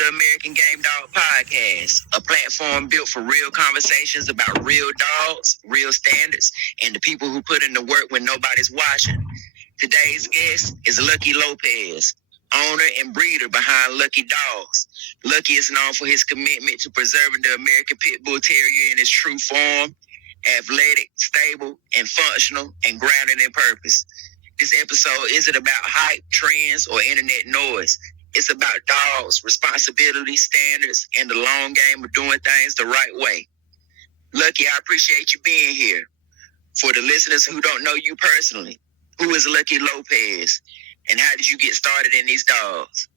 the American Gamedog Podcast, a platform built for real conversations about real dogs, real standards, and the people who put in the work when nobody's watching. Today's guest is Lucky Lopez, owner and breeder behind Lucky Dogs. Lucky is known for his commitment to preserving the American Pit Bull Terrier in its true form, athletic, stable, and functional, and grounded in purpose. This episode isn't about hype, trends, or internet noise. It's about dogs, responsibility, standards, and the long game of doing things the right way. Lucky, I appreciate you being here. For the listeners who don't know you personally, who is Lucky Lopez, and how did you get started in these dogs?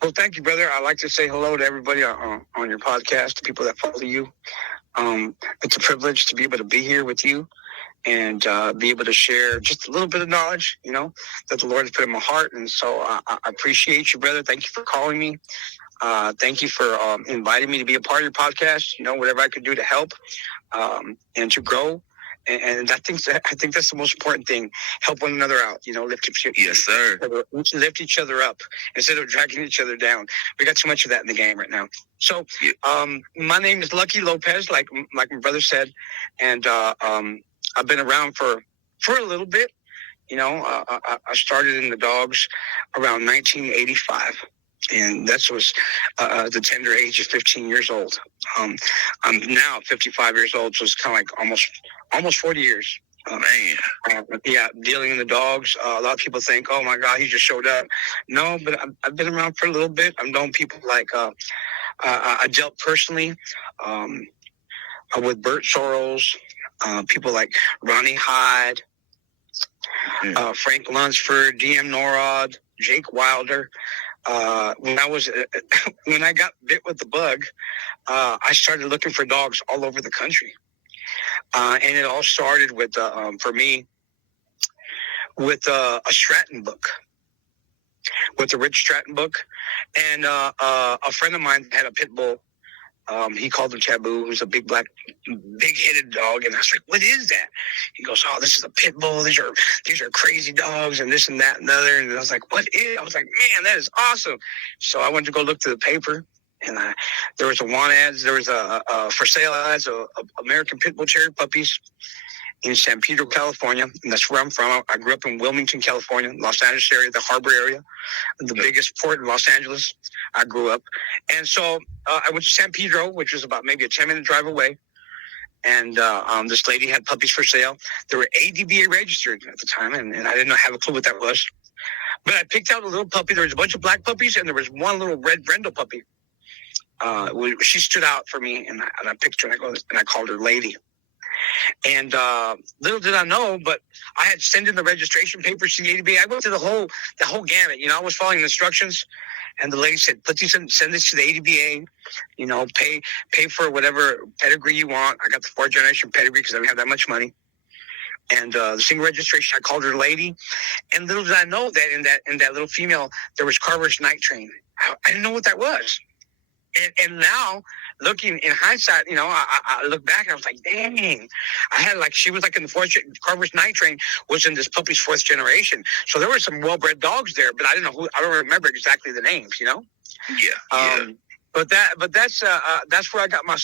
Well, thank you, brother. I'd like to say hello to everybody on your podcast, the people that follow you. It's a privilege to be able to be here with you and be able to share just a little bit of knowledge, that the Lord has put in my heart. And so I appreciate you, brother. Thank you for calling me. Thank you for inviting me to be a part of your podcast, whatever I could do to help and to grow. And I think that's the most important thing. Help one another out, lift each other up instead of dragging each other down. We got too much of that in the game right now. So my name is Lucky Lopez, like my brother said, and I've been around for a little bit. I started in the dogs around 1985. And that was the tender age of 15 years old. I'm now 55 years old, so it's kind of like almost 40 years. Dealing in the dogs. A lot of people think, oh my God, he just showed up. No, but I've been around for a little bit. I've known people like, I dealt personally with Bert Soros, people like Ronnie Hyde, Frank Lunsford, DM Norod, Jake Wilder. When I got bit with the bug, I started looking for dogs all over the country. And it all started with, for me, with a Stratton book, with the Rich Stratton book. And a friend of mine had a pit bull. He called him Taboo. It was a big-headed dog. And I was like, what is that? He goes, oh, this is a pit bull. These are crazy dogs and this and that and the other. And I was like, what is? I was like, man, that is awesome. So I went to go look through the paper. And there was a want ads. There was a for sale ads of American Pit Bull Terrier puppies in San Pedro, California. And that's where I'm from. I grew up in Wilmington, California, Los Angeles area, the harbor area, the biggest port in Los Angeles. I grew up. And so I went to San Pedro, which was about maybe a 10-minute drive away. And this lady had puppies for sale. They were ADBA registered at the time, and I didn't have a clue what that was. But I picked out a little puppy. There was a bunch of black puppies, and there was one little red brindle puppy. She stood out for me, and I picked her, and I called her Lady. And little did I know, but I had sent in the registration papers to the ADBA. I went through the whole gamut. I was following the instructions, and the lady said, send this to the ADBA. Pay for whatever pedigree you want. I got the 4th generation pedigree because I didn't have that much money. And the single registration, I called her Lady. And little did I know that in that little female, there was Carver's Night Train. I didn't know what that was. And now, looking in hindsight, I look back and I was like, dang, I had she was in the 4th, Carver's Night Train was in this puppy's 4th generation. So there were some well-bred dogs there, but I don't remember exactly the names, But that's where I got my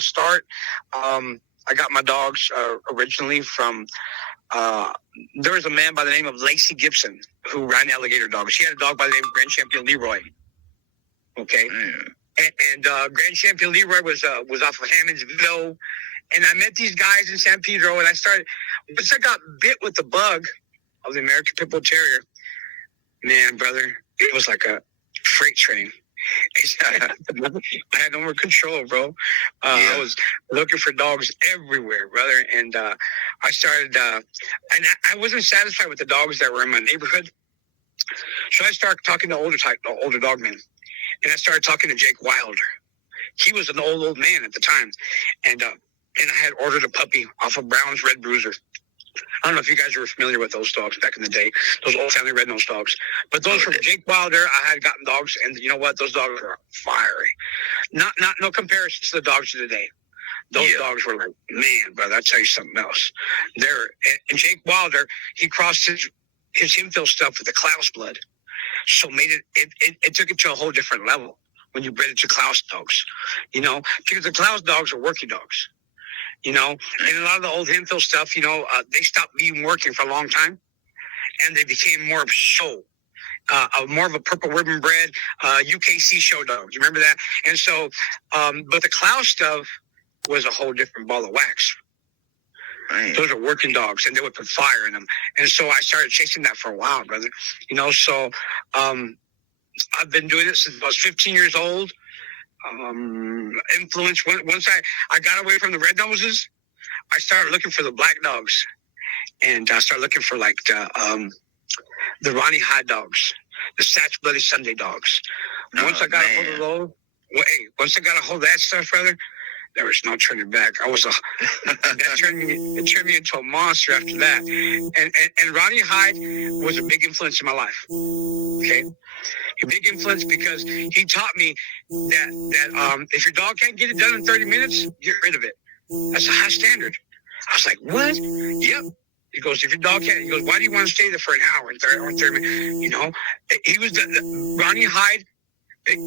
start. I got my dogs originally from, there was a man by the name of Lacey Gibson who ran alligator dogs. She had a dog by the name of Grand Champion Leroy. Okay. And Grand Champion Leroy was off of Hammondsville, and I met these guys in San Pedro, and once I got bit with the bug of the American Pit Bull Terrier, man, brother, it was like a freight train. I had no more control, bro. I was looking for dogs everywhere, brother, and I started, and I wasn't satisfied with the dogs that were in my neighborhood, so I started talking to older dogmen. And I started talking to Jake Wilder. He was an old man at the time. And I had ordered a puppy off of Brown's Red Bruiser. I don't know if you guys were familiar with those dogs back in the day, those old family red nose dogs. But those from Jake Wilder, I had gotten dogs, and you know what? Those dogs are fiery. No comparison to the dogs of today. Those dogs were like, man, brother, I'll tell you something else. And Jake Wilder, he crossed his infill stuff with the Klaus blood. So it took it to a whole different level when you bred it to Klaus dogs, because the Klaus dogs are working dogs, and a lot of the old Henfield stuff, they stopped even working for a long time, and they became more of show. More of a purple ribbon bred UKC show dogs. You remember that? And so, but the Klaus stuff was a whole different ball of wax. Man. Those are working dogs, and they would put fire in them. And so I started chasing that for a while, brother. So I've been doing it since I was 15 years old. Influence. Once I got away from the red noses, I started looking for the black dogs, and I started looking for like the Ronnie Hyde dogs, the Satch Bloody Sunday dogs. Once I got a hold of those, once I got a hold of that stuff, brother, there was no turning back. It turned me into a monster after that. And Ronnie Hyde was a big influence in my life. Okay, a big influence because he taught me that if your dog can't get it done in 30 minutes, get rid of it. That's a high standard. I was like, what? Yep. He goes, if your dog can't, he goes, why do you want to stay there for an hour or 30 minutes? He was Ronnie Hyde,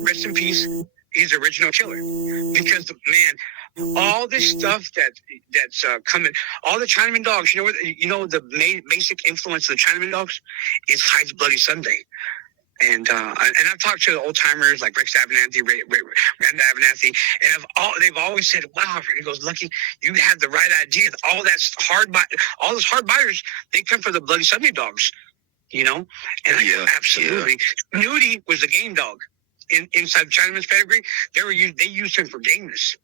rest in peace. He's the original killer because all this stuff that's coming, all the Chinaman dogs. The basic influence of the Chinaman dogs is Hyde's Bloody Sunday. And I've talked to the old timers like Rex Abernathy, Randa Abernathy, and they've always said, "Wow," he goes, "Lucky, you had the right idea. All those hard biters, they come from the Bloody Sunday dogs, And I go, absolutely. Yeah. Nudie was a game dog inside the Chinaman's pedigree. They used him for gameness,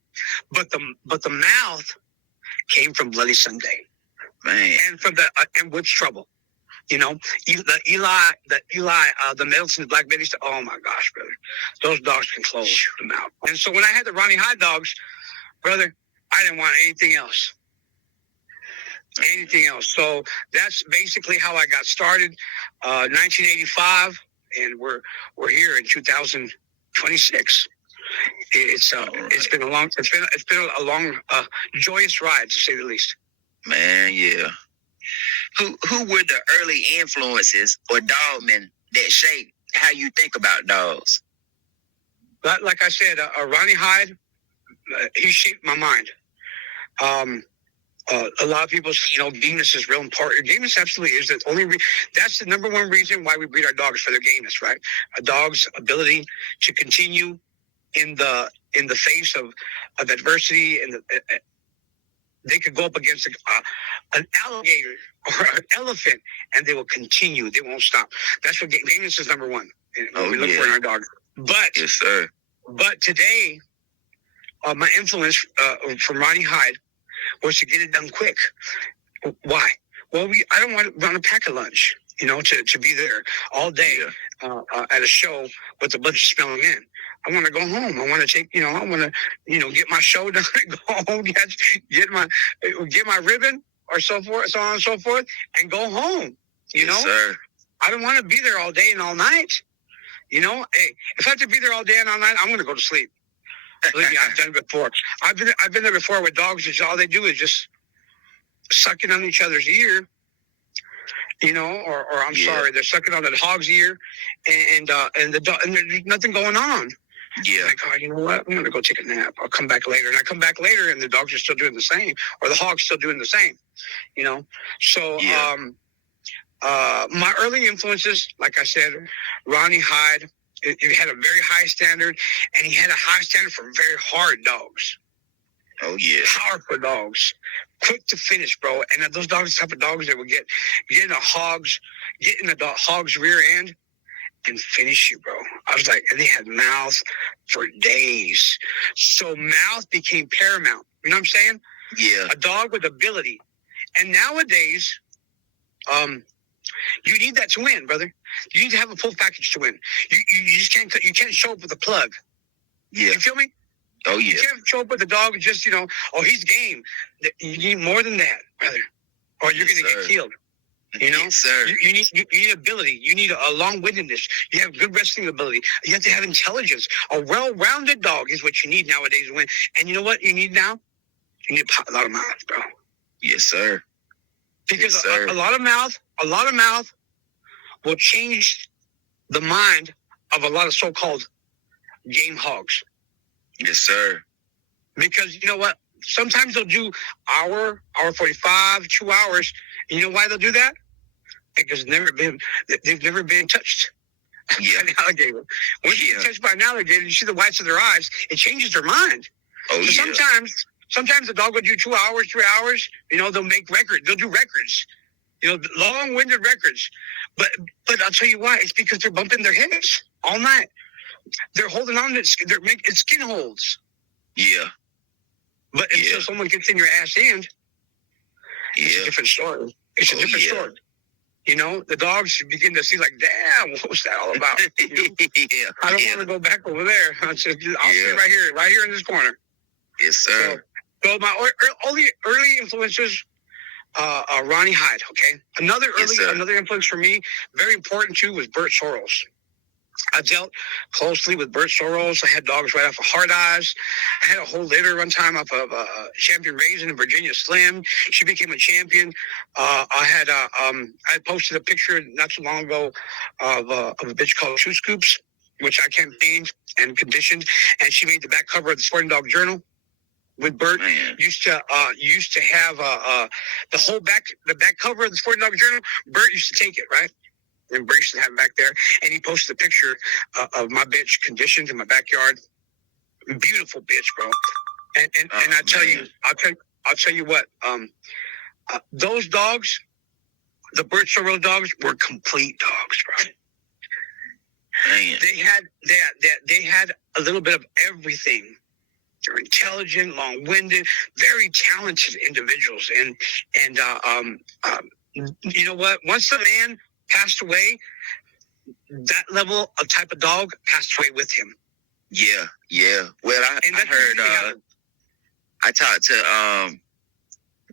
but the mouth came from Bloody Sunday, man, and from and Woods Trouble. The Middleton's Black Betty stuff. Oh my gosh, brother. Those dogs can close the mouth. And so when I had the Ronnie Hyde dogs, brother, I didn't want anything else. So that's basically how I got started. 1985, and we're here in 2026. It's been a long joyous ride, to say the least. Man, yeah. Who were the early influences or dogmen that shaped how you think about dogs? Like I said, Ronnie Hyde, he shaped my mind. A lot of people say, gameness is real important. Gameness absolutely is that's the number one reason why we breed our dogs, for their gameness, right? A dog's ability to continue in the face of adversity, and they could go up against an alligator or an elephant, and they will continue. They won't stop. That's what gameness is, number one. We look for in our dog. But yes, sir. But today, my influence from Ronnie Hyde was to get it done quick. Why? Well, I don't want to run a pack of lunch, to be there all day at a show with a bunch of smelling men. I want to go home. I want to take, get my show done, go home, get my ribbon, or so forth, so on and so forth, and go home. Yes, sir. I don't want to be there all day and all night. Hey, if I have to be there all day and all night, I'm going to go to sleep. Believe me, I've done it before. I've been there before with dogs. All they do is just sucking on each other's ear, or I'm sorry, they're sucking on the hog's ear, and there's nothing going on. Yeah. Like, oh, you know what? I'm going to go take a nap. I'll come back later. And I come back later, and the dogs are still doing the same, or the hog's still doing the same, So, my early influences, like I said, Ronnie Hyde, he had a very high standard, and he had a high standard for very hard dogs. Oh, yeah. Powerful dogs. Quick to finish, bro. And those dogs, the type of dogs that would get in the hog's rear end and finish you, bro. I was like, and they had mouth for days. So mouth became paramount. You know what I'm saying? Yeah. A dog with ability. And nowadays, you need that to win, brother. You need to have a full package to win. You just can't show up with a plug. Yeah. You feel me? Oh, yeah. You can't show up with a dog and just, he's game. You need more than that, brother. Or you're going to get killed. Yes, sir. You need ability. You need a long-windedness. You have good wrestling ability. You have to have intelligence. A well-rounded dog is what you need nowadays to win. And you know what you need now? You need a lot of mouth, bro. Yes, sir. Because yes, sir. A lot of mouth will change the mind of a lot of so-called game hogs. Yes, sir. Because you know what? Sometimes they'll do hour 45, 2 hours. And you know why they'll do that? Because they've never been touched Yeah. by an alligator. Once you get touched by an alligator, you see the whites of their eyes, it changes their mind. Oh, So yeah. sometimes the dog will do 2 hours, 3 hours. You know, they'll make records. They'll do records. You know, long-winded records. But I'll tell you why. It's because they're bumping their heads all night. They're holding on to it. They're making skin holds. Yeah. But until someone gets in your ass end, it's a different story. It's a different story. You know, the dogs begin to see like, damn, what was that all about? You know? I don't want to go back over there. I'll stay right here in this corner. Yes, sir. So my early influences, Ronnie Hyde. Okay, another influence for me, very important too, was Bert Soros. I dealt closely with Bert Soros. I had dogs right off of Hard Eyes. I had a whole litter one time off of Champion Raisin in Virginia Slim. She became a champion. I posted a picture not too long ago of a bitch called Two Scoops, which I campaigned and conditioned, and she made the back cover of the Sporting Dog Journal. With Bert, used to have the whole back cover of the Sporting Dog Journal. Bert used to take it, right? And Bert used to have it back there, and he posted a picture of my bitch conditioned in my backyard. Beautiful bitch, bro. And I'll tell you what. Those dogs, the Bert Soros dogs, were complete dogs, bro. Man. They had a little bit of everything. They're intelligent, long-winded, very talented individuals, and you know what? Once the man passed away, that level of type of dog passed away with him. Yeah. Well, I heard. I talked to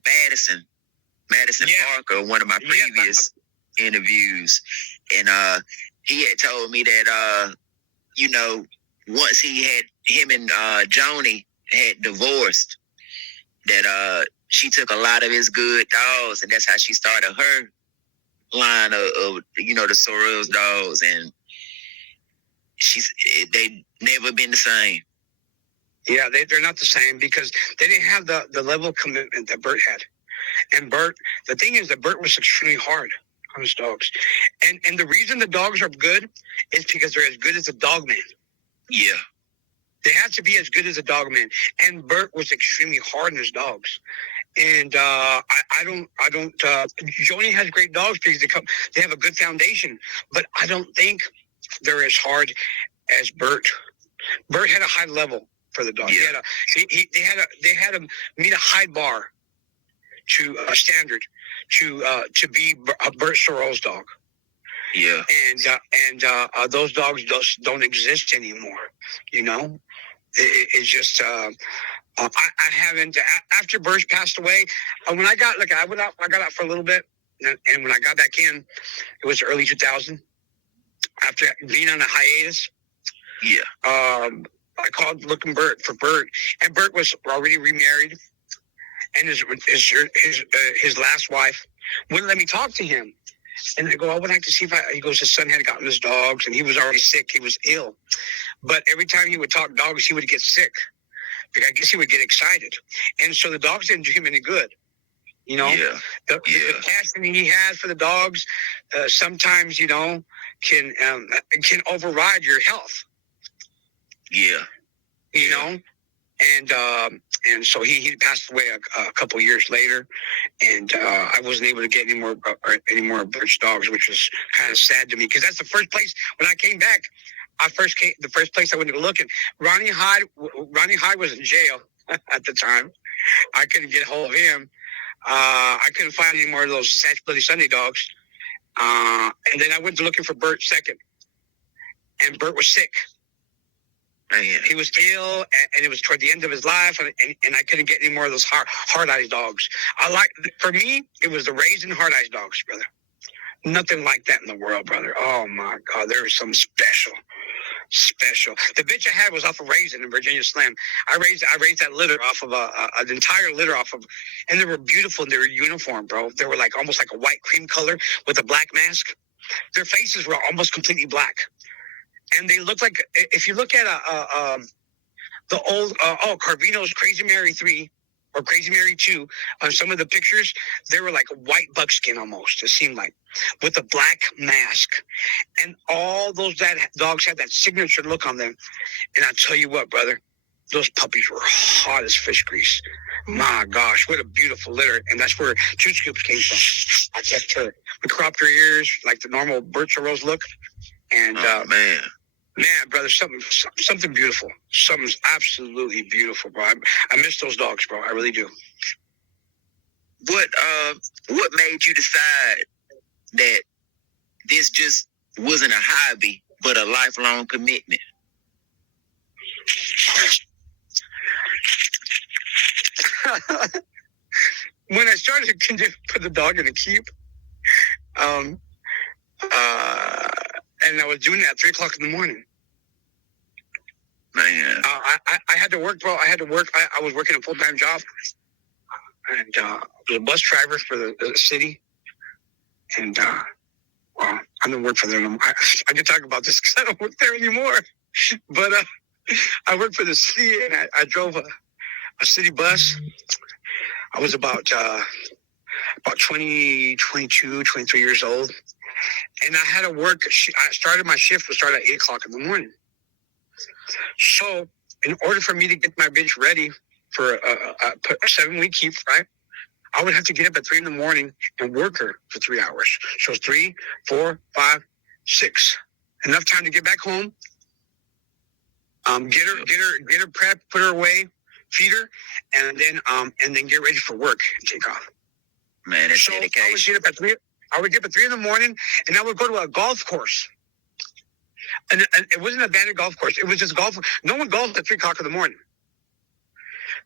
Madison Parker, one of my previous interviews, and he had told me that you know, once him and Joni had divorced, that she took a lot of his good dogs, and that's how she started her line of you know, the Soros dogs, and they never been the same. Yeah, they're not the same because they didn't have the level of commitment that Bert had. And Bert, the thing is that Bert was extremely hard on his dogs, and the reason the dogs are good is because they're as good as a dogman. Yeah. They have to be as good as a dogman, and Bert was extremely hard on his dogs. And I don't. Joni has great dogs because they have a good foundation, but I don't think they're as hard as Bert. Bert had a high level for the dog. Yeah. They had to meet a high bar to a standard to be a Bert Soros dog. Yeah. And those dogs just don't exist anymore. You know, it's just. I haven't. After Bert passed away, when I got I got out for a little bit, and when I got back in, it was early 2000. After being on a hiatus, I called looking for Bert, and Bert was already remarried, and his last wife wouldn't let me talk to him. And I go, I would like to see if he goes, his son had gotten his dogs, and he was already sick. He was ill, but every time he would talk dogs, he would get sick. I guess he would get excited, and so the dogs didn't do him any good. You know, the passion he had for the dogs sometimes, you know, can override your health. Yeah, you know, and so he passed away a couple of years later, and I wasn't able to get any more Bert's dogs, which was kind of sad to me because that's the first place when I came back. The first place I went to look at. Ronnie Hyde was in jail at the time. I couldn't get a hold of him. I couldn't find any more of those Satch Bloody Sunday dogs. And then I went to looking for Bert second. And Bert was sick. Man. He was ill, and it was toward the end of his life, and I couldn't get any more of those hard-eyed dogs. For me, it was the Raisin hard-eyed dogs, brother. Nothing like that in the world, brother. Oh, my God. There was some special. The bitch I had was off of Raisin in Virginia Slim. I raised that litter off of an entire litter off of, and they were beautiful. And they were uniform, bro. They were like almost like a white cream color with a black mask. their faces were almost completely black, and they looked like, if you look at the old Carvino's Crazy Mary 3 or Crazy Mary 2, on some of the pictures, they were like white buckskin almost, it seemed like, with a black mask. And all those dogs had that signature look on them. And I tell you what, brother, those puppies were hot as fish grease. My gosh, what a beautiful litter. And that's where Two Scoops came from. I kept her. We cropped her ears like the normal Birch Rose look. And man, brother, something beautiful. Something's absolutely beautiful, bro. I miss those dogs, bro. I really do. What made you decide that this just wasn't a hobby, but a lifelong commitment? When I started to put the dog in a keep, and I was doing that at 3 o'clock in the morning. Man. I had to work, bro. I had to work. I was working a full-time job, and I was a bus driver for the city. And well, I don't work for them. I can talk about this because I don't work there anymore. But I worked for the city, and I drove a city bus. I was about 20, 22, 23 years old. And I had to work. My shift would start at 8 o'clock in the morning. So in order for me to get my bitch ready for a 7-week keep, right, I would have to get up at 3 in the morning and work her for 3 hours. So 3, 4, 5, 6. Enough time to get back home, get her prepped, put her away, feed her, and then get ready for work and take off. Man, that's dedication. I would get up at 3 in the morning, and I would go to a golf course. And it wasn't a abandoned golf course. It was just golf. No one golfed at 3 o'clock in the morning.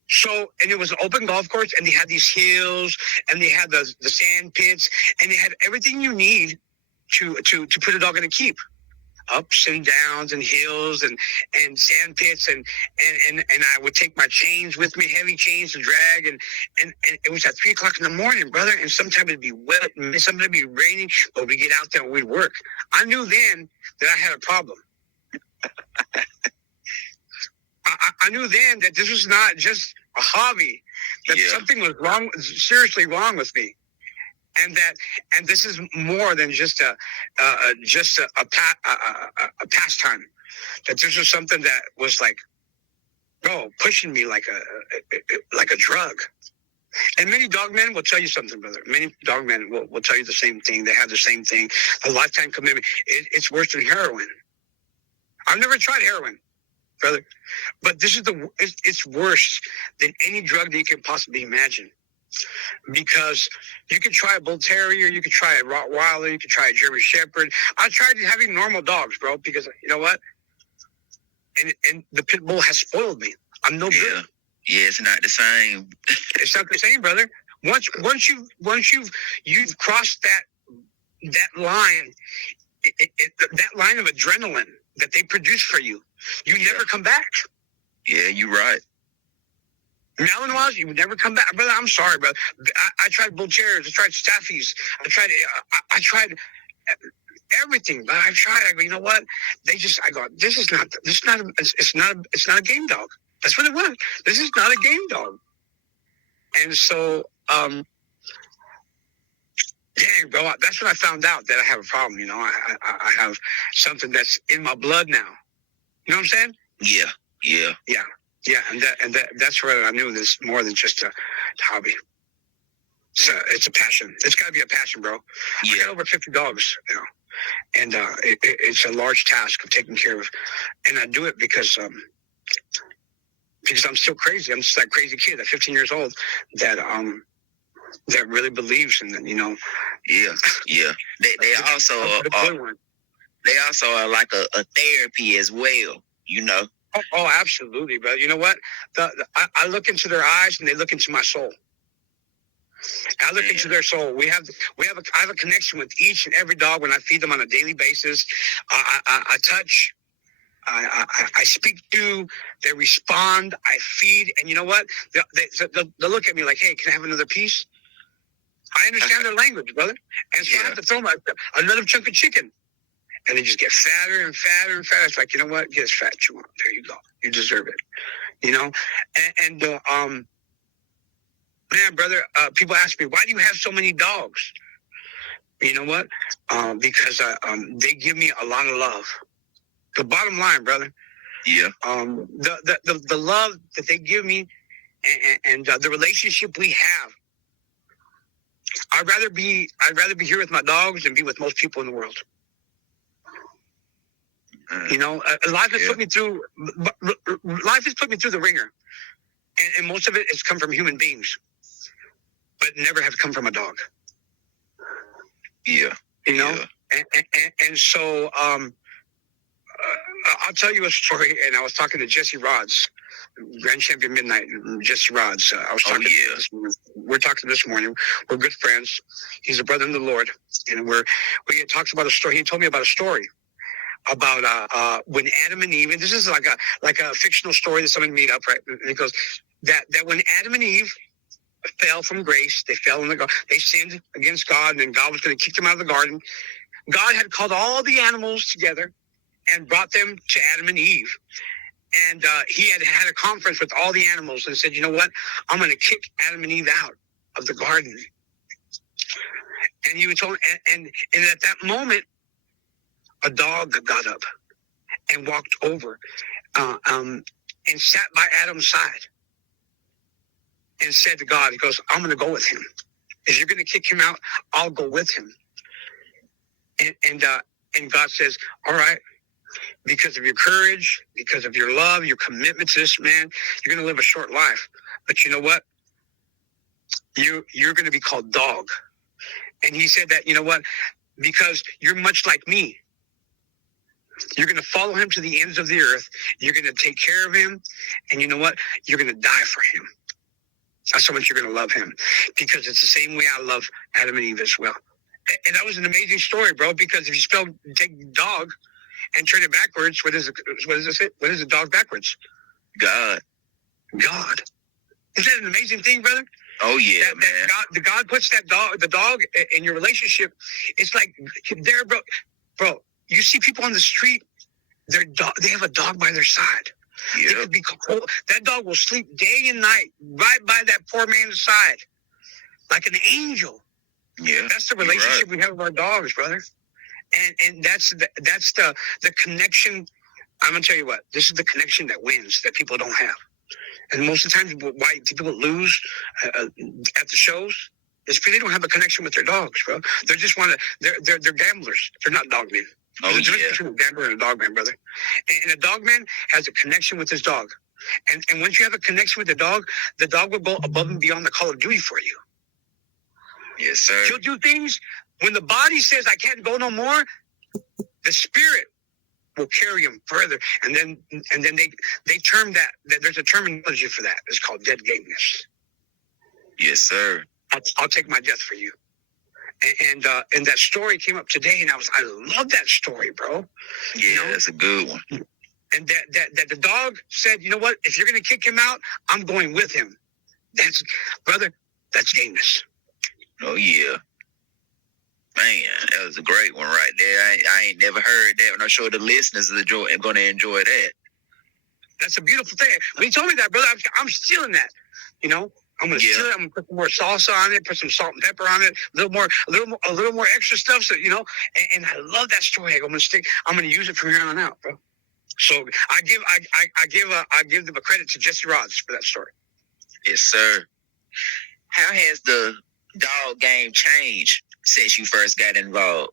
So, and it was an open golf course, and they had these hills, and they had the sand pits, and they had everything you need to put a dog in a keep. Ups and downs and hills and sand pits and I would take my chains with me, heavy chains to drag, and it was at 3 o'clock in the morning, brother, and sometimes it'd be wet and sometimes it'd be raining, but we'd get out there and we'd work. I knew then that I had a problem. I knew then that this was not just a hobby, that something was wrong, seriously wrong with me. And this is more than just a pastime. That this was something that was like, pushing me like a drug. And many dogmen will tell you something, brother. Many dogmen will tell you the same thing. They have the same thing. A lifetime commitment. It's worse than heroin. I've never tried heroin, brother, but this is it's worse than any drug that you can possibly imagine. Because you could try a bull terrier, you could try a Rottweiler, you could try a German Shepherd. I tried having normal dogs, bro, because you know what? And the pit bull has spoiled me. I'm no good. Yeah, it's not the same. It's not the same, brother. Once you've crossed that line, that line of adrenaline that they produce for you, you never come back. Yeah, you're right. Malinois, you would never come back, brother. I'm sorry, brother. I tried bull terriers, I tried staffies, I tried everything, but I go, you know what? I go, it's not a game dog. That's what it was. This is not a game dog. And so, dang, bro, that's when I found out that I have a problem. You know, I have something that's in my blood now. You know what I'm saying? Yeah, and that's where I knew this more than just a hobby. So it's a passion. It's got to be a passion, bro. Yeah. I got over 50 dogs, you know, and it's a large task of taking care of, and I do it because I'm still crazy. I'm just that crazy kid at 15 years old that really believes in it, you know. Yeah. They also are like a therapy as well, you know. Oh, absolutely, bro. You know what? I look into their eyes and they look into my soul. I look into their soul. I have a connection with each and every dog when I feed them on a daily basis. I touch. I speak to. They respond. I feed, and you know what? They'll look at me like, "Hey, can I have another piece?" I understand their language, brother. And so I have to throw them another chunk of chicken. And they just get fatter and fatter and fatter. It's like, you know what? Get as fat as you want. There you go. You deserve it. You know? Man, brother, people ask me, why do you have so many dogs? You know what? Because they give me a lot of love. The bottom line, brother. Yeah. The love that they give me and the relationship we have. I'd rather be here with my dogs than be with most people in the world. You know, life has put me through the ringer, and most of it has come from human beings, but never have come from a dog. Yeah. You know, and so I'll tell you a story. And I was talking to Jesse Rods, Grand Champion Midnight, Jesse Rods. I was talking. We're talking this morning. We're good friends. He's a brother in the Lord, and we talked about a story. He told me about a story about when Adam and Eve. And this is like a fictional story that someone made up, right? And he goes that when Adam and Eve fell from grace, they fell in the garden. They sinned against God, and then God was going to kick them out of the garden. God had called all the animals together and brought them to Adam and Eve. And he had a conference with all the animals and said, you know what? I'm going to kick Adam and Eve out of the garden. And he was told, and at that moment, a dog got up and walked over and sat by Adam's side and said to God, he goes, I'm going to go with him. If you're going to kick him out, I'll go with him. And God says, all right, because of your courage, because of your love, your commitment to this man, you're going to live a short life. But you know what? You're going to be called dog. And he said that, you know what? Because you're much like me. You're going to follow him to the ends of the earth. You're going to take care of him. And you know what? You're going to die for him. That's how much you're going to love him. Because it's the same way I love Adam and Eve as well. And that was an amazing story, bro, because if you take dog and turn it backwards, what is it? What is a dog backwards? God. God. Isn't that an amazing thing, brother? Oh, yeah, man. God puts the dog in your relationship. It's like, there, bro, you see people on the street, they have a dog by their side. Yep. They could be cold. That dog will sleep day and night right by that poor man's side, like an angel. Yeah, that's the relationship we have with our dogs, brother. And that's the connection. I'm gonna tell you what. This is the connection that wins, that people don't have. And most of the time, why people lose at the shows is because they don't have a connection with their dogs, bro. They just they're gamblers. They're not dogmen. There's a difference between a gambler and a dogman, brother. And a dogman has a connection with his dog. And once you have a connection with the dog will go above and beyond the call of duty for you. Yes, sir. He'll do things when the body says, I can't go no more, the spirit will carry him further. And then they term that there's a terminology for that. It's called dead gameness. Yes, sir. I'll take my death for you. And that story came up today, and I love that story, bro. Yeah, you know? That's a good one. And that the dog said, you know what? If you're going to kick him out, I'm going with him. That's gameness. Oh, yeah. Man, that was a great one right there. I ain't never heard that, and I'm sure the listeners are going to enjoy that. That's a beautiful thing. When you told me that, brother, I'm stealing that. You know, I'm going to steal it. I'm going to put some more salsa on it, put some salt and pepper on it, a little more extra stuff. So, you know, and I love that story. I'm going to use it from here on out, bro. So I give them a credit to Jesse Rods for that story. Yes, sir. How has the dog game changed since you first got involved?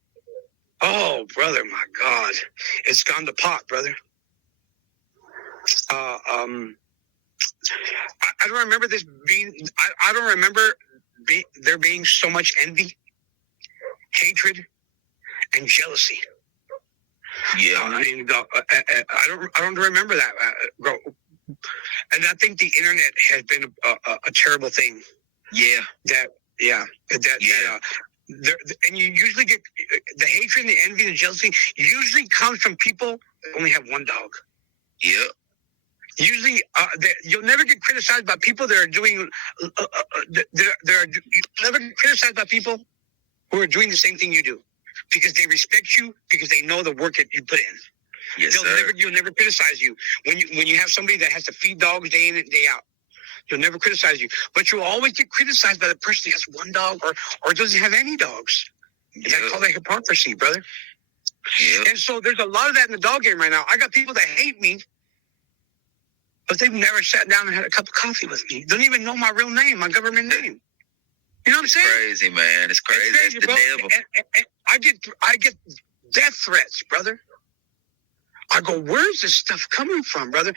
Oh, brother, my God. It's gone to pot, brother. I don't remember this being, I don't remember there being so much envy, hatred, and jealousy. Yeah. I don't remember that, bro. And I think the internet has been a terrible thing. Yeah. And you usually get the hatred, the envy, the jealousy usually comes from people that only have one dog. Yep. Usually, you'll never get criticized by people that are doing. You'll never get criticized by people who are doing the same thing you do, because they respect you, because they know the work that you put in. Yes, sir. You'll never criticize you when you have somebody that has to feed dogs day in and day out. You'll never criticize you, but you'll always get criticized by the person who has one dog or doesn't have any dogs. Yep. I call that hypocrisy, brother. Yep. And so there's a lot of that in the dog game right now. I got people that hate me, but they've never sat down and had a cup of coffee with me. Don't even know my real name, my government name. You know what I'm saying? Crazy, man. It's crazy. It's the bro. devil. And I get death threats, brother. I go, where's this stuff coming from, brother?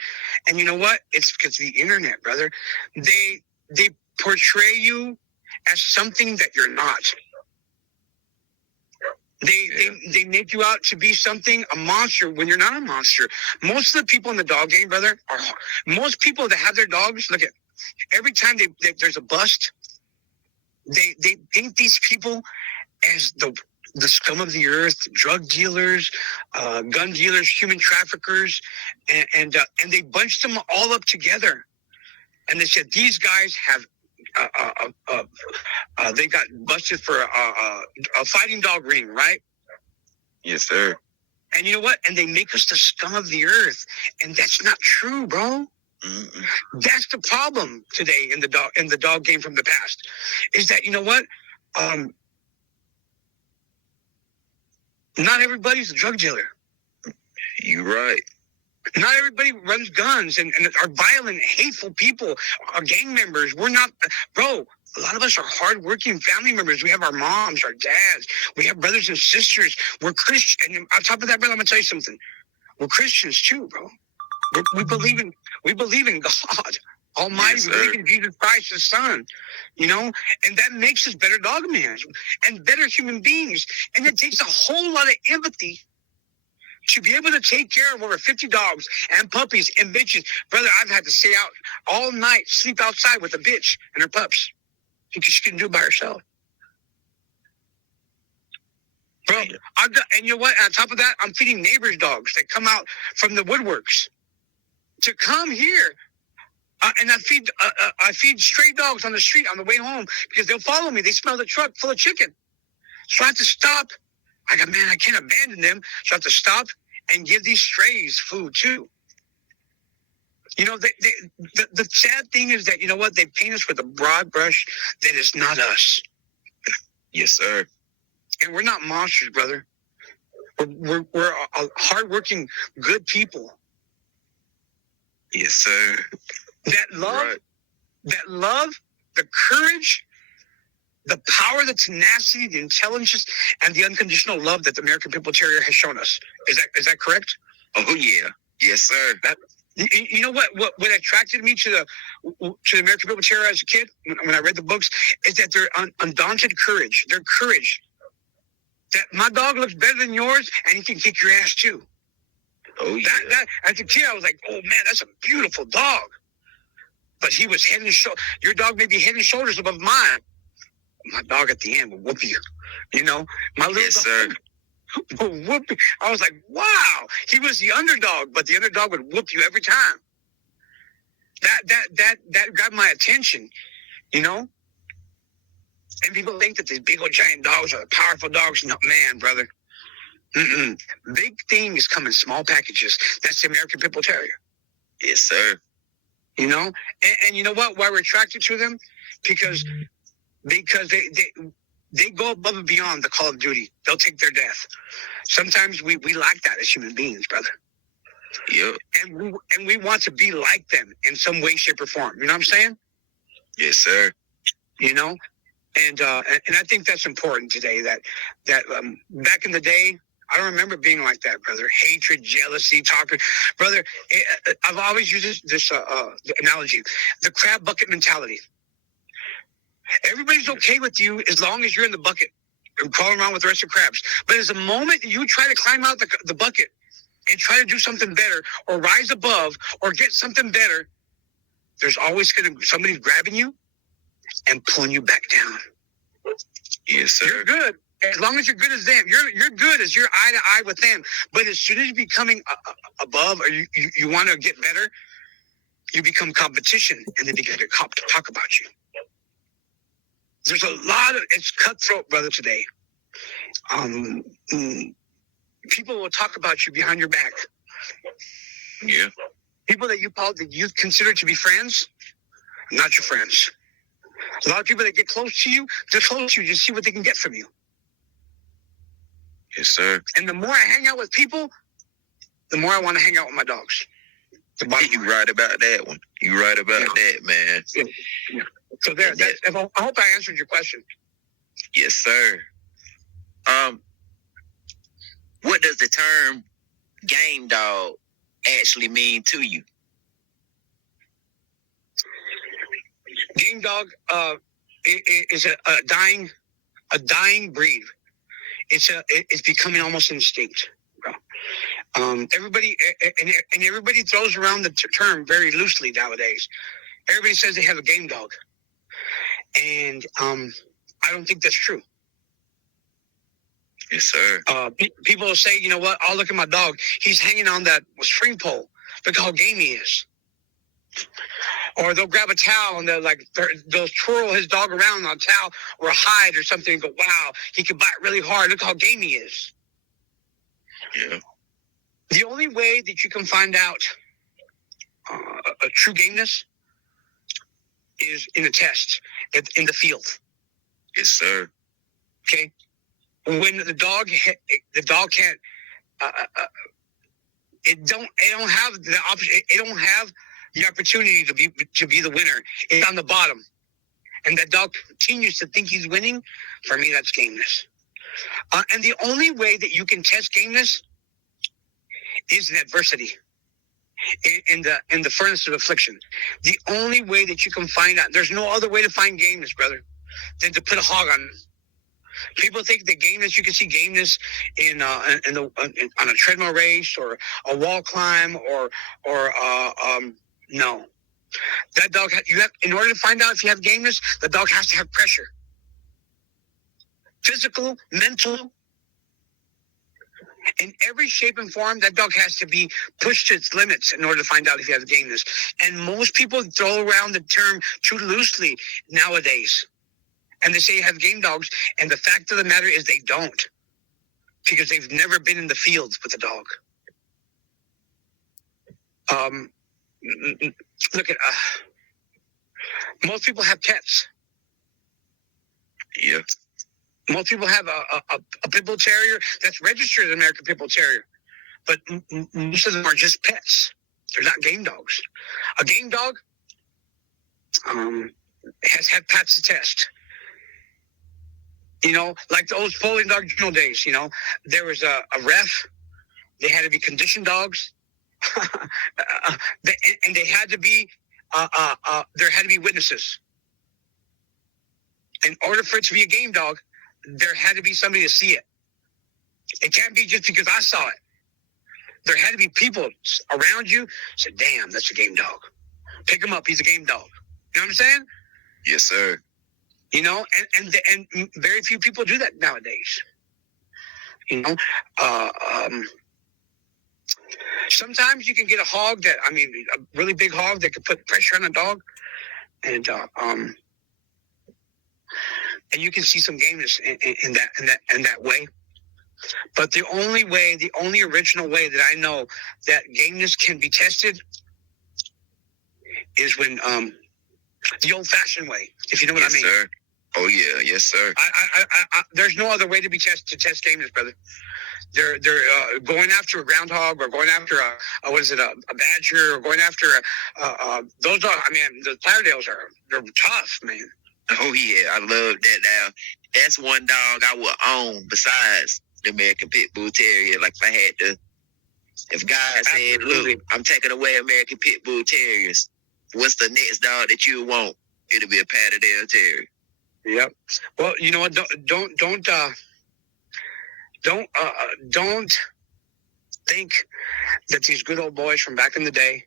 And you know what? It's because of the internet, brother. They portray you as something that you're not. They make you out to be something, a monster, when you're not a monster. Most of the people in the dog game, brother, most people that have their dogs, look at, every time there's a bust, they paint these people as the scum of the earth, drug dealers, gun dealers, human traffickers, and they bunched them all up together. And they said, these guys have, they got busted for a fighting dog ring, right? Yes, sir. And you know what? And they make us the scum of the earth. And that's not true, bro. Mm-mm. That's the problem today in the dog game from the past, is that, you know what? Not everybody's a drug dealer. You're right. Not everybody runs guns and are violent, hateful people, are gang members. We're not, bro. A lot of us are hardworking family members. We have our moms, our dads. We have brothers and sisters. We're Christian. And on top of that, brother, I'm gonna tell you something. We're Christians too, bro. We believe in God Almighty. Yes, we believe in Jesus Christ, His Son. You know, and that makes us better dogmen and better human beings. And it takes a whole lot of empathy to be able to take care of over 50 dogs and puppies and bitches. Brother, I've had to stay out all night, sleep outside with a bitch and her pups, because she couldn't do it by herself. Bro, and you know what? On top of that, I'm feeding neighbors' dogs that come out from the woodworks to come here. And I feed stray dogs on the street on the way home, because they'll follow me. They smell the truck full of chicken. So I have to stop. I go, man, I can't abandon them. So I have to stop and give these strays food too. You know, the sad thing is that, you know what? They paint us with a broad brush that is not us. Yes, sir. And we're not monsters, brother. We're a hardworking, good people. Yes, sir. That love, the courage, the power, the tenacity, the intelligence, and the unconditional love that the American Pit Bull Terrier has shown us. Is that correct? Oh yeah, yes, sir. You know what attracted me to the American Pit Bull Terrier as a kid when I read the books is that their undaunted courage, their courage. That my dog looks better than yours, and he can kick your ass too. Oh yeah. That as a kid, I was like, oh man, that's a beautiful dog. But he was head and shoulders. Your dog may be head and shoulders above mine. My dog at the end will whoop you. You know, my little dog will whoop you. I was like, wow, he was the underdog, but the underdog would whoop you every time. That got my attention, you know. And people think that these big old giant dogs are the powerful dogs. No, man, brother. Mm-mm. Big things come in small packages. That's the American Pit Bull Terrier. Yes, sir. You know, and you know what? Why we're attracted to them? Because they go above and beyond the call of duty. They'll take their death. Sometimes we lack that as human beings, brother. Yep. And we want to be like them in some way, shape, or form. You know what I'm saying? Yes, sir. You know, and I think that's important today. That back in the day, I don't remember being like that, brother. Hatred, jealousy, talking, brother. I've always used this analogy: the crab bucket mentality. Everybody's okay with you as long as you're in the bucket and crawling around with the rest of the crabs. But as the moment you try to climb out the bucket and try to do something better or rise above or get something better, there's always somebody grabbing you and pulling you back down. Yes, sir. You're good. As long as you're good as them, you're good as you're eye to eye with them. But as soon as you're becoming above or you want to get better, you become competition, and they begin to talk about you. There's a lot of, it's cutthroat, brother, today. People will talk about you behind your back. Yeah. People that you consider to be friends, not your friends. A lot of people that get close to you, they're close to you to see what they can get from you. Yes, sir. And the more I hang out with people, the more I want to hang out with my dogs. You right about that one. You right about that, man. Yeah. So there. I hope I answered your question. Yes, sir. What does the term game dog actually mean to you? Game dog is a dying breed. It's becoming almost extinct. Everybody throws around the term very loosely nowadays. Everybody says they have a game dog, and I don't think that's true. Yes, sir. People will say, you know what? I'll look at my dog. He's hanging on that string pole. Look how game he is. Or they'll grab a towel and they'll twirl his dog around on a towel or a hide or something and go, wow, he can bite really hard. Look how game he is. Yeah. The only way that you can find out a true gameness is in a test, in the field. Yes, sir. Okay? When the dog can't, it don't have the option. It don't have the opportunity to be the winner. It's on the bottom, and that dog continues to think he's winning. For me, that's gameness. And the only way that you can test gameness is in adversity, in the furnace of affliction. The only way that you can find out. There's no other way to find gameness, brother, than to put a hog on. People think that gameness, you can see gameness on a treadmill race or a wall climb or no. That dog, in order to find out if you have gameness, the dog has to have pressure. Physical, mental, in every shape and form, that dog has to be pushed to its limits in order to find out if you have gameness. And most people throw around the term too loosely nowadays. And they say you have game dogs, and the fact of the matter is they don't, because they've never been in the fields with a dog. Look at most people have pets. Yeah. Most people have a pit bull terrier that's registered as an American pit bull terrier, but most of them are just pets. They're not game dogs. A game dog has had pats to test. You know, like the old Polish dog juno days, you know, there was a ref. They had to be conditioned dogs. And they had to be, there had to be witnesses. In order for it to be a game dog, there had to be somebody to see it. It can't be just because I saw it. There had to be people around you said, damn, that's a game dog. Pick him up. He's a game dog. You know what I'm saying? Yes, sir. You know, and very few people do that nowadays. You know, sometimes you can get a hog a really big hog that can put pressure on a dog, and you can see some gameness in that way. But the only original way that I know that gameness can be tested is when the old-fashioned way, if you know what I mean. Yes, sir. Oh yeah, yes, sir. I there's no other way to test gameness, brother. They're going after a groundhog or going after a badger or going after those dogs. I mean, the Clydesdales they're tough, man. Oh yeah, I love that. Now that's one dog I would own besides the American Pit Bull Terrier. Like if God said, "Look, I'm taking away American Pit Bull Terriers. What's the next dog that you want?" It'll be a Patterdale Terrier. Yep. Well, you know what? Don't think that these good old boys from back in the day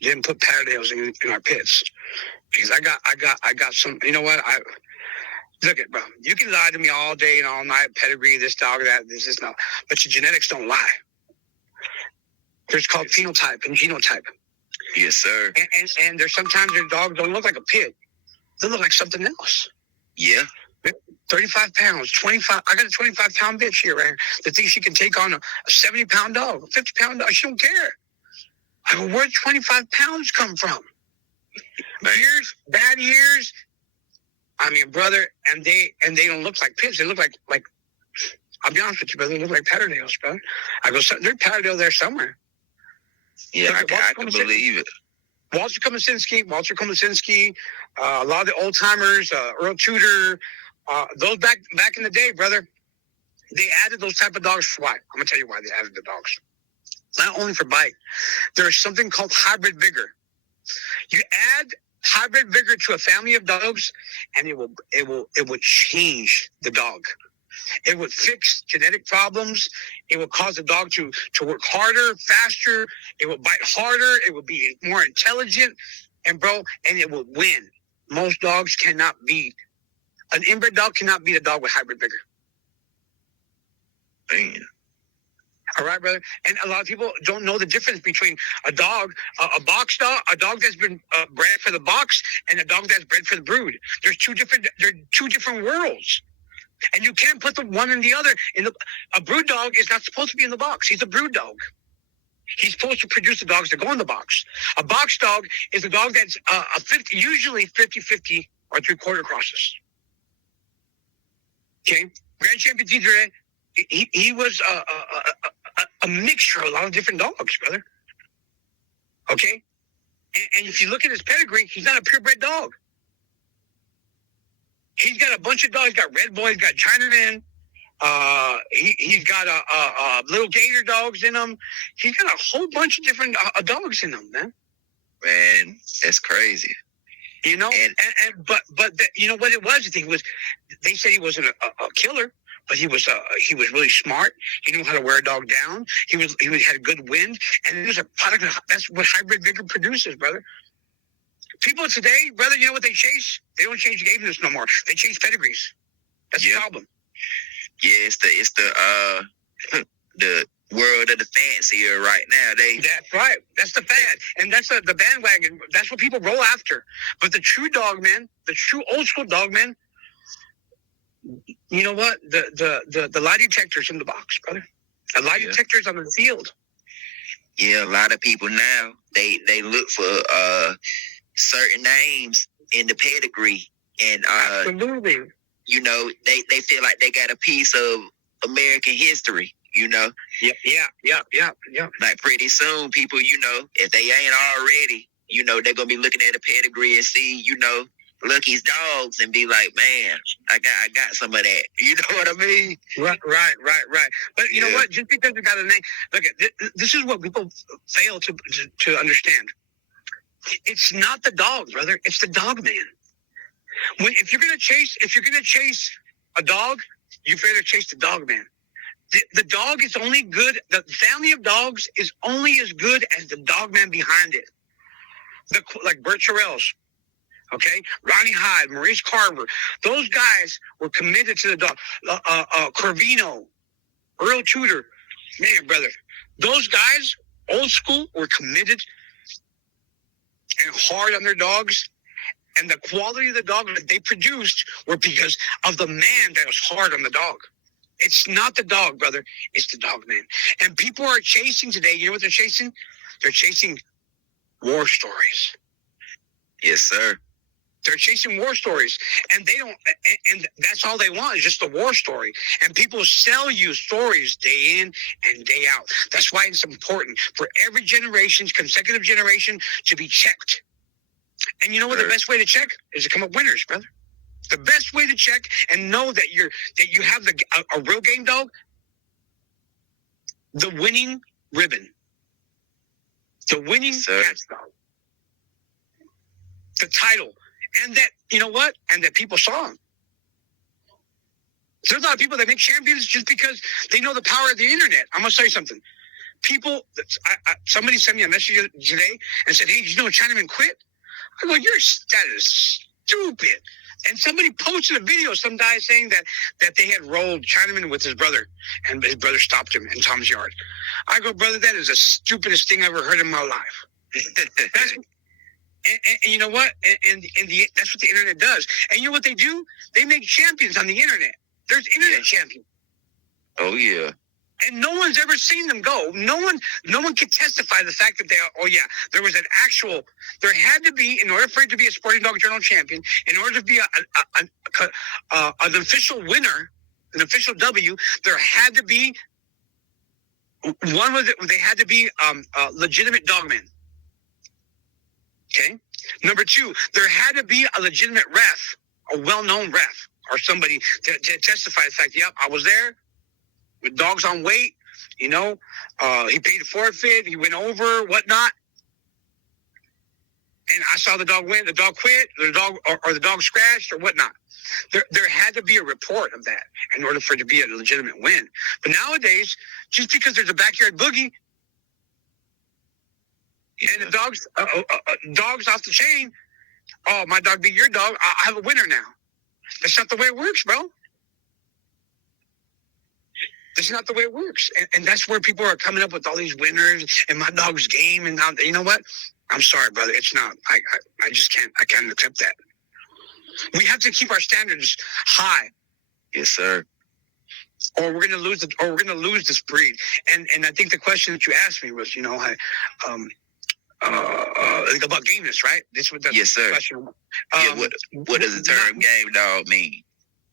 didn't put Patterdales in our pits. Because I got some. You know what? Look at, bro. You can lie to me all day and all night. Pedigree, this dog, that, this, no. But your genetics don't lie. There's called phenotype and genotype. Yes, sir. And there's sometimes their dogs don't look like a pit. They look like something else. Yeah. 35 pounds, 25. I got a 25-pound bitch here, man. That thinks she can take on a 70-pound dog, a 50-pound dog. She don't care. I go, where'd 25 pounds come from? Years, bad years. I mean, brother, and they don't look like pits. They look like I'll be honest with you, brother. They look like Patterdales, brother. I go, there's Patterdale there somewhere. Yeah, I can believe it. Walter Komasinski, a lot of the old timers, Earl Tudor, those back in the day, brother. They added those type of dogs for why? I'm gonna tell you why they added the dogs. Not only for bite, there's something called hybrid vigor. You add hybrid vigor to a family of dogs, and it will change the dog. It would fix genetic problems. It would cause the dog to work harder, faster. It would bite harder. It would be more intelligent, and it would win. Most dogs cannot beat. An inbred dog cannot beat a dog with hybrid vigor. Man. All right, brother. And a lot of people don't know the difference between a dog, a box dog, a dog that's been bred for the box, and a dog that's bred for the brood. They're two different worlds. And you can't put the one and the other a brood dog is not supposed to be in the box. He's a brood dog. He's supposed to produce the dogs that go in the box. A box dog is a dog that's usually 50-50 or 3/4 crosses. Okay? Grand Champion Tidre, he was a mixture of a lot of different dogs, brother. Okay? And if you look at his pedigree, he's not a purebred dog. He's got a bunch of dogs. He's got Red Boy. He's got Chinaman. He's got a little gator dogs in him. He's got a whole bunch of different dogs in him, man. Man, that's crazy. You know, you know what it was? They said he wasn't a killer, but he was really smart. He knew how to wear a dog down. He had a good wind, and it was a product that's what hybrid vigor produces, brother. People today, brother, you know what they chase? They don't chase gameness no more. They chase pedigrees. That's the problem. Yeah, it's the world of the fancier right now. That's right. That's the fad, and that's the bandwagon. That's what people roll after. But the true dogmen, the true old school dogmen, you know what? The lie detector's in the box, brother. A lie detector's on the field. Yeah, a lot of people now they look for certain names in the pedigree, and absolutely, you know, they feel like they got a piece of American history, you know. Yeah. Like pretty soon, people, you know, if they ain't already, you know, they're gonna be looking at the pedigree and see, you know, Lucky's dogs and be like, man, I got some of that. You know what I mean? Right. But you know what? Just because you got a name, look, this is what people fail to understand. It's not the dog, brother. It's the dog man. If you're gonna chase a dog, you better chase the dog man. The dog is only good. The family of dogs is only as good as the dog man behind it. Like Bert Terrell's, okay, Ronnie Hyde, Maurice Carver. Those guys were committed to the dog. Corvino, Earl Tudor, man, brother. Those guys, old school, were committed and hard on their dogs, and the quality of the dog that they produced were because of the man that was hard on the dog. It's not the dog, brother. It's the dog man. And people are chasing today. You know what they're chasing? They're chasing war stories. Yes, sir. They're chasing war stories, and and that's all they want is just a war story. And people sell you stories day in and day out. That's why it's important for every consecutive generation, to be checked. And you know what? The best way to check is to come up winners, brother. The best way to check and know that you have a real game dog, the winning ribbon, the winning catch dog, the title. And that, you know what? And that people saw him. There's a lot of people that make champions just because they know the power of the internet. I'm going to tell you something. Somebody sent me a message today and said, hey, you know Chinaman quit? I go, that is stupid. And somebody posted a video, some guy saying that they had rolled Chinaman with his brother, and his brother stopped him in Tom's yard. I go, brother, that is the stupidest thing I ever heard in my life. And you know what? And that's what the internet does. And you know what they do? They make champions on the internet. There's internet champions. Oh yeah. And no one's ever seen them go. No one can testify the fact that there was there had to be, in order for it to be a Sporting Dog Journal champion, in order to be an official winner, an official W, there had to be they had to be legitimate dogmen. Okay. Number two, there had to be a legitimate ref, a well-known ref, or somebody to testify the fact, yep, I was there with dogs on weight, he paid a forfeit, he went over, whatnot. And I saw the dog win, the dog quit, the dog or the dog scratched or whatnot. There had to be a report of that in order for it to be a legitimate win. But nowadays, just because there's a backyard boogie, and the dogs off the chain, oh, my dog beat your dog, I have a winner now. That's not the way it works, bro. That's not the way it works. And that's where people are coming up with all these winners and my dog's game. And now, you know what? I'm sorry, brother. It's not. I just can't. I can't accept that. We have to keep our standards high. Yes, sir. Or we're gonna lose this breed. And I think the question that you asked me was, about gameness, right? This was the yes, sir. question. What does the term game dog mean?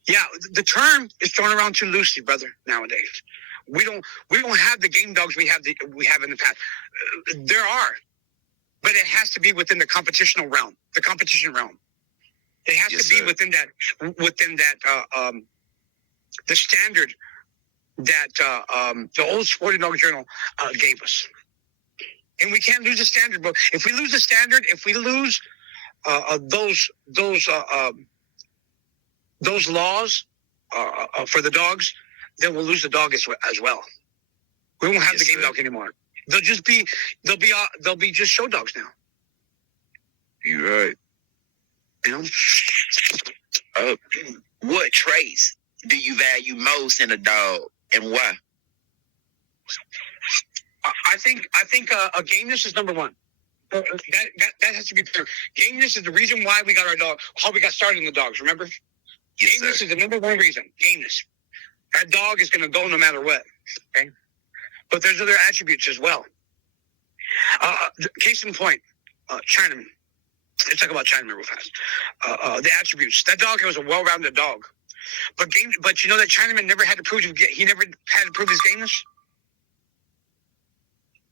Yeah, the term is thrown around too loosely, brother. Nowadays, we don't have the game dogs we have in the past. There are, but it has to be within the competition realm. It has to be within that the standard that the old Sporting Dog Journal gave us. And we can't lose the standard, bro. If we lose the standard, if we lose those laws for the dogs, then we'll lose the dog as well. We won't have the game dog anymore. They'll be just show dogs now. You're right. What traits do you value most in a dog, and why? I think gameness is number one. That has to be clear. Gameness is the reason why we got our dog, how we got started in the dogs. Remember? Yes, gameness sir. is the number one reason. Gameness. That dog is going to go no matter what. Okay, but there's other attributes as well. Case in point, Chinaman. Let's talk about Chinaman real fast. The attributes. That dog was a well-rounded dog, but you know that Chinaman never had to prove his gameness.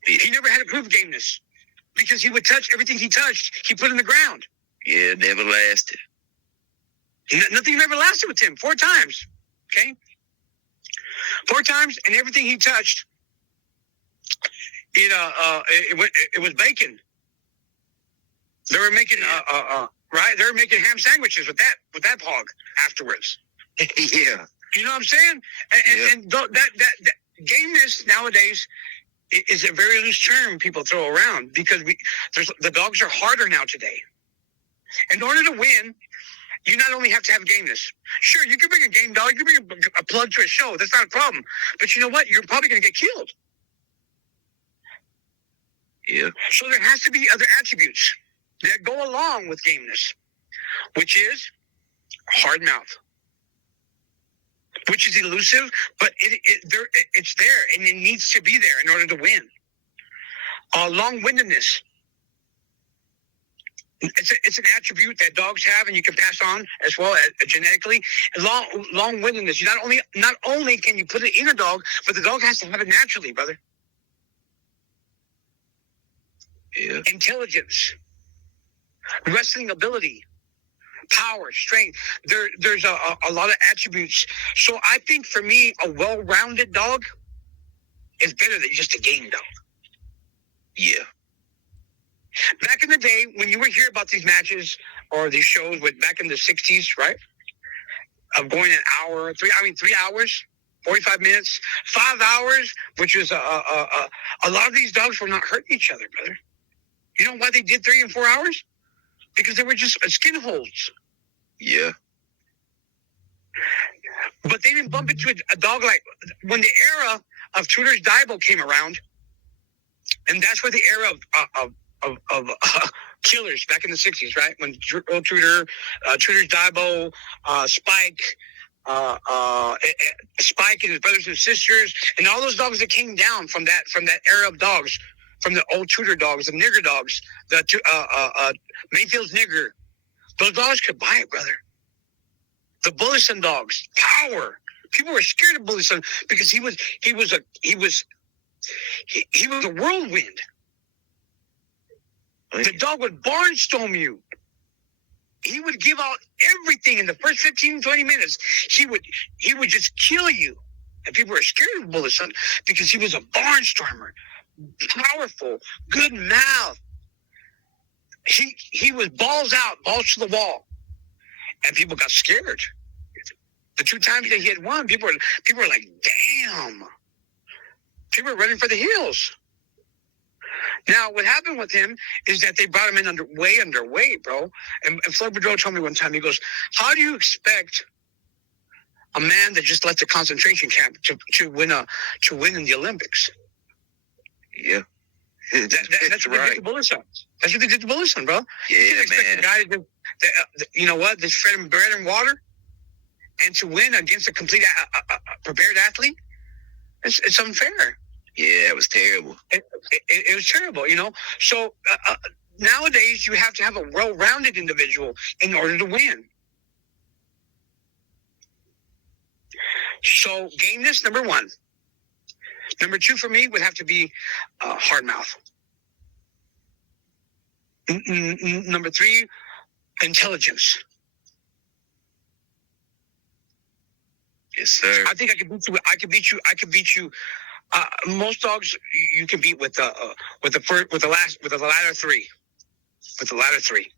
He never had to prove gameness because he would touch everything he touched. He put in the ground. Yeah, never lasted. Nothing ever lasted with him. 4 times. Okay, 4 times, and everything he touched, it was bacon. They were making right. They were making ham sandwiches with that hog afterwards. Yeah, you know what I'm saying? And that gameness nowadays is a very loose term people throw around because the dogs are harder now today. In order to win, you not only have to have gameness. Sure, you can bring a game dog, you can bring a plug to a show. That's not a problem. But you know what? You're probably going to get killed. Yeah. So there has to be other attributes that go along with gameness, which is hard mouth, which is elusive, but it's there, and it needs to be there in order to win. Long-windedness. It's an attribute that dogs have, and you can pass on as well genetically. Long-windedness. You not only can you put it in a dog, but the dog has to have it naturally, brother. Yeah. Intelligence, wrestling ability, power, strength. There's a lot of attributes. So I think for me, a well-rounded dog is better than just a game dog. Yeah. Back in the day, when you would hear about these matches or these shows back in the 60s, right? Of going an hour, 3 hours, 45 minutes, 5 hours, which was a lot of these dogs were not hurting each other, brother. You know why they did 3 and 4 hours? Because they were just skin holds. Yeah. But they didn't bump into a dog like when the era of Tudor's Diable came around, and that's where the era killers back in the 60s, right? When Old Tudor, Tudor's Dibo, Spike, Spike and his brothers and sisters, and all those dogs that came down from that era of dogs, from the old Tudor dogs, the nigger dogs, the Mayfield's nigger. Those dogs could bite, brother. The Bullison dogs, power. People were scared of Bullison because he was a whirlwind. The dog would barnstorm you. He would give out everything in the first 15, 20 minutes. He would just kill you. And people were scared of Bullison because he was a barnstormer. Powerful, good mouth. He was balls out, balls to the wall. And people got scared. The 2 times that he had won, people were like, damn. People were running for the hills. Now, what happened with him is that they brought him in underweight, bro. And Floyd Boudreaux told me one time, he goes, how do you expect a man that just left the concentration camp to win in the Olympics? Yeah. That's what they did to Bullison. That's what they did to Bullison, bro. Yeah, you can't expect man. a guy to you know what? Just fed him bread and water and to win against a complete prepared athlete? It's unfair. Yeah, it was terrible. It was terrible, you know? So nowadays, you have to have a well-rounded individual in order to win. So gameness, number 1. Number 2 for me would have to be hard mouth. Number 3, intelligence. Yes, sir. I think I could beat you. Most dogs you can beat with the latter 3. With the latter 3.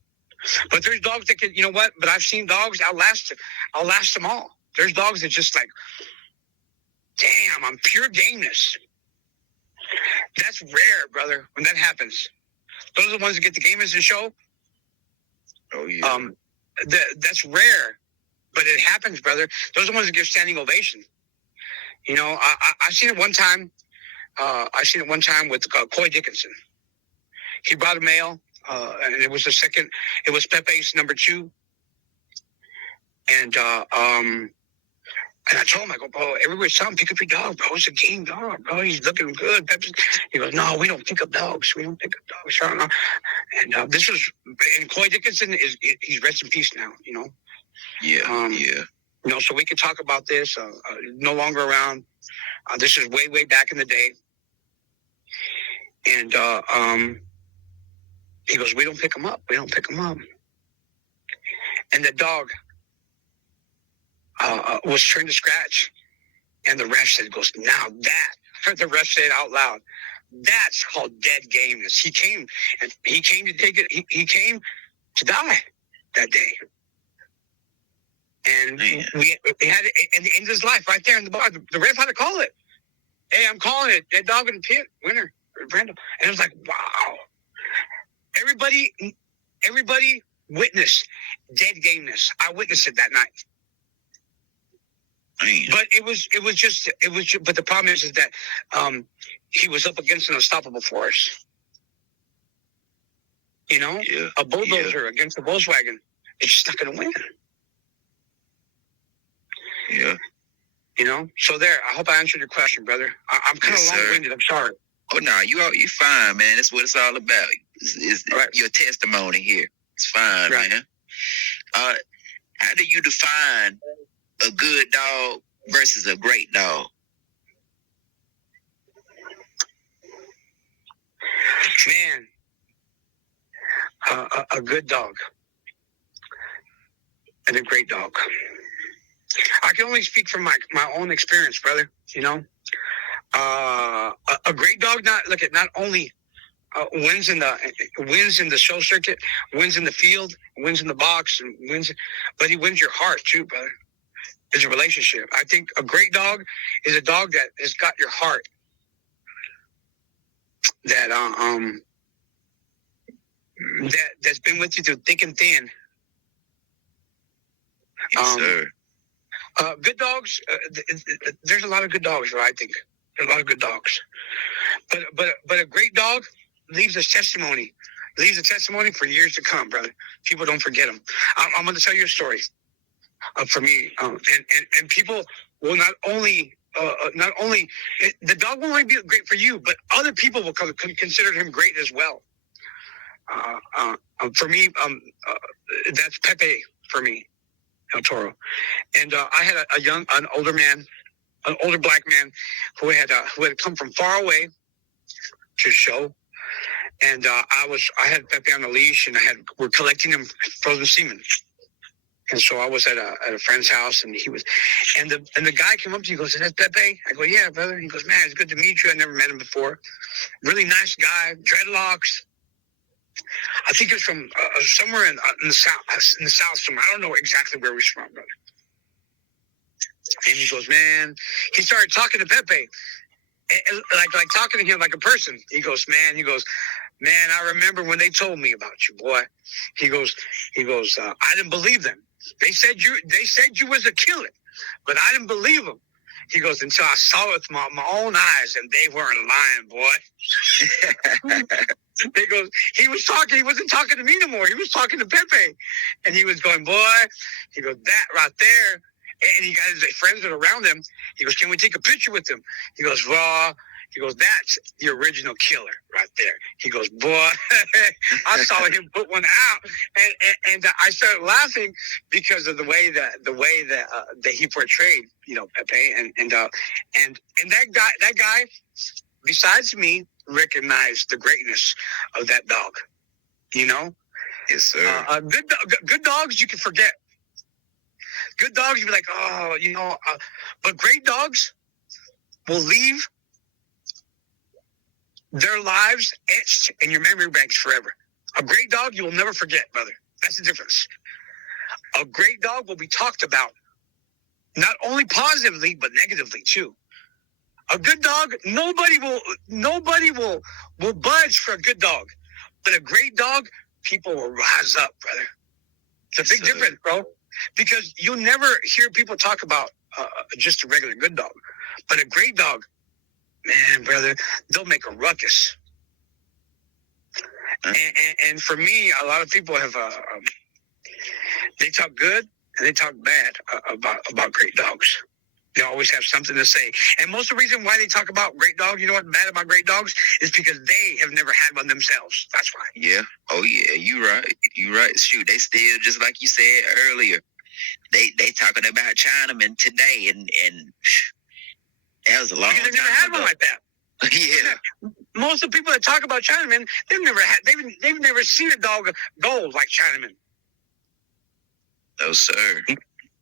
But there's dogs that can, you know what? But I've seen dogs outlast them all. There's dogs that just like, damn, I'm pure gameness. That's rare, brother, when that happens. Those are the ones that get the gameness in show. Oh, yeah. That's rare, but it happens, brother. Those are the ones that give standing ovation. You know, I seen it one time. With Coy Dickinson. He brought a male, and it was It was Pepe's number 2. And I told him, I go, bro, everybody's telling him, pick up your dog, bro. It's a game dog, bro. He's looking good. He goes, no, we don't pick up dogs. We don't pick up dogs. I don't know. And and Coy Dickinson he's rest in peace now, you know. Yeah, yeah. You know, so we can talk about this. No longer around. This is way, way back in the day. And he goes, we don't pick him up. We don't pick him up. And the dog was turned to scratch. And the ref said, now that, the ref said out loud, that's called dead gameness. He came to take it. He came to die that day. And we had it in the end of his life right there in the bar. The ref had to call it. Hey, I'm calling it. Dead dog in the pit, winner, Brando. And it was like, wow. Everybody witnessed dead gameness. I witnessed it that night. Man. But it was just. But the problem is that he was up against an unstoppable force. You know, a bulldozer against a Volkswagen. It's just not going to win. Yeah. You know, so there. I hope I answered your question, brother. I'm kind of long-winded. I'm sorry. Oh no, you fine, man. That's what it's all about. It's right. Your testimony here. It's fine, right. Man. How do you define a good dog versus a great dog? Man, a good dog and a great dog. I can only speak from my own experience, brother. You know, a great dog not only wins in the show circuit, wins in the field, wins in the box, and but he wins your heart too, brother. It's a relationship. I think a great dog is a dog that has got your heart. That's been with you through thick and thin. Yes, sir. Good dogs. There's a lot of good dogs, I think. There's a lot of good dogs, but a great dog leaves a testimony leaves a testimony for years to come, brother. People don't forget them. I'm going to tell you a story for me, and people will not only the dog will only be great for you, but other people will consider him great as well. For me, that's Pepe for me, El Toro. And I had an older black man who had come from far away to show. And I had Pepe on a leash, and we're collecting him frozen semen. And so I was at a friend's house, and the guy came up to me, he goes, "Is that Pepe?" I go, "Yeah, brother." He goes, "Man, it's good to meet you. I never met him before. Really nice guy, dreadlocks." I think it's from somewhere in the south somewhere. I don't know exactly where he's from, brother. And he goes, "Man," he started talking to Pepe, like talking to him like a person. He goes, "Man, I remember when they told me about you, boy." He goes, "I didn't believe them. They said you was a killer, but I didn't believe them." He goes, "Until I saw it with my own eyes, and they weren't lying, boy." He goes, he wasn't talking to me no more. He was talking to Pepe. And he was going, "Boy," he goes, "that right there." And he got his friends that are around him. He goes, "Can we take a picture with him?" He goes, "Well," he goes, "that's the original killer right there." He goes, "Boy," I saw him put one out, and I started laughing because of the way that he portrayed, Pepe, and that guy, besides me, recognized the greatness of that dog. Yes, sir. Good dogs you can forget. Good dogs, you'll be like, "Oh, but great dogs will leave their lives etched in your memory banks forever. A great dog you will never forget, brother. That's the difference. A great dog will be talked about, not only positively, but negatively too. A good dog, nobody will budge for a good dog. But a great dog, people will rise up, brother. It's a big difference, bro. Because you'll never hear people talk about just a regular good dog. But a great dog, man, brother, they'll make a ruckus. And for me, a lot of people have they talk good and they talk bad about great dogs. They always have something to say. And most of the reason why they talk about great dogs, you know what's bad about great dogs, is because they have never had one themselves. That's why. Yeah. Oh, yeah. You right. Shoot, they still, just like you said earlier, they talking about Chinamen today, and that was a long time ago. They've never had ago. one like that. Yeah. Most of the people that talk about Chinamen, they've never seen a dog go like Chinamen. No, sir.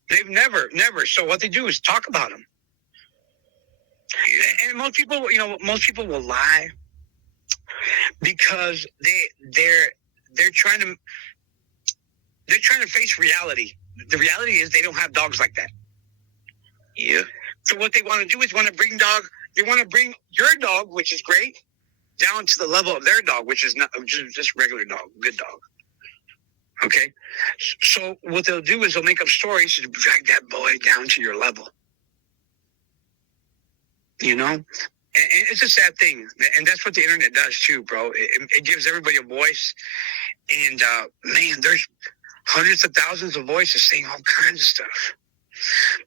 They've never. So what they do is talk about them. Yeah. And most people will lie because they're trying to face reality. The reality is they don't have dogs like that. Yeah. So what they want to do is they want to bring your dog, which is great, down to the level of their dog, which is not just regular dog, good dog. Okay? So what they'll do is they'll make up stories to drag that boy down to your level. And it's a sad thing. And that's what the internet does too, bro. It gives everybody a voice. And, man, there's hundreds of thousands of voices saying all kinds of stuff.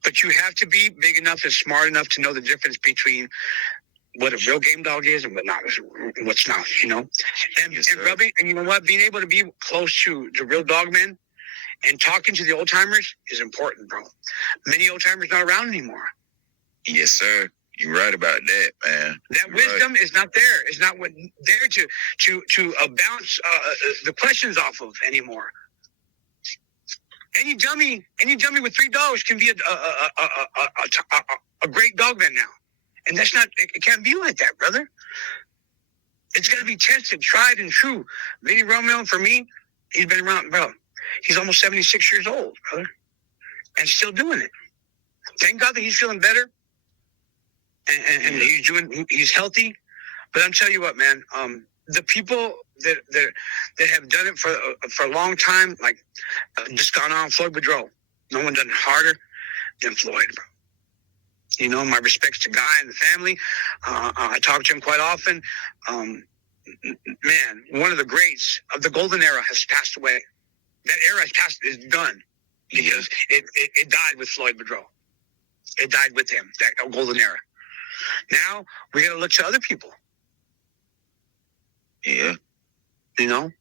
But you have to be big enough and smart enough to know the difference between what a real game dog is and what's not, And, yes, and you know what? Being able to be close to the real dogmen and talking to the old timers is important, bro. Many old timers not around anymore. Yes, sir. You're right about that, man. That wisdom is not there. It's not there to bounce the questions off of anymore. Any dummy with 3 dogs can be a great dogman now. And that's not, it can't be like that, brother. It's got to be tested, tried, and true. Vinny Romeo, for me, he's been around, bro. He's almost 76 years old, brother. And still doing it. Thank God that he's feeling better. And he's healthy. But I'm telling you what, man, the people that have done it for a long time, like just gone on, Floyd Boudreaux. No one done it harder than Floyd, bro. My respects to Guy and the family. I talk to him quite often. man, one of the greats of the golden era has passed away. That era is done because it died with Floyd Monroe. It died with him, that golden era. Now we got to look to other people. Yeah. You know,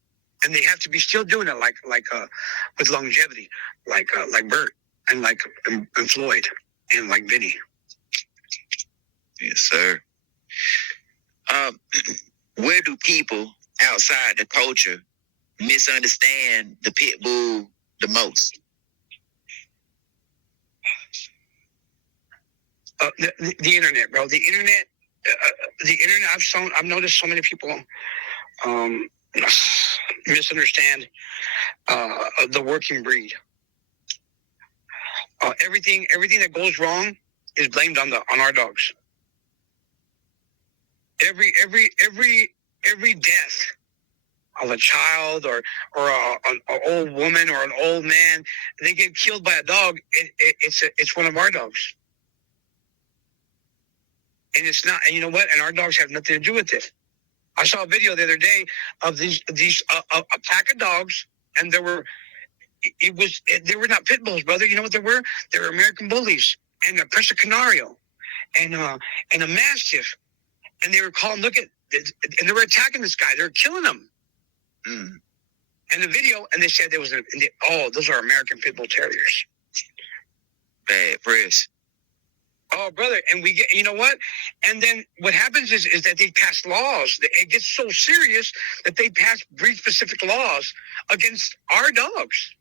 and they have to be still doing it like with longevity, like Bert and like and Floyd and like Vinny. Yes, sir. Where do people outside the culture misunderstand the pit bull the most? The internet, bro. The internet. I've noticed so many people misunderstand the working breed. Everything that goes wrong is blamed on our dogs. Every death of a child or an old woman or an old man, they get killed by a dog. It's one of our dogs. And it's not, and you know what? And our dogs have nothing to do with it. I saw a video the other day of these a pack of dogs, and they were not pit bulls, brother. You know what they were? They were American bullies and a Persian Canario and a Mastiff, and they were calling. Look at, and they were attacking this guy. They were killing him. And the video, and they said there was those are American pit bull terriers. Bad press. Oh, brother, and we get, you know what? And then what happens is that they pass laws. It gets so serious that they pass breed-specific laws against our dogs.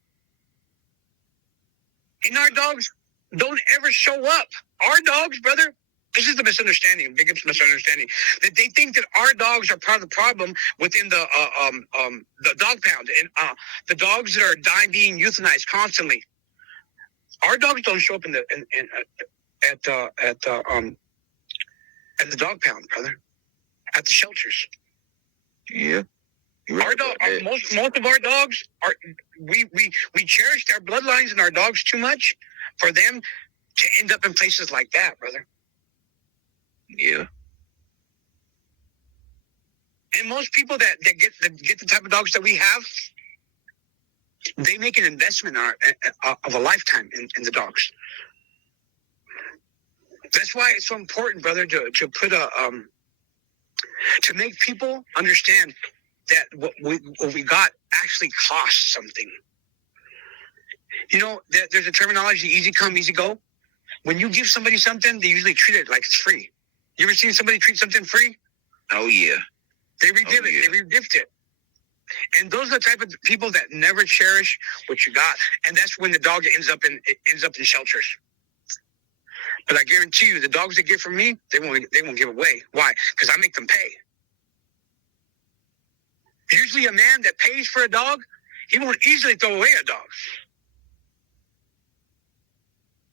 And our dogs don't ever show up. Our dogs, brother, this is the misunderstanding, biggest misunderstanding, that they think that our dogs are part of the problem within the dog pound and the dogs that are dying, being euthanized constantly. Our dogs don't show up at the dog pound, brother, at the shelters. Yeah. Our dog, most of our dogs are we cherished our bloodlines and our dogs too much for them to end up in places like that, brother. Yeah. And most people that get the type of dogs that we have, they make an investment of a lifetime in the dogs. That's why it's so important, brother, to put to make people understand that what we got actually costs something. You know, there's a terminology, easy come, easy go. When you give somebody something, they usually treat it like it's free. You ever seen somebody treat something free? Oh, yeah. They re-give it. They re-gift it. And those are the type of people that never cherish what you got. And that's when the dog ends up in shelters. But I guarantee you, the dogs they get from me, they won't give away. Why? Because I make them pay. Usually a man that pays for a dog, he won't easily throw away a dog.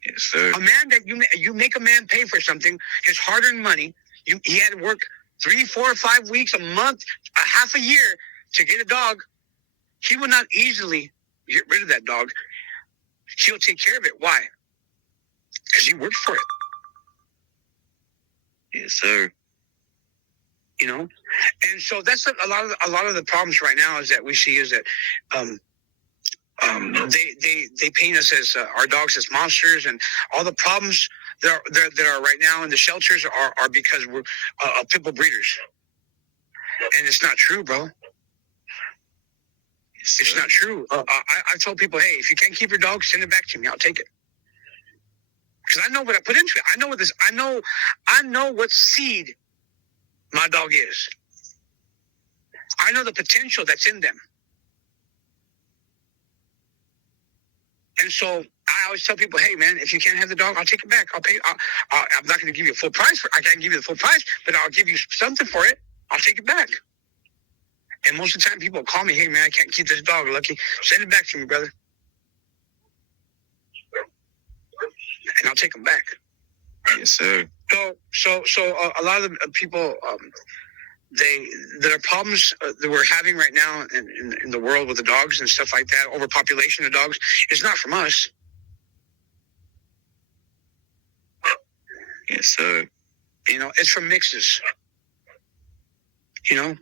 Yes, sir. A man that you make a man pay for something, his hard-earned money, he had to work 3, 4, 5 weeks, a month, a half a year to get a dog. He will not easily get rid of that dog. He'll take care of it. Why? Because he worked for it. Yes, sir. You know, and so that's a lot of the problems right now is that we see is that they paint us as our dogs as monsters, and all the problems that are right now in the shelters are because we're pit bull breeders, and it's not true, bro. It's not true. I told people, hey, if you can't keep your dog, send it back to me. I'll take it. Because I know what I put into it. I know what seed my dog is. I know the potential that's in them. And so I always tell people, hey, man, if you can't have the dog, I'll take it back. I'll pay. I'm not going to give you a full price I can't give you the full price, but I'll give you something for it. I'll take it back. And most of the time people call me, hey, man, I can't keep this dog, Lucky. Send it back to me, brother. And I'll take them back. Yes, sir. So a lot of the people, there are problems that we're having right now in the world with the dogs and stuff like that, overpopulation of dogs. It's not from us. Yes, sir. You know, it's from mixes. You know,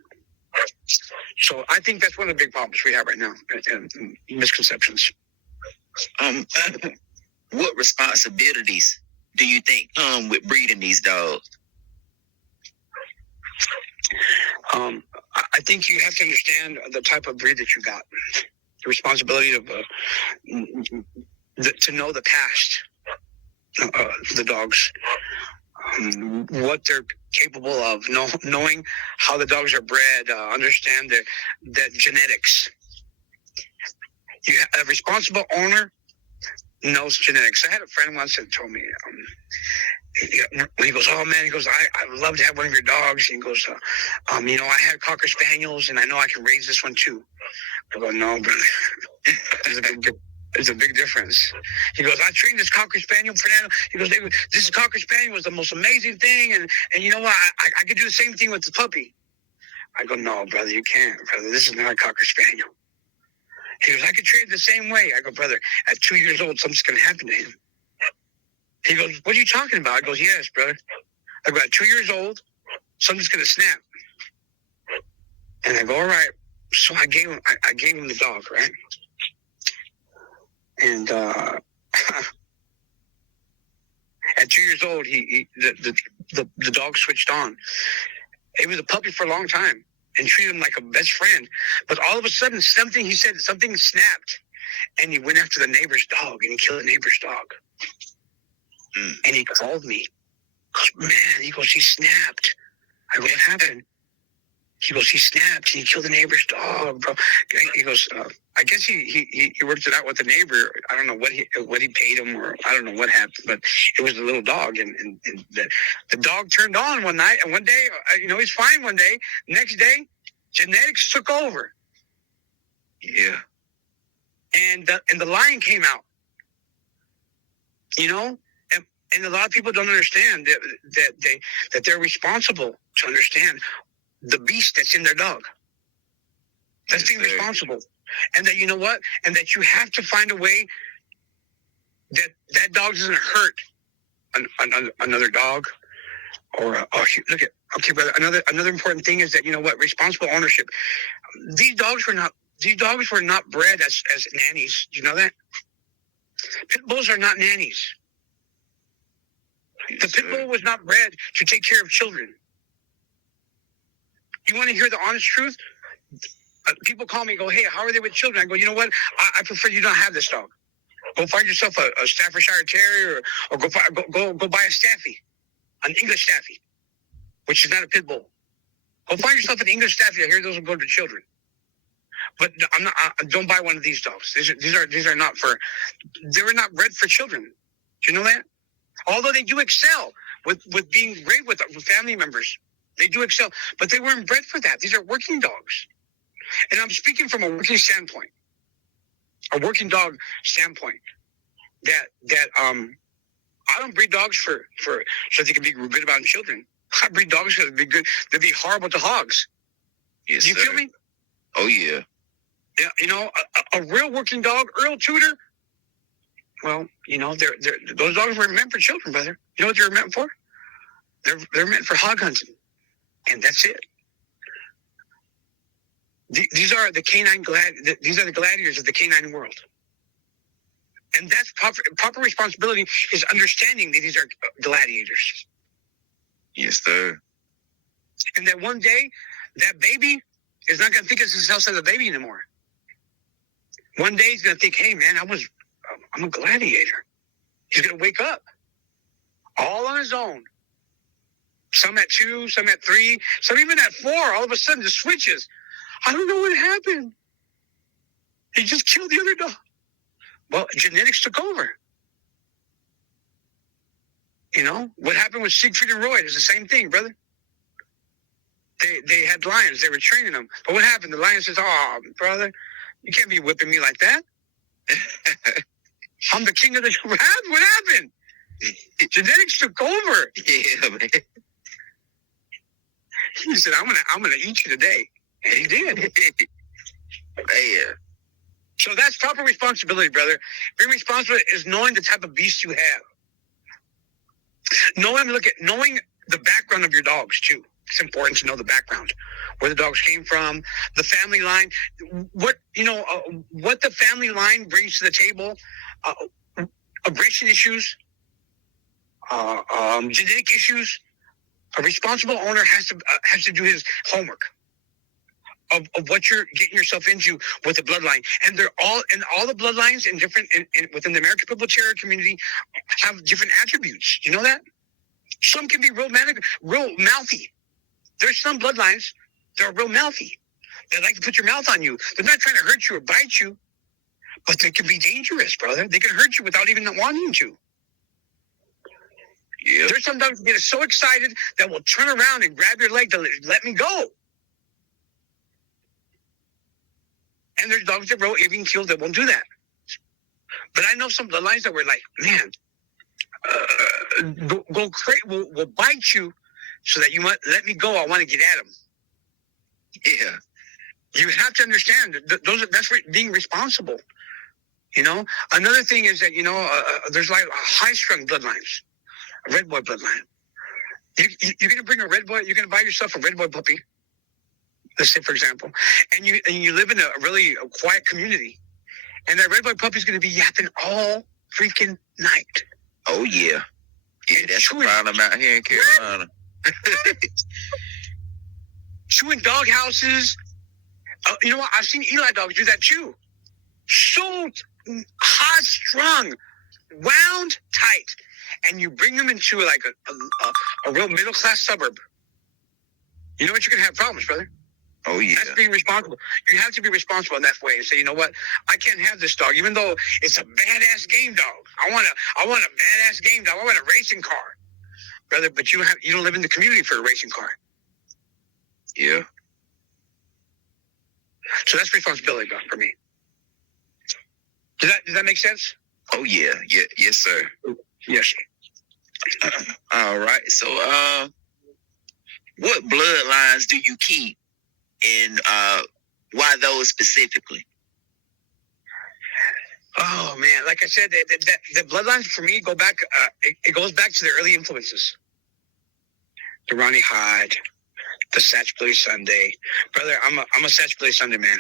So I think that's one of the big problems we have right now, and misconceptions. What responsibilities do you think come with breeding these dogs? I think you have to understand the type of breed that you got. The responsibility of to know the past of the dogs, what they're capable of, knowing how the dogs are bred, understand the genetics. A responsible owner knows genetics. I had a friend once that told me, he goes, oh man, he goes, I'd love to have one of your dogs. And he goes, I had Cocker Spaniels and I know I can raise this one too. I go, no, brother. There's a big difference. He goes, I trained this Cocker Spaniel, Fernando. He goes, this Cocker Spaniel was the most amazing thing. And you know what? I could do the same thing with the puppy. I go, no, brother, you can't, brother. This is not a Cocker Spaniel. He goes, I could train it the same way. I go, brother, at 2 years old, something's going to happen to him. He goes, what are you talking about? I goes, yes, brother. I go, at 2 years old, something's going to snap. And I go, all right. So I gave him the dog, right? And at 2 years old, the dog switched on. He was a puppy for a long time and treated him like a best friend. But all of a sudden, something snapped, and he went after the neighbor's dog and he killed the neighbor's dog. And he called me. Man, he goes, he snapped. I go, what happened? He goes, he snapped. He killed the neighbor's dog, bro. He goes, I guess he worked it out with the neighbor. I don't know what he paid him, or I don't know what happened, but it was a little dog, and the dog turned on one night, and one day, he's fine one day. Next day, genetics took over. Yeah. And the lion came out. And a lot of people don't understand that they're responsible to understand the beast that's in their dog. That's being responsible. And that, you know what? And that you have to find a way that dog doesn't hurt another dog. Or okay, brother. Another important thing is that, you know what? Responsible ownership. These dogs were not bred as nannies. Do you know that? Pit bulls are not nannies. The pit bull was not bred to take care of children. You want to hear the honest truth? People call me and go, hey, how are they with children? I go, you know what? I prefer you don't have this dog. Go find yourself a Staffordshire Terrier, or go buy a Staffy, an English Staffy, which is not a pit bull. Go find yourself an English Staffy. I hear those will go to children. But don't buy one of these dogs. These are not they were not bred for children. Do you know that? Although they do excel with being great with family members. They do excel, but they weren't bred for that. These are working dogs. And I'm speaking from a working standpoint, a working dog standpoint, that I don't breed dogs for so they can be good about children. I breed dogs because they'd be good. They'd be horrible to hogs. Yes, you feel me? Oh, yeah. Yeah, a real working dog, Earl Tudor, well, those dogs were meant for children, brother. You know what they were meant for? They're meant for hog hunting, and that's it. These are the canine these are the gladiators of the canine world, and that's proper responsibility is understanding that these are gladiators. Yes, sir. And that one day, that baby is not going to think of himself as a baby anymore. One day he's going to think, hey, man, I'm a gladiator. He's going to wake up all on his own. Some at 2, some at 3, some even at 4. All of a sudden, the switches. I don't know what happened. He just killed the other dog. Well, genetics took over. What happened with Siegfried and Roy is the same thing, brother. They had lions. They were training them. But what happened? The lion says, oh, brother, you can't be whipping me like that. I'm the king of the... What happened? Genetics took over. Yeah, man. He said, I'm gonna eat you today. And he did. Yeah. So that's proper responsibility, brother. Being responsible is knowing the type of beast you have. Knowing the background of your dogs, too. It's important to know the background, where the dogs came from, the family line, what the family line brings to the table, aggression issues, genetic issues. A responsible owner has to do his homework of what you're getting yourself into with the bloodline, and they're all the bloodlines in different within the American Pit Bull Terrier community have different attributes. You know that some can be real mouthy. There's some bloodlines that are real mouthy. They like to put your mouth on you. They're not trying to hurt you or bite you, but they can be dangerous, brother. They can hurt you without even wanting to. Yeah. There's some dogs that get so excited that will turn around and grab your leg to let me go. And there's dogs that will even kill that won't do that. But I know some bloodlines that were like, man, will bite you so that you might let me go. I want to get at them. Yeah. You have to understand that that's being responsible. You know, another thing is that, there's like high-strung bloodlines, a red boy bloodline. You're going to bring a red boy, you're going to buy yourself a red boy puppy, let's say, for example, and you live in a really quiet community, and that red boy puppy is going to be yapping all freaking night. Oh, yeah. Yeah, that's the problem out here in Carolina. Chewing dog houses. You know what? I've seen Eli dogs do that too. So high-strung, wound tight, and you bring them into like a real middle-class suburb. You know what? You're going to have problems, brother. Oh, yeah. That's being responsible. You have to be responsible in that way and say, you know what? I can't have this dog, even though it's a badass game dog. I want a badass game dog. I want a racing car, brother. But you don't live in the community for a racing car. Yeah. So that's responsibility, dog, for me. Does that make sense? Oh, yeah. Yes, sir. Yes. All right. So, what bloodlines do you keep, and why those specifically? Oh man, like I said, the bloodlines for me go back. It goes back to the early influences. The Ronnie Hyde, the Satch Bloody Sunday, brother. I'm a Satch Bloody Sunday man.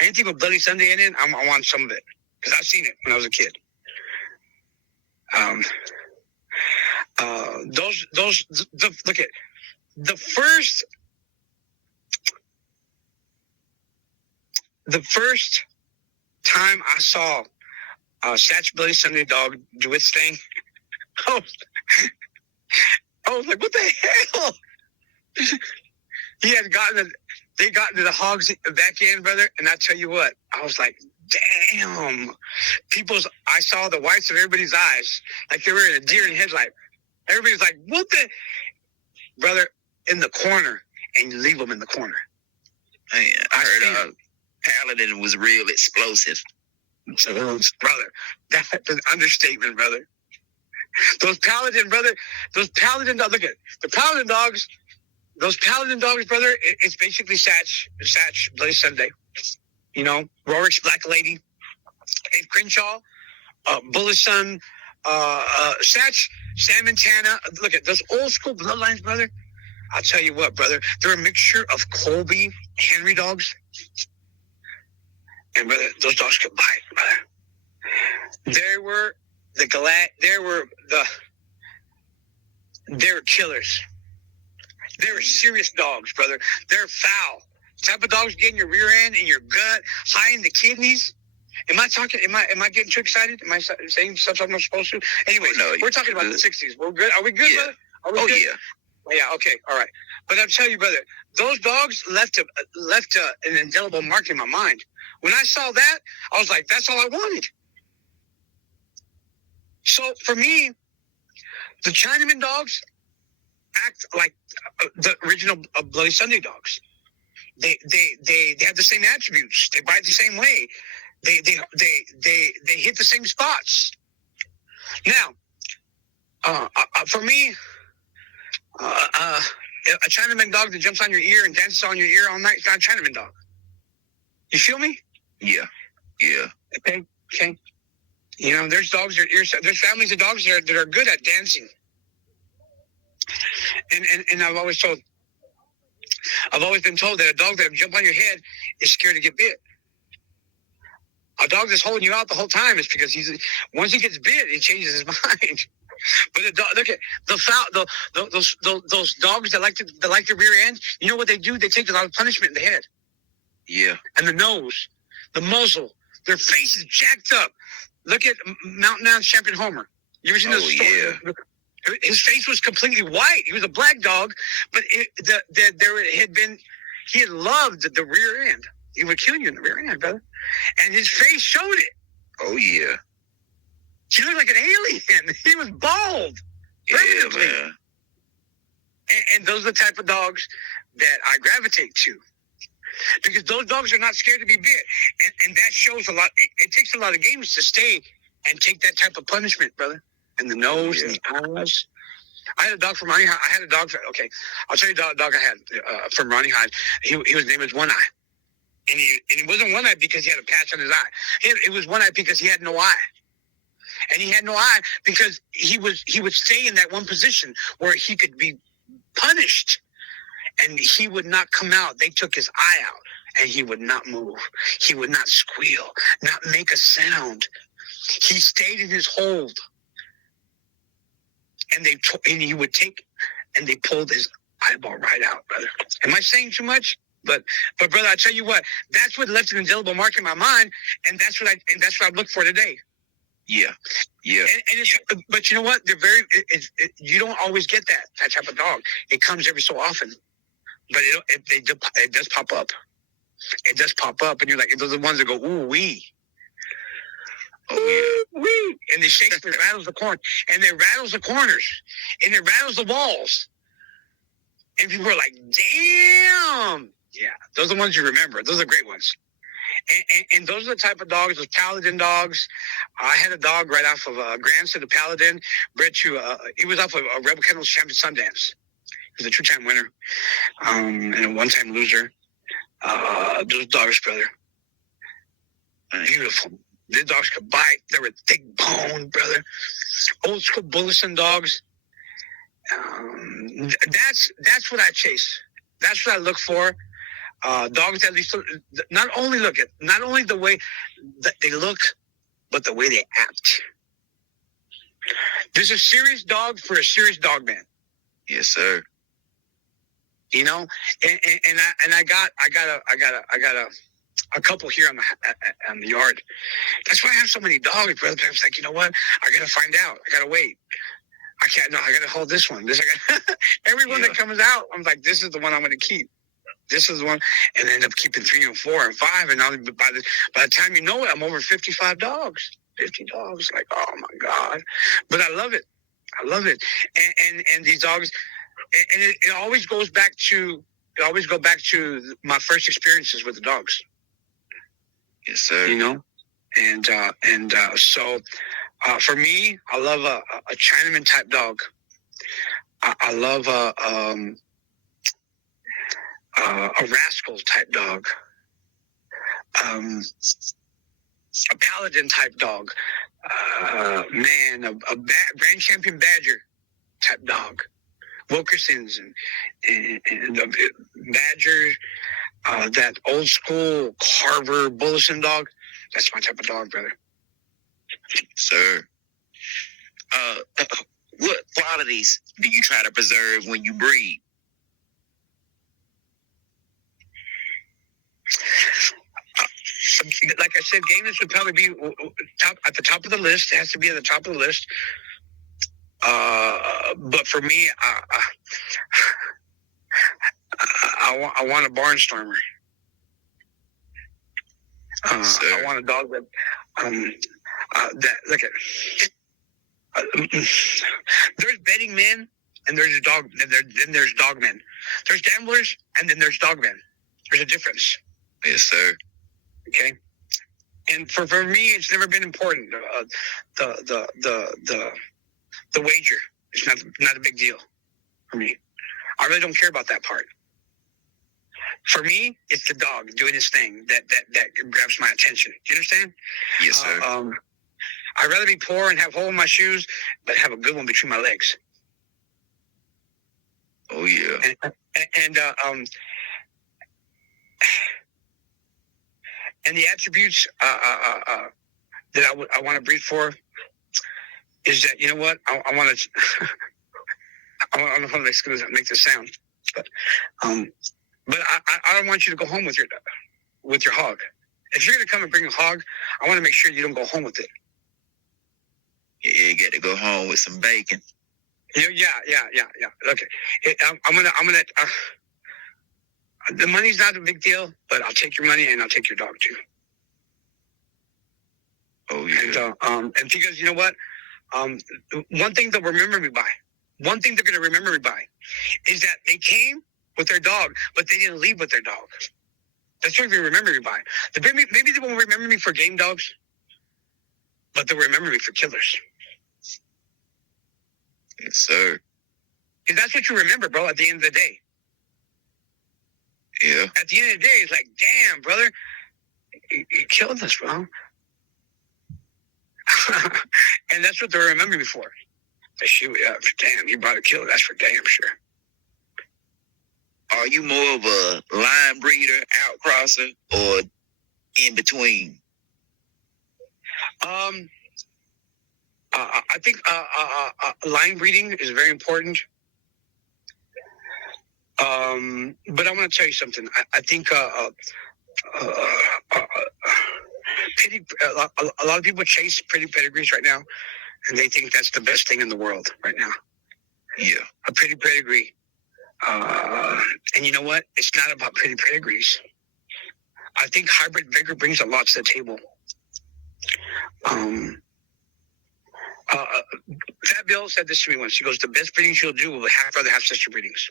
Anything with Bloody Sunday in it, I want some of it because I've seen it when I was a kid. Look at the first time I saw Satch Bloody Sunday dog do its thing, I was like, what the hell? They got into the hogs back in, brother, and I tell you what, I was like, damn. I saw the whites of everybody's eyes, like they were in a deer in headlight. Everybody's like, what the? Brother, in the corner, and you leave them in the corner. Man, I heard Paladin was real explosive. So, brother, that's an understatement, brother. Those Paladin dogs, look at the Paladin dogs. Those Paladin dogs, brother, it's basically Satch Bloody Sunday. You know, Rorick's Black Lady, Abe Crenshaw, Bullet's Son, Satch, Sam Montana. Look at those old school bloodlines, brother. I'll tell you what, brother, they're a mixture of Colby, Henry dogs. And brother, those dogs could bite, brother. They were killers. They were serious dogs, brother. They're foul. The type of dogs get in your rear end, in your gut, high in the kidneys. Am I getting too excited? Am I saying stuff I'm not supposed to? Anyways, we're talking about the 60s. We're good. Are we good, brother? Are we good? Yeah. Yeah, okay, all right. But I'll tell you, brother, those dogs left an indelible mark in my mind. When I saw that, I was like, that's all I wanted. So for me, the Chinaman dogs act like the original Bloody Sunday dogs. They have the same attributes. They bite the same way. They hit the same spots. Now, for me, a Chinaman dog that jumps on your ear and dances on your ear all night is not a Chinaman dog. You feel me? Yeah. Okay. You know, there's dogs there's families of dogs that are good at dancing. And I've always told I've always been told that a dog that jump on your head is scared to get bit. A dog that's holding you out the whole time is because once he gets bit, he changes his mind. But the dog, look at those dogs that like the rear end. You know what they do? They take a lot of punishment in the head. Yeah. And the nose, the muzzle, their face is jacked up. Look at Mountain Mountain Champion Homer. You ever seen this story? Yeah. His face was completely white. He was a black dog, but he had loved the rear end. He would kill you in the rear end, brother. And his face showed it. Oh, yeah. He looked like an alien. He was bald. Yeah, man. And those are the type of dogs that I gravitate to. Because those dogs are not scared to be bit. And that shows a lot. It takes a lot of games to stay and take that type of punishment, brother. And the nose and the eyes. I had a dog from Ronnie Hyde. Okay, I'll tell you the dog I had from Ronnie Hyde. His name was One Eye. And he wasn't one eye because he had a patch on his eye. It was one eye because he had no eye. And he had no eye because he would stay in that one position where he could be punished. And he would not come out. They took his eye out and he would not move. He would not squeal, not make a sound. He stayed in his hold. And he would take and they pulled his eyeball right out, brother. Am I saying too much? But brother, I tell you what, that's what left an indelible mark in my mind, and that's what I look for today. Yeah, yeah. But you know what? They're you don't always get that type of dog. It comes every so often, but it does pop up. It does pop up, and you're like, those are the ones that go ooh wee. Oh yeah, wee, and they shake, and rattles the corn, and they rattles the corners, and it rattles the walls, and people are like, damn. Yeah, those are the ones you remember. Those are great ones. And those are the type of dogs, those Paladin dogs. I had a dog right off of Grandson, a Paladin, bred to, he was off of Rebel Kennels Champion Sundance. He was a two-time winner and a one-time loser. Those dogs, brother, beautiful. These dogs could bite. They were thick bone, brother. Old school Bullison dogs. That's what I chase. That's what I look for. Dogs at least not only the way that they look, but the way they act. There's a serious dog for a serious dog man. Yes, sir. You know, and I got a couple here on the yard. That's why I have so many dogs, brother. I was like, you know what? I gotta find out. I gotta wait. I can't. No, I gotta hold this one. Everyone that comes out, I'm like, this is the one I'm gonna keep. This is the one, and I end up keeping 3 and 4 and 5, and by the time you know it, I'm over 55 dogs. 50 dogs, like, oh my God! But I love it. And these dogs, and it always goes back to my first experiences with the dogs. Yes, sir. You know, and so for me, I love a Chinaman type dog. I love a rascal type dog, a Paladin type dog, a Grand Champion Badger type dog, Wilkersons and Badger, that old school Carver Bullison dog. That's my type of dog, brother. Sir. What qualities do you try to preserve when you breed? Like I said, gameness would probably be at the top of the list. It has to be at the top of the list. But for me, I want a barnstormer. I want a dog that look at. There's betting men, and there's then there's dogmen. There's gamblers, and then there's dogmen. There's a difference. Yes, sir. Okay, and for me, it's never been important. The wager is not a big deal for me. I really don't care about that part. For me, it's the dog doing his thing that grabs my attention. Do you understand? Yes, sir. I'd rather be poor and have a hole in my shoes, but have a good one between my legs. Oh yeah. And the attributes that I want to breed for is that, you know what, I want to. I don't know how to make this sound, but I don't want you to go home with your hog. If you're gonna come and bring a hog, I want to make sure you don't go home with it. You get to go home with some bacon. Yeah. Okay, I'm gonna. The money's not a big deal, but I'll take your money and I'll take your dog too. Oh yeah. And because you know what, one thing they'll remember me by. One thing they're going to remember me by is that they came with their dog, but they didn't leave with their dog. That's what they remember me by. Maybe they won't remember me for game dogs, but they'll remember me for killers. Yes, sir. Because that's what you remember, bro, at the end of the day. Yeah. At the end of the day, it's like, damn, brother, you killed us, bro. And that's what they'll remember me for. Damn, you brought a killer. That's for damn sure. Are you more of a line breeder, outcrosser, or in between? I think line breeding is very important. But I want to tell you something. I think a lot of people chase pretty pedigrees right now, and they think that's the best thing in the world right now. Yeah. A pretty pedigree. And you know what? It's not about pretty pedigrees. I think hybrid vigor brings a lot to the table. Fat Bill said this to me once. He goes, the best breedings you'll do will rather have sister breedings.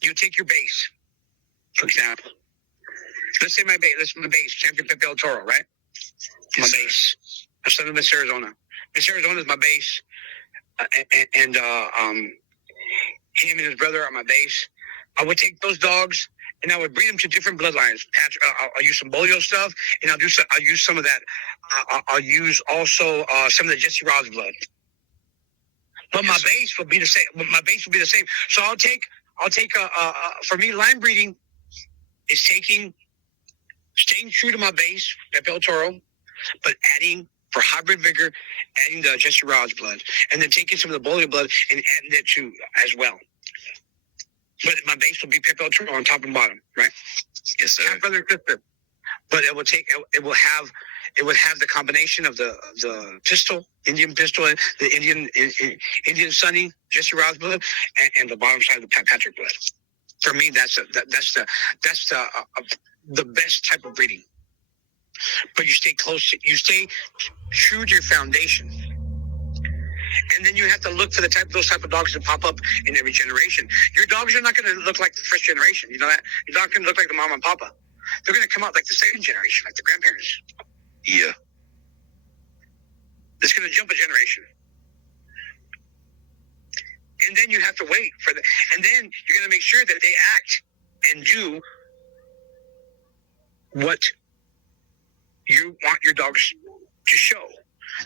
You take your base, for example. Let's say my base, Champion Pepe El Toro, right? My base. I'm from Miss Arizona. Miss Arizona is my base. And him and his brother are my base. I would take those dogs and I would breed them to different bloodlines. I'll use some Bolio stuff, and I'll use some of that. I'll use also some of the Jesse Ross blood. But my base will be the same. So I'll take for me, line breeding is staying true to my base, Pepe El Toro, but adding for hybrid vigor, adding the Jesse Ross blood, and then taking some of the Bolio blood and adding it to as well. But my base will be Pepe El Toro on top and bottom, right? Yes, sir. Half brother and sister. But it will have the combination of the pistol, Indian pistol, and the Indian Sunny, Jesse Ross blood, and the bottom side of the Patrick blood. For me, that's the best type of breeding. But you stay true to your foundation. And then you have to look for those type of dogs to pop up in every generation. Your dogs are not going to look like the first generation. You know that? Your dog can look like the mama and papa. They're going to come out like the second generation, like the grandparents. Yeah. It's going to jump a generation. And then you have to wait for and then you're going to make sure that they act and do what you want your dogs to show.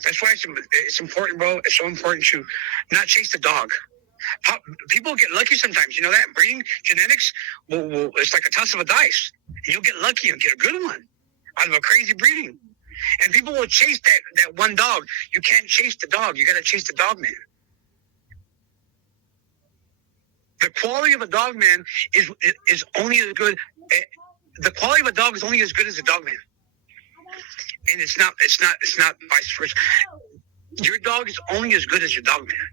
That's why it's important, bro. It's so important to not chase the dog. People get lucky sometimes. You know that? Breeding genetics, it's like a toss of a dice. You'll get lucky and get a good one out of a crazy breeding. And people will chase that one dog. You can't chase the dog. You got to chase the dog man. The quality of a dog man is only as good. The quality of a dog is only as good as the dog man. And it's not vice versa. Your dog is only as good as your dog man.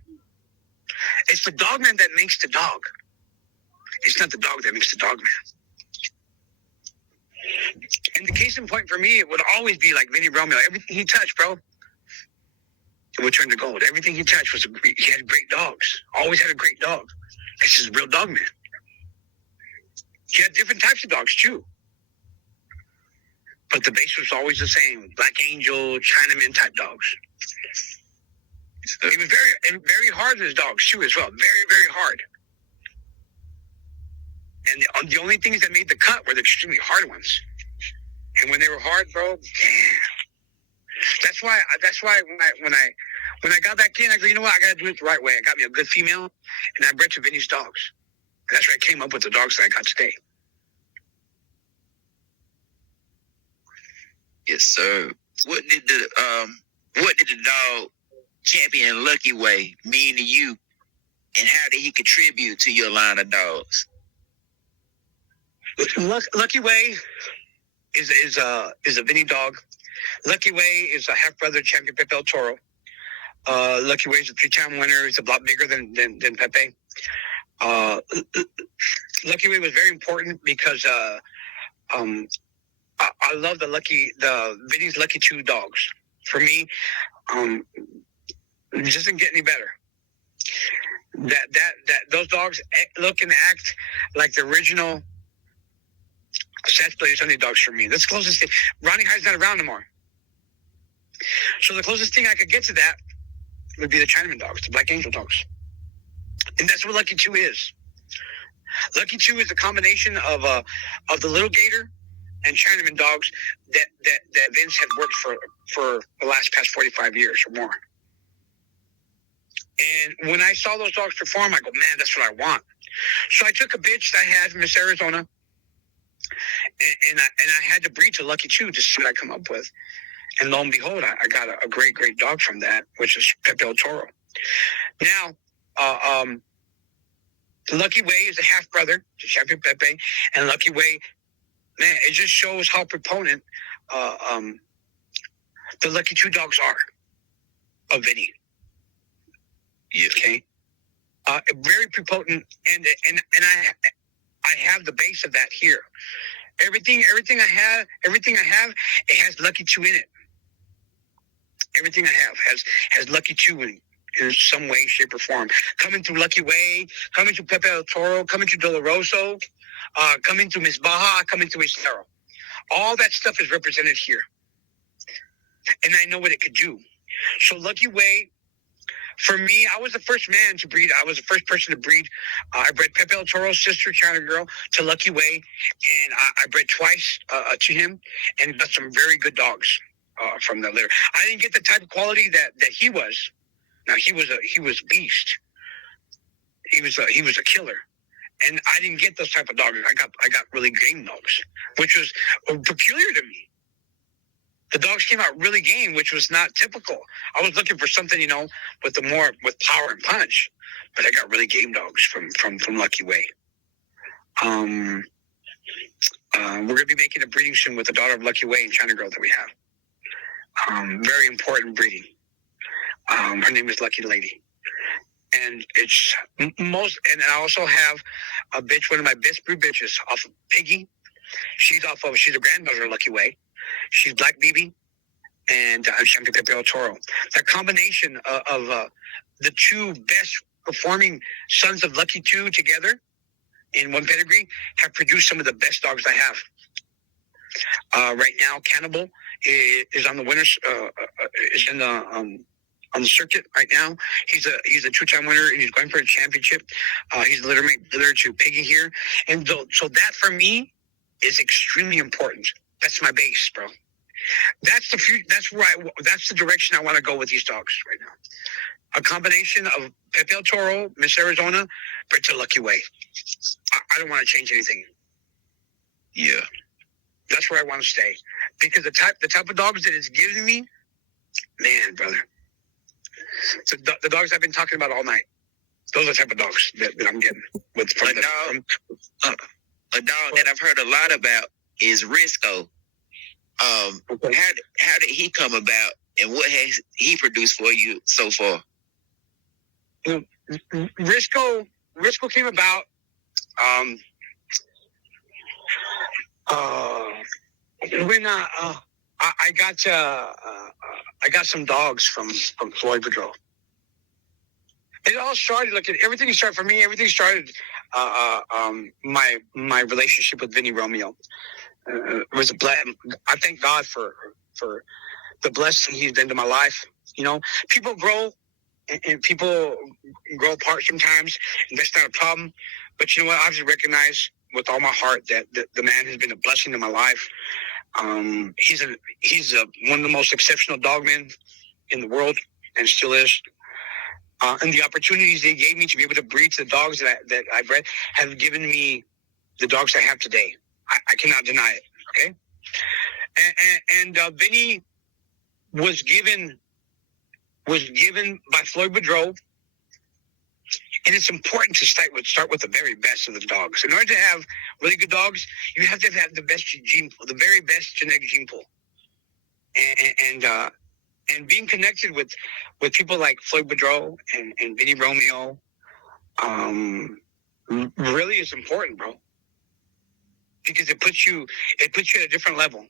It's the dog man that makes the dog. It's not the dog that makes the dog man. And the case in point for me, it would always be like Vinny Romeo. Everything he touched, bro, it would turn to gold. Everything he touched he had great dogs. Always had a great dog. This is a real dog man. He had different types of dogs too. But the base was always the same. Black Angel, Chinaman type dogs. He was very, very hard on his dogs too as well. Very, very hard. And the only things that made the cut were the extremely hard ones. And when they were hard, bro, damn. That's why when I got back in, I go, you know what? I got to do it the right way. I got me a good female, and I bred to Vinny's dogs. And that's where I came up with the dogs that I got today. Yes, sir. What did the dog champion Lucky Way mean to you, and how did he contribute to your line of dogs? Lucky Way is a Vinny dog. Lucky Way is a half brother champion Pepe El Toro. Lucky Way is a 3-time winner. He's a lot bigger than Pepe. Lucky Way was very important because I love the Vinny's Lucky 2 dogs. For me, it just didn't get any better. Those dogs look and act like the original Saturday Sunday dogs for me. That's the closest thing. Ronnie Hyde's not around anymore. So the closest thing I could get to that would be the Chinaman dogs, the Black Angel dogs. And that's what Lucky 2 is. Lucky 2 is a combination of the Little Gator and Chinaman dogs that Vince had worked for the past 45 years or more. And when I saw those dogs perform, I go, man, that's what I want. So I took a bitch that I had from Miss Arizona, and I had to breed to Lucky 2 to see what I come up with. And lo and behold, I got a great dog from that, which is Pepe El Toro. Now, Lucky Way is a half brother to champion Pepe, and Lucky Way, man, it just shows how proponent the Lucky 2 dogs are of Vinny. Yeah. Okay. Very prepotent, and I have the base of that here. Everything I have, it has Lucky 2 in it. Everything I have has Lucky 2 in some way, shape, or form. Coming through Lucky Way, coming to Pepe El Toro, coming to Doloroso, coming to Miss Baja, coming to Estero. All that stuff is represented here. And I know what it could do. So Lucky Way, for me, I was the first man to breed. I was the first person to breed. I bred Pepe El Toro's sister, China Girl, to Lucky Way, and I bred twice to him, and got some very good dogs from that litter. I didn't get the type of quality that he was. Now he was a beast. He was a killer, and I didn't get those type of dogs. I got really game dogs, which was peculiar to me. The dogs came out really game, which was not typical. I was looking for something, with power and punch, but I got really game dogs from Lucky Way. We're gonna be making a breeding soon with the daughter of Lucky Way and China Girl that we have. Very important breeding. Her name is Lucky Lady, and it's and I also have a bitch, one of my best breed bitches, off of Piggy. She's a granddaughter of Lucky Way. She's Black BB, and I'm champion Pepe El Toro. That combination of the two best performing sons of Lucky 2 together in one pedigree have produced some of the best dogs I have. Right now, Cannibal is on the winners. Is in the on the circuit right now. He's a 2-time winner, and he's going for a championship. He's literally to Piggy here, and so that for me is extremely important. That's my base, bro. That's the future. That's the direction I want to go with these dogs right now. A combination of Pepe El Toro, Miss Arizona, but to Lucky Way. I don't want to change anything. Yeah, that's where I want to stay, because the type of dogs that it's giving me, man, brother. So the dogs I've been talking about all night. Those are the type of dogs that I'm getting with from a dog that I've heard a lot about is Risco. Okay. How did he come about, and what has he produced for you so far? Risco came about when I got some dogs from Floyd Boudreaux. It all started. Everything started my relationship with Vinny Romeo. It was I thank God for the blessing he's been to my life. People grow and people grow apart sometimes, and that's not a problem. But you know what? I have to recognize with all my heart that the man has been a blessing to my life. He's one of the most exceptional dogmen in the world, and still is. And the opportunities they gave me to be able to breed to the dogs that I bred have given me the dogs I have today. I cannot deny it. Okay. And Vinny was given by Floyd Boudreau. And it's important to start with the very best of the dogs. In order to have really good dogs, you have to have the best gene pool, the very best genetic gene pool. And being connected with people like Floyd Boudreau and Vinny Romeo, really is important, bro. Because it puts you at a different level.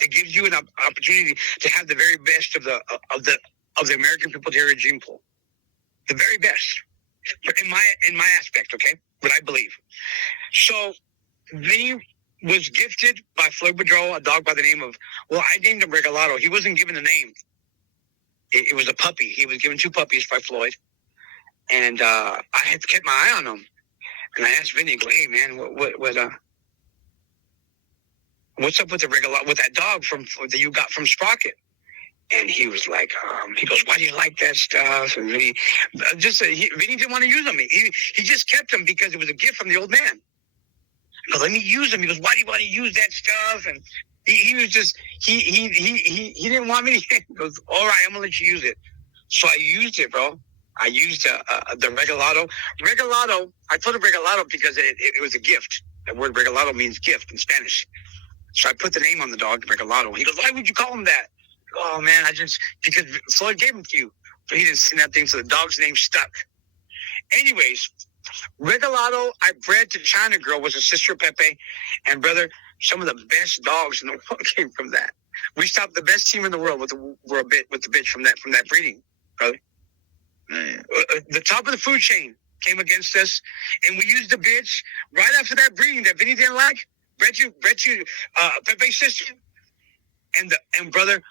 It gives you an opportunity to have the very best of the American Pupil Terrier gene pool, the very best. In my aspect, okay, what I believe. So, Vinny was gifted by Floyd Boudreau a dog by the name of, well, I named him Regalado. He wasn't given a name. It was a puppy. He was given 2 puppies by Floyd, and I had kept my eye on him. And I asked Vinny, "Hey man, what's up with the Regalado, with that dog that you got from Sprocket?" And he was like, he goes, "Why do you like that stuff?" And Vinny didn't want to use them. He just kept them because it was a gift from the old man. I go, "Let me use them." He goes, "Why do you want to use that stuff?" And he was just, he didn't want me to. He goes, "All right, I'm going to let you use it." So I used it, bro. I used the Regalado. Regalado, I told him Regalado because it was a gift. The word Regalado means gift in Spanish. So I put the name on the dog, Regalado. He goes, "Why would you call him that?" "Oh man, because Floyd gave him to you." But he didn't send that thing, so the dog's name stuck. Anyways, Regalado, I bred to China Girl, was a sister of Pepe. And brother, some of the best dogs in the world came from that. We stopped the best team in the world with the bitch from that breeding, brother. The top of the food chain came against us, and we used the bitch right after that breeding that Vinny didn't like. Bred to Pepe's sister, and brother,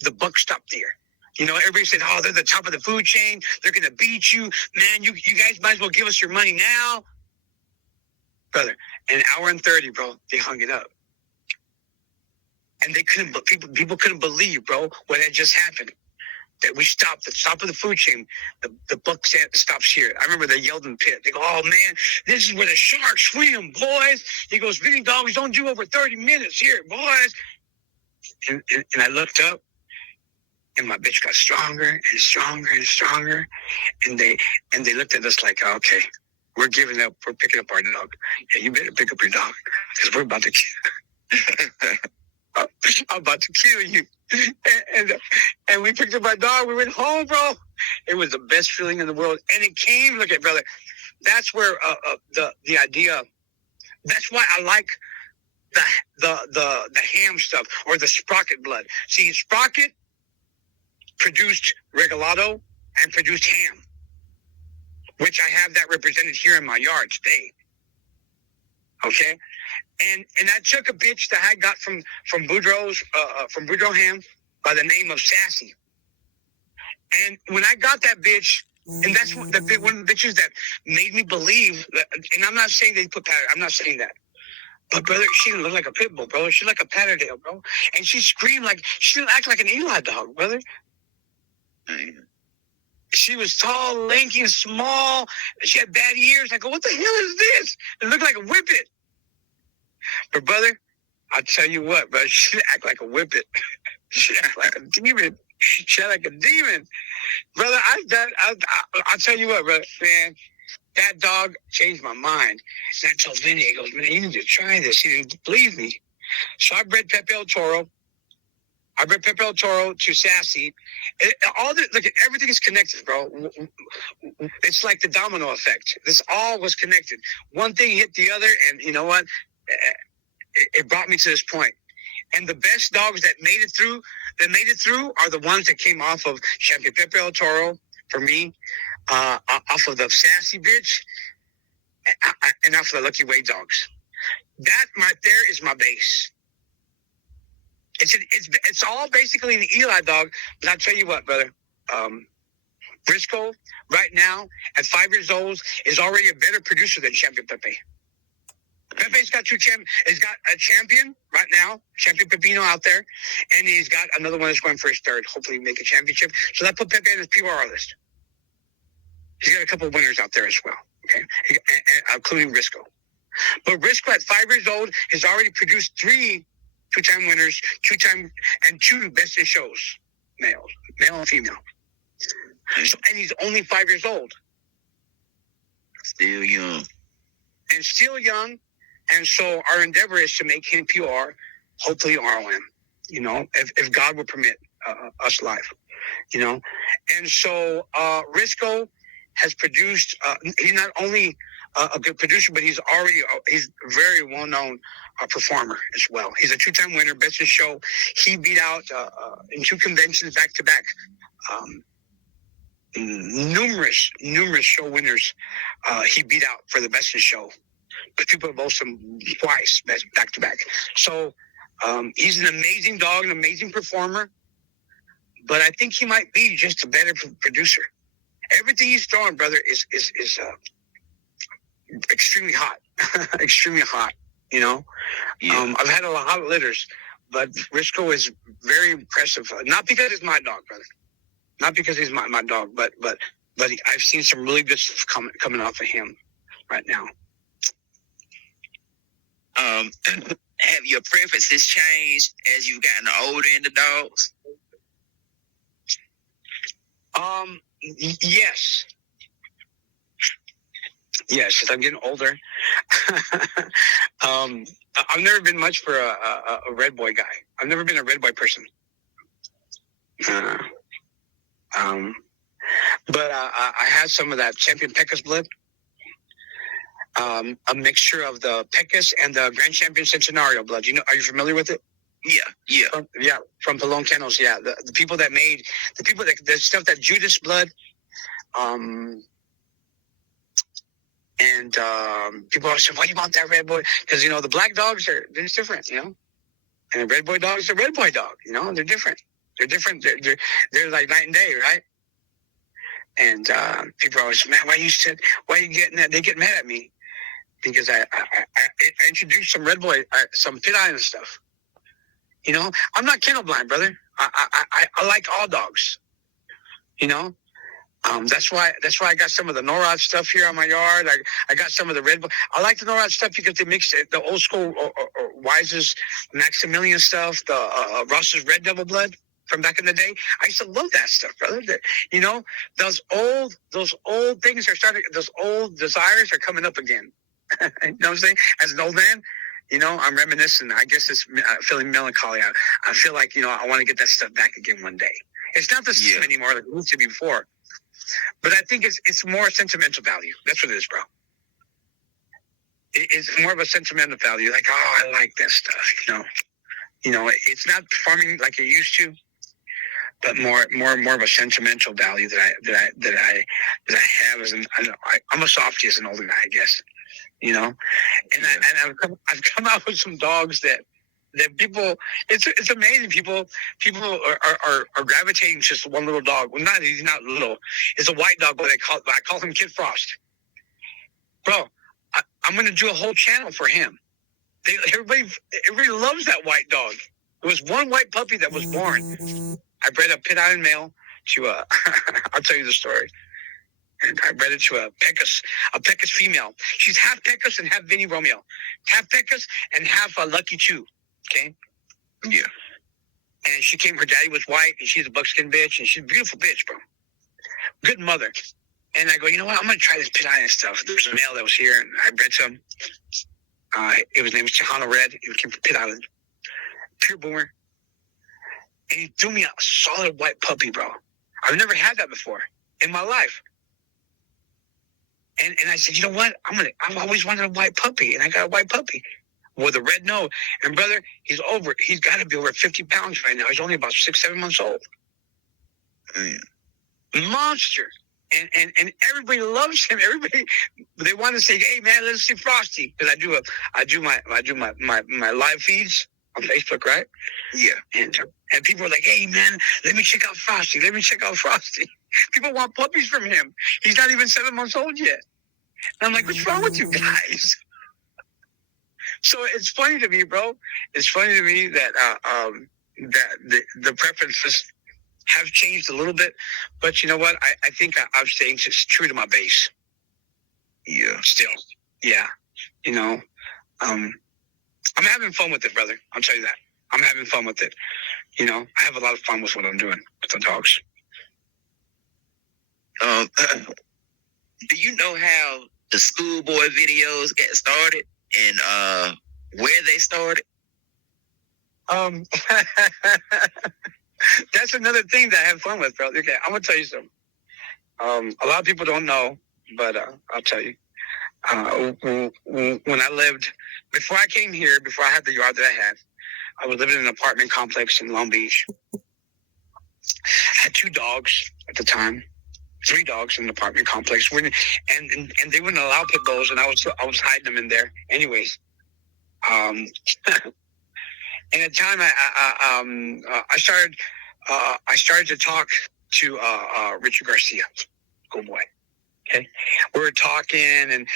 the buck stopped there. You know, everybody said, "Oh, they're the top of the food chain. They're gonna beat you, man. You guys might as well give us your money now, brother." In an hour and 30, bro, they hung it up, and they couldn't. People couldn't believe, bro, what had just happened. That we stopped the top of the food chain. The buck stops here. I remember they yelled in the pit. They go, "Oh man, this is where the sharks swim, boys." He goes, "Vinny dogs don't do over 30 minutes here, boys." And I looked up, and my bitch got stronger and stronger and stronger. And they looked at us like, "Okay, we're giving up. We're picking up our dog. Yeah, you better pick up your dog because we're about to kill. I'm about to kill you." And we picked up our dog. We went home, bro. It was the best feeling in the world. And it came. Look at brother. That's where the idea. That's why I like the ham stuff or the Sprocket blood. See, Sprocket produced Regalado and produced ham, which I have that represented here in my yard today. Okay, and I took a bitch that I got from Boudreau ham by the name of Sassy. And when I got that bitch, and that's one of the bitches that made me believe that, and I'm not saying they put powder, I'm not saying that. But brother, she didn't look like a pit bull, bro. She's like a Patterdale, bro. And she screamed like, she didn't act like an Eli dog, brother. She was tall, lanky, and small. She had bad ears. I go, "What the hell is this?" It looked like a whippet. But brother, I'll tell you what, bro, she didn't act like a whippet. She acted like a demon. She acted like a demon. Brother, I'll tell you what, brother, man, that dog changed my mind. And I told Vinny, he goes, "Man, you need to try this." He didn't believe me. So I bred Pepe El Toro. To Sassy. Look, everything is connected, bro. It's like the domino effect. This all was connected. One thing hit the other, and you know what? It brought me to this point. And the best dogs that made it through are the ones that came off of Champion Pepe El Toro, for me, off of the Sassy bitch, and off of the Lucky Way dogs. That right there is my base. It's all basically the Eli dog, but I'll tell you what, brother. Briscoe, right now, at 5 years old, is already a better producer than Champion Pepe. Pepe's got he's got a champion right now, Champion Pepino out there, and he's got another one that's going for his third, hopefully make a championship. So that put Pepe on his PRR list. He's got a couple of winners out there as well, okay, including Briscoe. But Briscoe, at 5 years old, has already produced 3 2-time winners, and 2 best in shows, male and female. So, and he's only 5 years old. Still young. And still young. And so our endeavor is to make him PR, hopefully ROM, you know, if God will permit us live, you know. And so Risco has produced, he's not only a good producer, but he's a very well-known performer as well. He's a 2-time winner, best in show. He beat out in 2 conventions back-to-back. Numerous show winners he beat out for the best in show, but people have voted him twice back to back. So he's an amazing dog, an amazing performer, but I think he might be just a better producer. Everything he's throwing, brother, is extremely hot, extremely hot. You know, yeah. I've had a lot of litters, but Risco is very impressive. Not because he's my dog, brother. Not because he's my dog, but I've seen some really good stuff coming off of him right now. Have your preferences changed as you've gotten older in the dogs? Yes. Yes, as I'm getting older. I've never been much for a red boy guy. I've never been a red boy person. But I had some of that champion Pecos blood. A mixture of the Pecos and the Grand Champion Centenario blood. You know, are you familiar with it? Yeah. From Pelon Kennels. Yeah, the people that made the stuff that Judas blood. And people always say, "Why do you want that red boy?" Because you know the black dogs they're just different, you know, and the red boy dogs are red boy dog. You know, they're different. They're different. They're like night and day, right? And people are always, "Man, why are you getting that?" They get mad at me because I introduced some red boy, some pit eye and stuff. You know, I'm not kennel blind, brother. I like all dogs. You know, that's why I got some of the NORAD stuff here on my yard. I got some of the red boy. I like the NORAD stuff because they mix the old school Wise's Maximilian stuff, the Ross's Red Devil blood from back in the day. I used to love that stuff, brother. You know, those old things are starting. Those old desires are coming up again. You know what I'm saying? As an old man, you know, I'm reminiscing. I guess it's feeling melancholy. I feel like, you know, I want to get that stuff back again one day. It's not the same anymore like it used to be before. But I think it's more sentimental value. That's what it is, bro. It's more of a sentimental value. Like, oh, I like that stuff. You know, it's not performing like it used to, but more of a sentimental value that I have as I'm a softie as an older guy, I guess. You know, and I've come out with some dogs that people, it's amazing. People are gravitating to just one little dog. Well, he's not little. It's a white dog, but I call him Kid Frost. Bro, I'm gonna do a whole channel for him. Everybody loves that white dog. There was one white puppy that was born. I bred a pit iron male to I'll tell you the story. And I bred it to a Pecos female. She's half Pecos and half Vinny Romeo. Half Pecos and half a Lucky Chew. Okay? Yeah. And she came, her daddy was white, and she's a buckskin bitch, and she's a beautiful bitch, bro. Good mother. And I go, you know what? I'm going to try this pit eye and stuff. There was a male that was here, and I bred some. His name was Tejano Red. He came from Pit Island. Pure boomer. And he threw me a solid white puppy, bro. I've never had that before in my life. And I said, you know what? I've always wanted a white puppy, and I got a white puppy with a red nose. And brother, he's got to be over 50 pounds right now. He's only about 6-7 months old. Monster. And everybody loves him. Everybody, they want to say, hey man, let's see Frosty. Because I do my live feeds on Facebook, right? Yeah. And people are like, hey man, let me check out Frosty. Let me check out Frosty. People want puppies from him. He's not even 7 months old yet. And I'm like, what's wrong with you guys? So it's funny to me, bro. It's funny to me that that the preferences have changed a little bit. But you know what? I think I'm staying just true to my base. Yeah. Still. Yeah. You know, I'm having fun with it, brother. I'll tell you that. I'm having fun with it. You know, I have a lot of fun with what I'm doing with the dogs. Do you know how the schoolboy videos get started and where they started? That's another thing that I have fun with, bro. Okay, I'm gonna tell you something. A lot of people don't know, but I'll tell you. When I lived, before I came here, before I had the yard that I had, I was living in an apartment complex in Long Beach. I had 2 dogs at the time, 3 dogs in the apartment complex, and they wouldn't allow pit bulls, and I was hiding them in there, anyways. And at the time, I started to talk to Richard Garcia, schoolboy. Okay, we were talking, and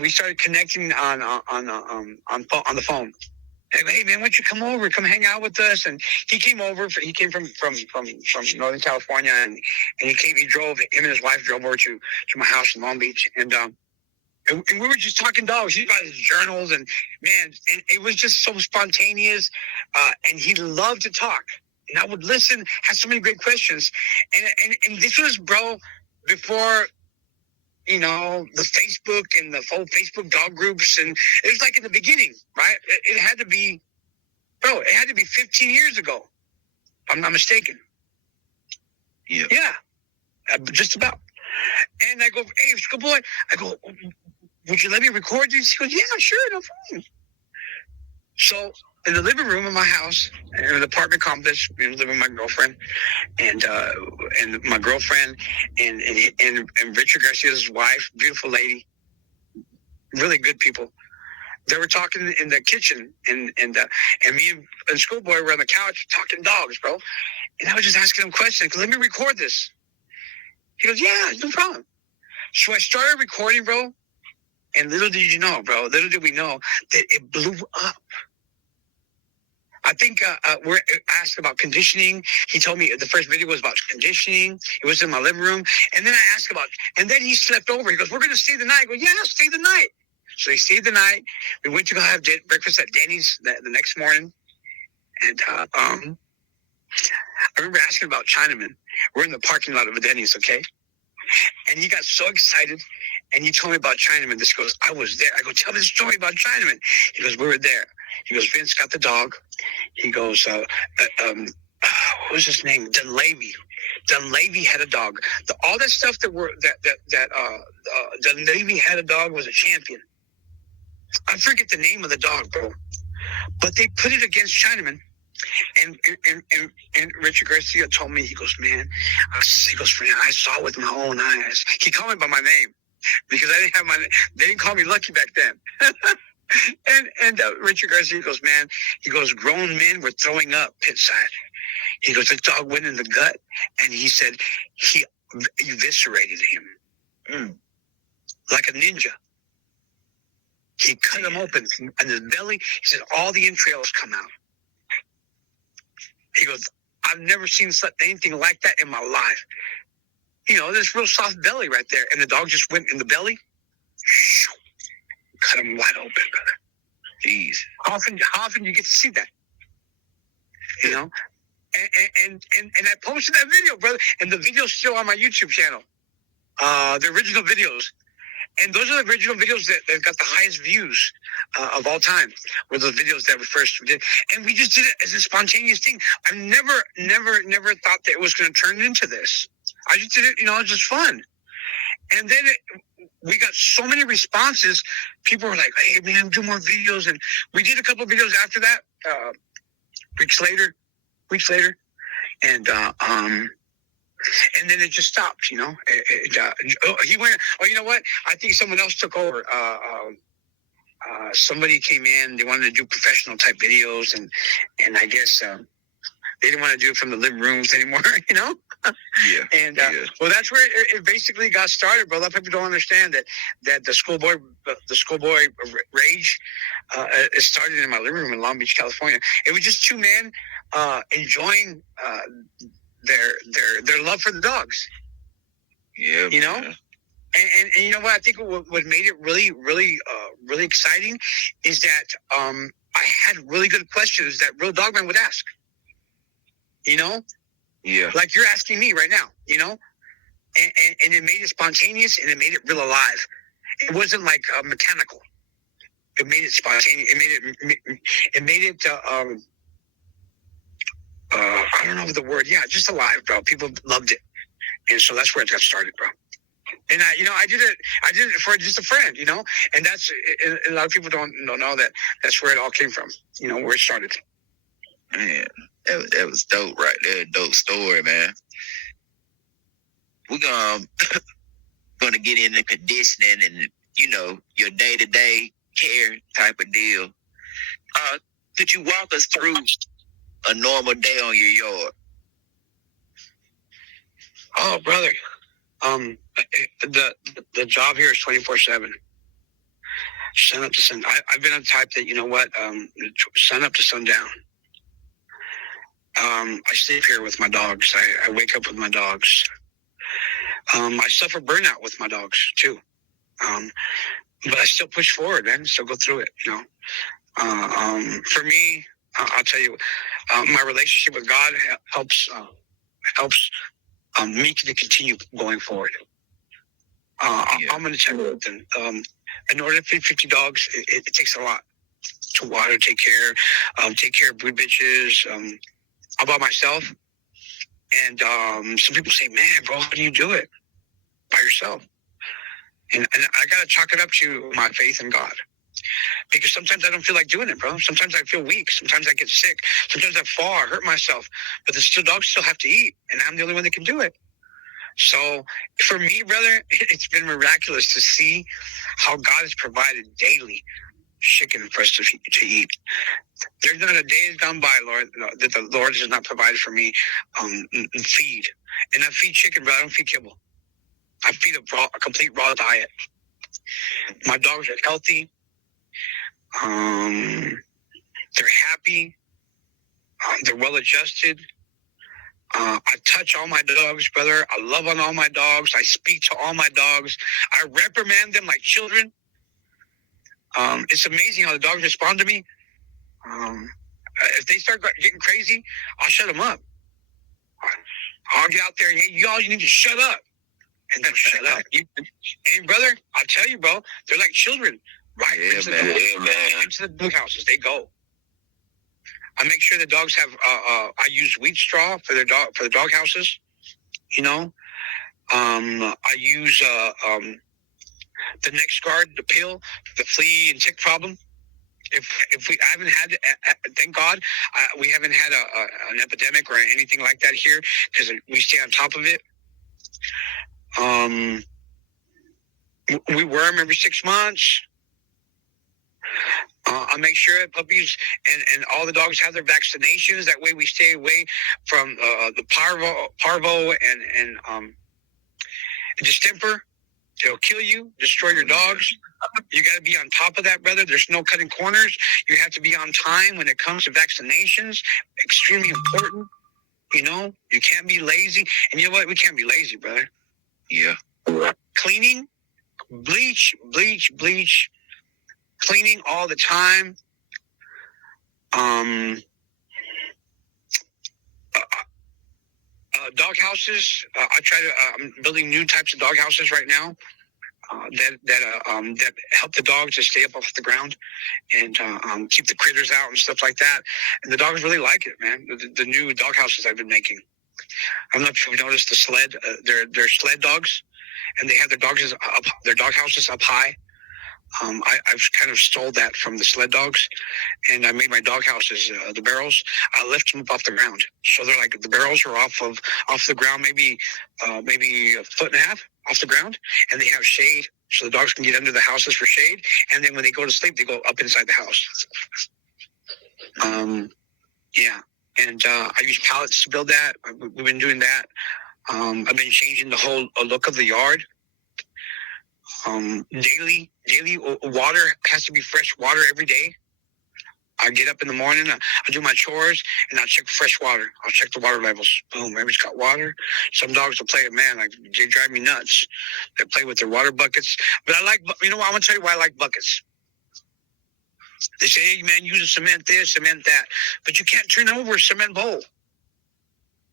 we started connecting on the phone. Hey man, why don't you come over? Come hang out with us. And he came over. He came from Northern California, and he came. He drove. Him and his wife drove over to my house in Long Beach, and we were just talking dogs. He got his journals, and man, and it was just so spontaneous. And he loved to talk, and I would listen. Had so many great questions, and this was, bro, before, you know, the Facebook and the whole Facebook dog groups, and it was like in the beginning, right? It had to be, bro, it had to be 15 years ago, if I'm not mistaken. Yeah. Yeah, just about. And I go, hey, schoolboy, I go, would you let me record this? He goes, yeah, sure, no problem. So in the living room of my house, in an apartment complex, I was living with my girlfriend, and my girlfriend and Richard Garcia's wife, beautiful lady, really good people. They were talking in the kitchen, and me and schoolboy were on the couch talking dogs, bro. And I was just asking him questions. Let me record this. He goes, yeah, no problem. So I started recording, bro. And little did we know that it blew up. I think we're asked about conditioning. He told me the first video was about conditioning. It was in my living room. And then I asked about, and then he slept over. He goes, we're going to stay the night. I go, yeah, stay the night. So he stayed the night. We went to go have breakfast at Denny's the next morning. And I remember asking about Chinaman. We're in the parking lot of a Denny's, okay? And he got so excited. And he told me about Chinaman. This goes, I was there. I go, tell me the story about Chinaman. He goes, we were there. He goes, Vince got the dog. He goes, what was his name? Dunleavy. Dunleavy had a dog. All that stuff Dunleavy had a dog was a champion. I forget the name of the dog, bro. But they put it against Chinaman. And Richard Garcia told me, he goes, man, I saw it with my own eyes. He called me by my name because I didn't have my name. They didn't call me Lucky back then. And Richard Garcia goes, man, he goes, grown men were throwing up pit side. He goes, the dog went in the gut, and he said he eviscerated him like a ninja. He cut him open, and his belly, he said, all the entrails come out. He goes, I've never seen anything like that in my life. You know, this real soft belly right there, and the dog just went in the belly. Cut him wide open, brother. Jeez. How often you get to see that? You know? And I posted that video, brother. And the video's still on my YouTube channel. The original videos. And those are the original videos that got the highest views of all time. Were those videos that we first did. And we just did it as a spontaneous thing. I never thought that it was going to turn into this. I just did it, you know, it was just fun. And then we got so many responses. People were like, hey, man, do more videos. And we did a couple of videos after that, weeks later. And then it just stopped, you know. He went, oh, you know what? I think someone else took over. Somebody came in. They wanted to do professional type videos. And I guess they didn't want to do it from the living rooms anymore, you know? Yeah. And well, that's where it basically got started, bro. A lot of people don't understand that the schoolboy rage it started in my living room in Long Beach, California. It was just 2 men enjoying their love for the dogs. Yeah, you know. Man. And you know what I think what made it really exciting is that I had really good questions that real dogmen would ask. You know? Yeah. Like you're asking me right now, you know? And it made it spontaneous and it made it real alive. It wasn't like mechanical. It made it spontaneous. It made it I don't know the word. Yeah, just alive, bro. People loved it. And so that's where it got started, bro. And I did it for just a friend, you know, and that's, a lot of people don't know that that's where it all came from, you know, where it started. Man, that was dope right there. Dope story, man. We're gonna get into conditioning and, you know, your day-to-day care type of deal. Could you walk us through a normal day on your yard? Oh, brother. The job here is 24/7. Sun up to sun. I've been the type that, you know what, sun up to sundown. I sleep here with my dogs. I wake up with my dogs. I suffer burnout with my dogs too. But I still push forward, man. Still go through it, you know. For me, I'll tell you, my relationship with God helps me to continue going forward. I'm going to tell you something. In order to feed 50 dogs, it takes a lot to water, take care of brood bitches. All by myself. And some people say, man, bro, how do you do it by yourself? And I got to chalk it up to my faith in God. Because sometimes I don't feel like doing it, bro. Sometimes I feel weak. Sometimes I get sick. Sometimes I fall, I hurt myself. But the dogs still have to eat. And I'm the only one that can do it. So for me, brother, it's been miraculous to see how God has provided daily chicken for us to eat. There's not a day has gone by, Lord, that the Lord has not provided for me feed. And I feed chicken, but I don't feed kibble. I feed a complete raw diet. My dogs are healthy. They're happy. They're well adjusted. I touch all my dogs, brother. I love on all my dogs. I speak to all my dogs. I reprimand them like children. It's amazing how the dogs respond to me. If they start getting crazy, I'll shut them up. I'll get out there and, hey, y'all, you need to shut up. And they'll shut up. And brother, I'll tell you, bro, they're like children. Right into the dog houses, they go. I make sure the dogs have. I use wheat straw for the dog houses. You know, I use the next guard, the pill, the flea and tick problem. If we haven't had, thank God, we haven't had an epidemic or anything like that here because we stay on top of it. We worm every 6 months. I make sure puppies and all the dogs have their vaccinations. That way we stay away from the parvo and distemper. It'll kill you, destroy your dogs. You got to be on top of that, brother. There's no cutting corners. You have to be on time when it comes to vaccinations. Extremely important. You know, you can't be lazy. And you know what? We can't be lazy, brother. Yeah. Cleaning, bleach. Cleaning all the time. Dog houses. I'm building new types of dog houses right now that help the dogs to stay up off the ground and keep the critters out and stuff like that. And the dogs really like it, man. The new dog houses I've been making. I don't know if you've noticed the sled. They're sled dogs, and they have their dog houses up high. I've kind of stole that from the sled dogs, and I made my dog houses, the barrels. I lift them up off the ground, so they're like the barrels are off the ground, maybe a foot and a half off the ground, and they have shade, so the dogs can get under the houses for shade. And then when they go to sleep, they go up inside the house. Yeah, and I use pallets to build that. We've been doing that. I've been changing the whole look of the yard. Daily water has to be fresh water every day. I get up in the morning, I do my chores, and I check fresh water. I'll check the water levels. Boom, everybody's got water. Some dogs will play it, man, like they drive me nuts. They play with their water buckets. But I like, you know what, I'm going to tell you why I like buckets. They say, hey, man, use a cement this, cement that. But you can't turn over a cement bowl.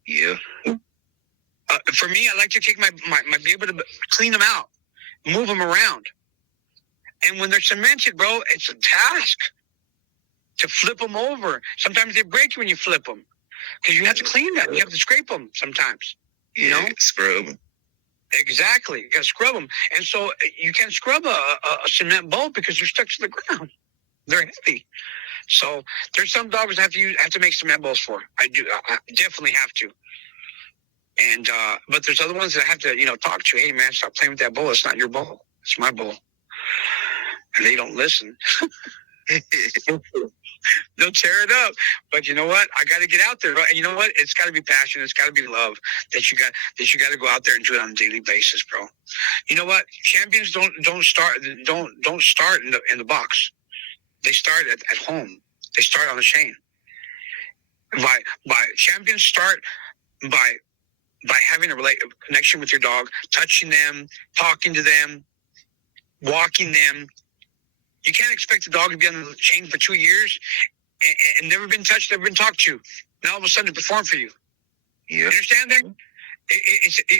Yeah. For me, I like to take my be able to clean them out, move them around. And when they're cemented, bro, it's a task to flip them over. Sometimes they break when you flip them because you have to clean them. You have to scrape them sometimes. You know? Scrub them. Exactly. You got to scrub them. And so you can't scrub a cement bowl because they're stuck to the ground. They're heavy. So there's some dogs I have to make cement bowls for. I definitely have to. And but there's other ones that I have to, talk to. Hey, man, stop playing with that bowl. It's not your bowl. It's my bowl. And they don't listen. They'll tear it up. But you know what? I got to get out there. And you know what? It's got to be passion. It's got to be love that you got to go out there and do it on a daily basis, bro. You know what? Champions don't start in the box. They start at home. They start on the chain. By champions start by having a connection with your dog, touching them, talking to them, walking them. You can't expect a dog to be on the chain for 2 years and never been touched, never been talked to. Now all of a sudden to perform for you. Yeah. You understand that?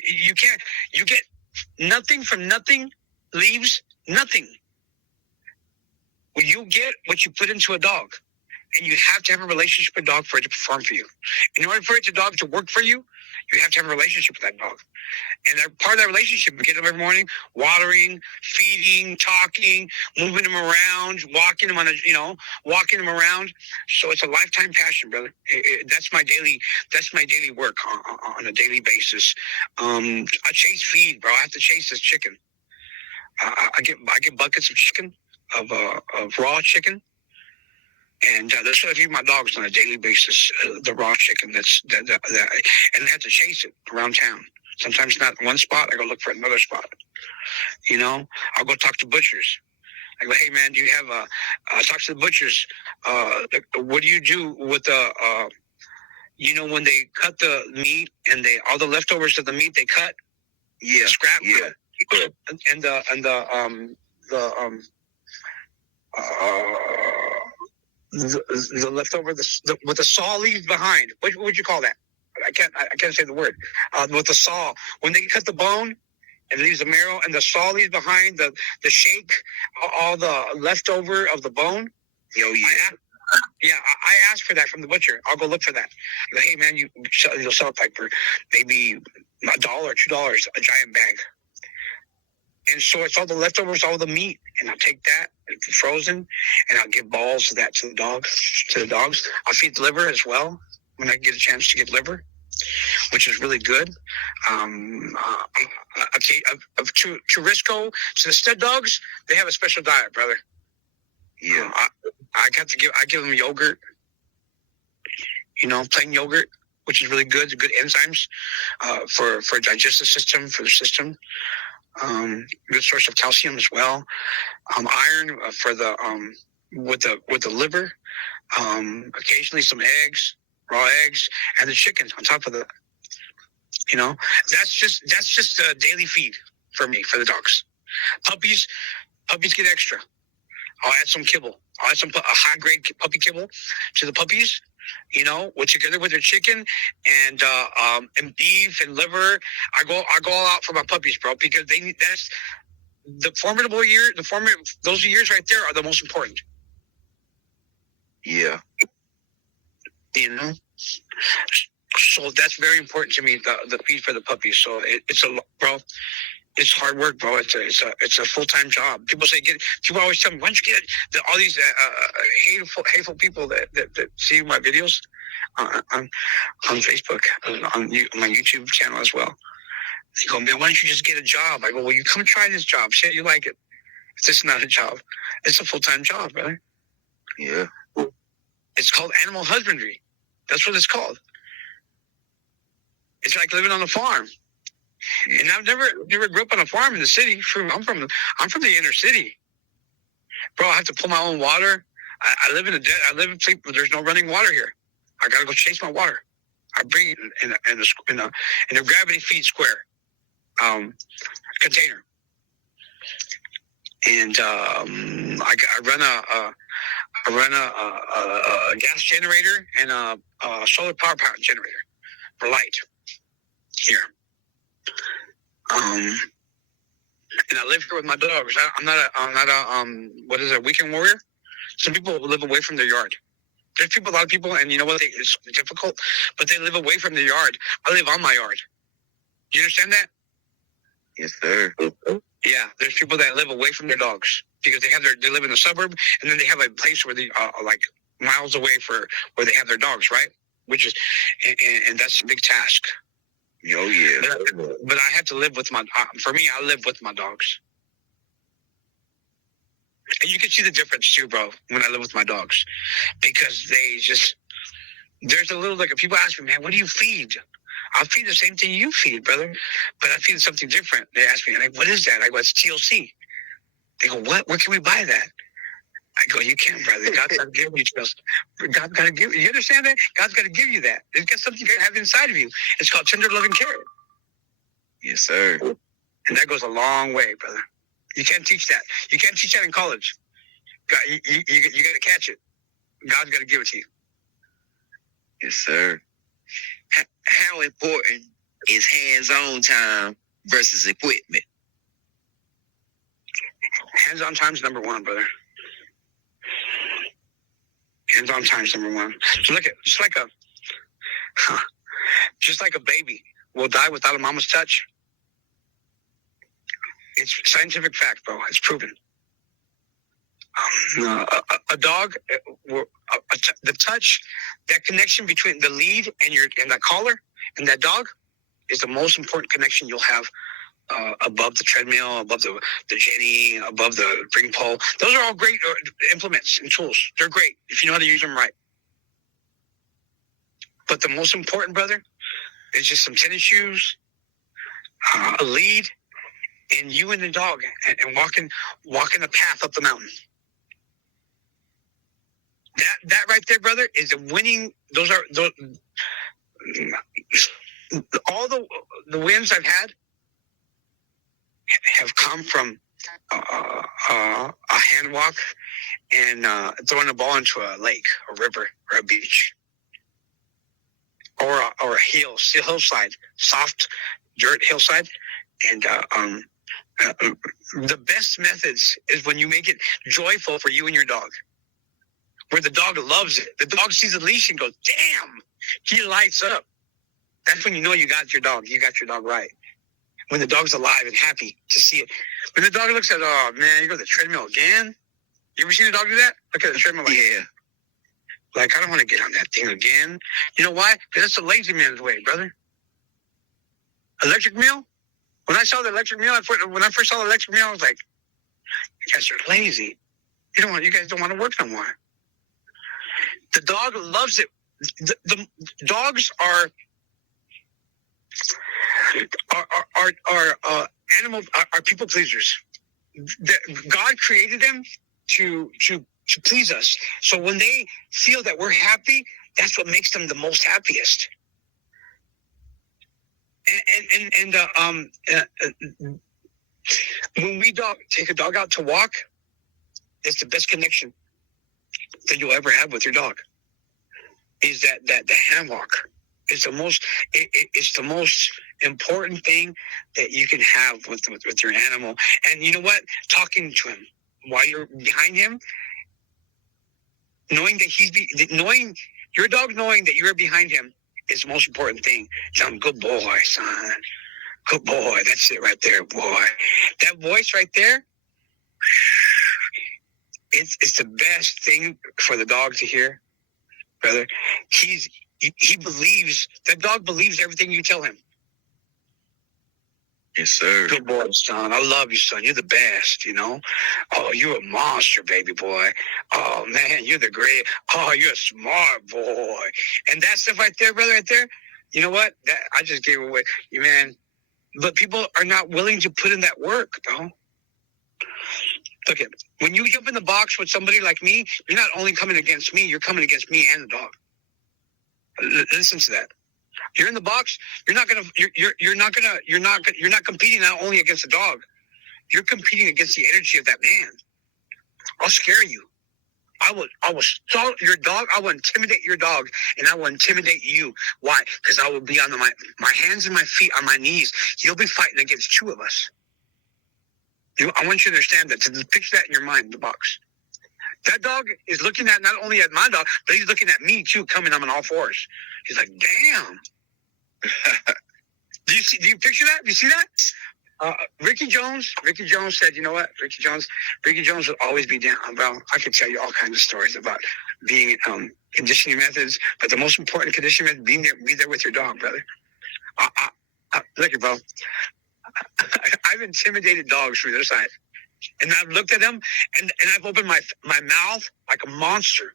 You can't. You get nothing from nothing, leaves nothing. Well, you get what you put into a dog. And you have to have a relationship with a dog for it to perform for you. In order for a dog to work for you, you have to have a relationship with that dog. And part of that relationship, you get them every morning, watering, feeding, talking, moving them around, walking them around. So it's a lifetime passion, brother. That's my daily work on a daily basis. I chase feed, bro. I have to chase this chicken. I get buckets of chicken, of raw chicken. And that's what I feed my dogs on a daily basis. The raw chicken and I have to chase it around town. Sometimes not one spot. I go look for another spot. I'll go talk to butchers. I go, hey man, do you have talk to the butchers? What do you do with the when they cut the meat and all the leftovers of the meat they cut? Yeah, scrap. Yeah, and the leftover, with the saw leaves behind. What would you call that? I can't say the word. With the saw, when they cut the bone and leaves the marrow, and the saw leaves behind the shake, all the leftover of the bone. Oh yeah. I asked for that from the butcher. I'll go look for that. I go, hey man, you'll sell it like for maybe $1, $2, a giant bag. And so it's all the leftovers, all the meat, and I'll take that frozen, and I'll give balls of that to the dogs. I'll feed the liver as well when I get a chance to get liver, which is really good. Churrisco, so the stud dogs, they have a special diet, brother. Yeah. I give them yogurt, plain yogurt, which is really good. Good enzymes for digestive system, for the system. Good source of calcium as well. Iron for the with the liver. Occasionally some eggs, raw eggs, and the chicken on top of that. That's just a daily feed for me, for the dogs. Puppies get extra. I'll add some kibble. I'll add some a high grade puppy kibble to the puppies. Together with their chicken and beef and liver. I go all out for my puppies, bro, because that's the formidable year. Those years right there are the most important. Yeah. So that's very important to me. The feed for the puppies. So it's bro. It's hard work, bro. It's a full-time job. People always tell me, why don't you get all these hateful people that see my videos on Facebook, on my YouTube channel as well. They go, man, why don't you just get a job? I go, well, you come try this job. See if you like it. It's not a job. It's a full-time job, brother. Yeah. It's called animal husbandry. That's what it's called. It's like living on a farm. And I've never grew up on a farm in the city. I'm from the inner city, bro. I have to pull my own water. I live in a place where there's no running water here. I gotta go chase my water. I bring it in a gravity feed square container, and I run I run a gas generator and a solar power plant generator for light here. And I live here with my dogs. I'm not a weekend warrior. Some people live away from their yard. There's a lot of people, and you know what? It's difficult, but they live away from their yard. I live on my yard. Do you understand that? Yes, sir. Yeah, there's people that live away from their dogs because they live in the suburb, and then they have a place where they like miles away where they have their dogs, right? Which is, and that's a big task. Oh yeah. But I have to live with for me, I live with my dogs. And you can see the difference too, bro, when I live with my dogs. Because there's a little, like, if people ask me, man, what do you feed? I'll feed the same thing you feed, brother. But I feed something different. They ask me, like, what is that? I go, it's TLC. They go, what? Where can we buy that? I go, you can't, brother. God's got to give you trust. God's got to give you. You understand that? God's got to give you that. It's got something you have inside of you. It's called tender loving care. Yes, sir. And that goes a long way, brother. You can't teach that. You can't teach that in college. God, you got to catch it. God's got to give it to you. Yes, sir. How important is hands-on time versus equipment? Hands-on time is number one, brother. Hands-on time is number one. So look at just like a baby will die without a mama's touch. It's scientific fact, bro. It's proven. A dog, the touch, that connection between the lead and that collar and that dog is the most important connection you'll have above the treadmill, above the jenny, above the ring pole. Those are all great implements and tools. They're great if you know how to use them right. But the most important, brother, is just some tennis shoes, a lead, and you and the dog, and walking the path up the mountain. That right there, brother, is the winning. Those all the wins I've had have come from a hand walk and throwing a ball into a lake, a river, or a beach, or a hillside, soft dirt hillside, and the best methods is when you make it joyful for you and your dog, where the dog loves it. The dog sees the leash and goes, damn, he lights up. That's when you know you got your dog. You got your dog right. When the dog's alive and happy to see it. When the dog looks at, oh, man, you go to the treadmill again? You ever seen a dog do that? Look at the treadmill like, yeah. Like, I don't want to get on that thing again. You know why? Because that's the lazy man's way, brother. Electric meal? When I saw the electric meal, when I first saw the electric meal, I was like, you guys are lazy. You guys don't want to work no more. The dog loves it. The dogs are people pleasers. God created them to please us. So when they feel that we're happy, that's what makes them the most happiest. And when we take a dog out to walk, it's the best connection that you'll ever have with your dog. Is that the hand walk? It's the most important thing that you can have with your animal. And you know what? Talking to him while you're behind him, knowing that your dog knowing that you're behind him is the most important thing. Tell him, good boy, son. Good boy. That's it right there, boy. That voice right there, it's the best thing for the dog to hear, brother. He believes, that dog believes everything you tell him. Yes, sir. Good boy, son. I love you, son. You're the best, you know. Oh, you're a monster, baby boy. Oh, man, you're the great. Oh, you're a smart boy. And that stuff right there, brother, right there, you know what? I just gave away. You, man. But people are not willing to put in that work, bro. Look at, when you jump in the box with somebody like me, you're not only coming against me, you're coming against me and the dog. Listen to that. You're in the box. You're not competing not only against the dog. You're competing against the energy of that man. I'll scare you. I will start your dog. I will intimidate your dog, and I will intimidate you. Why? Because I will be on my hands and my feet on my knees. You'll be fighting against two of us. I want you to understand that. To picture that in your mind, the box. That dog is looking at not only at my dog, but he's looking at me too, coming on all fours. He's like, damn. Do you picture that? Do you see that? Ricky Jones said, you know what? Ricky Jones will always be down. Well, I could tell you all kinds of stories about being conditioning methods, but the most important conditioning method, be there with your dog, brother. Look at bro. I've intimidated dogs from the other side. And I've looked at them and I've opened my mouth like a monster.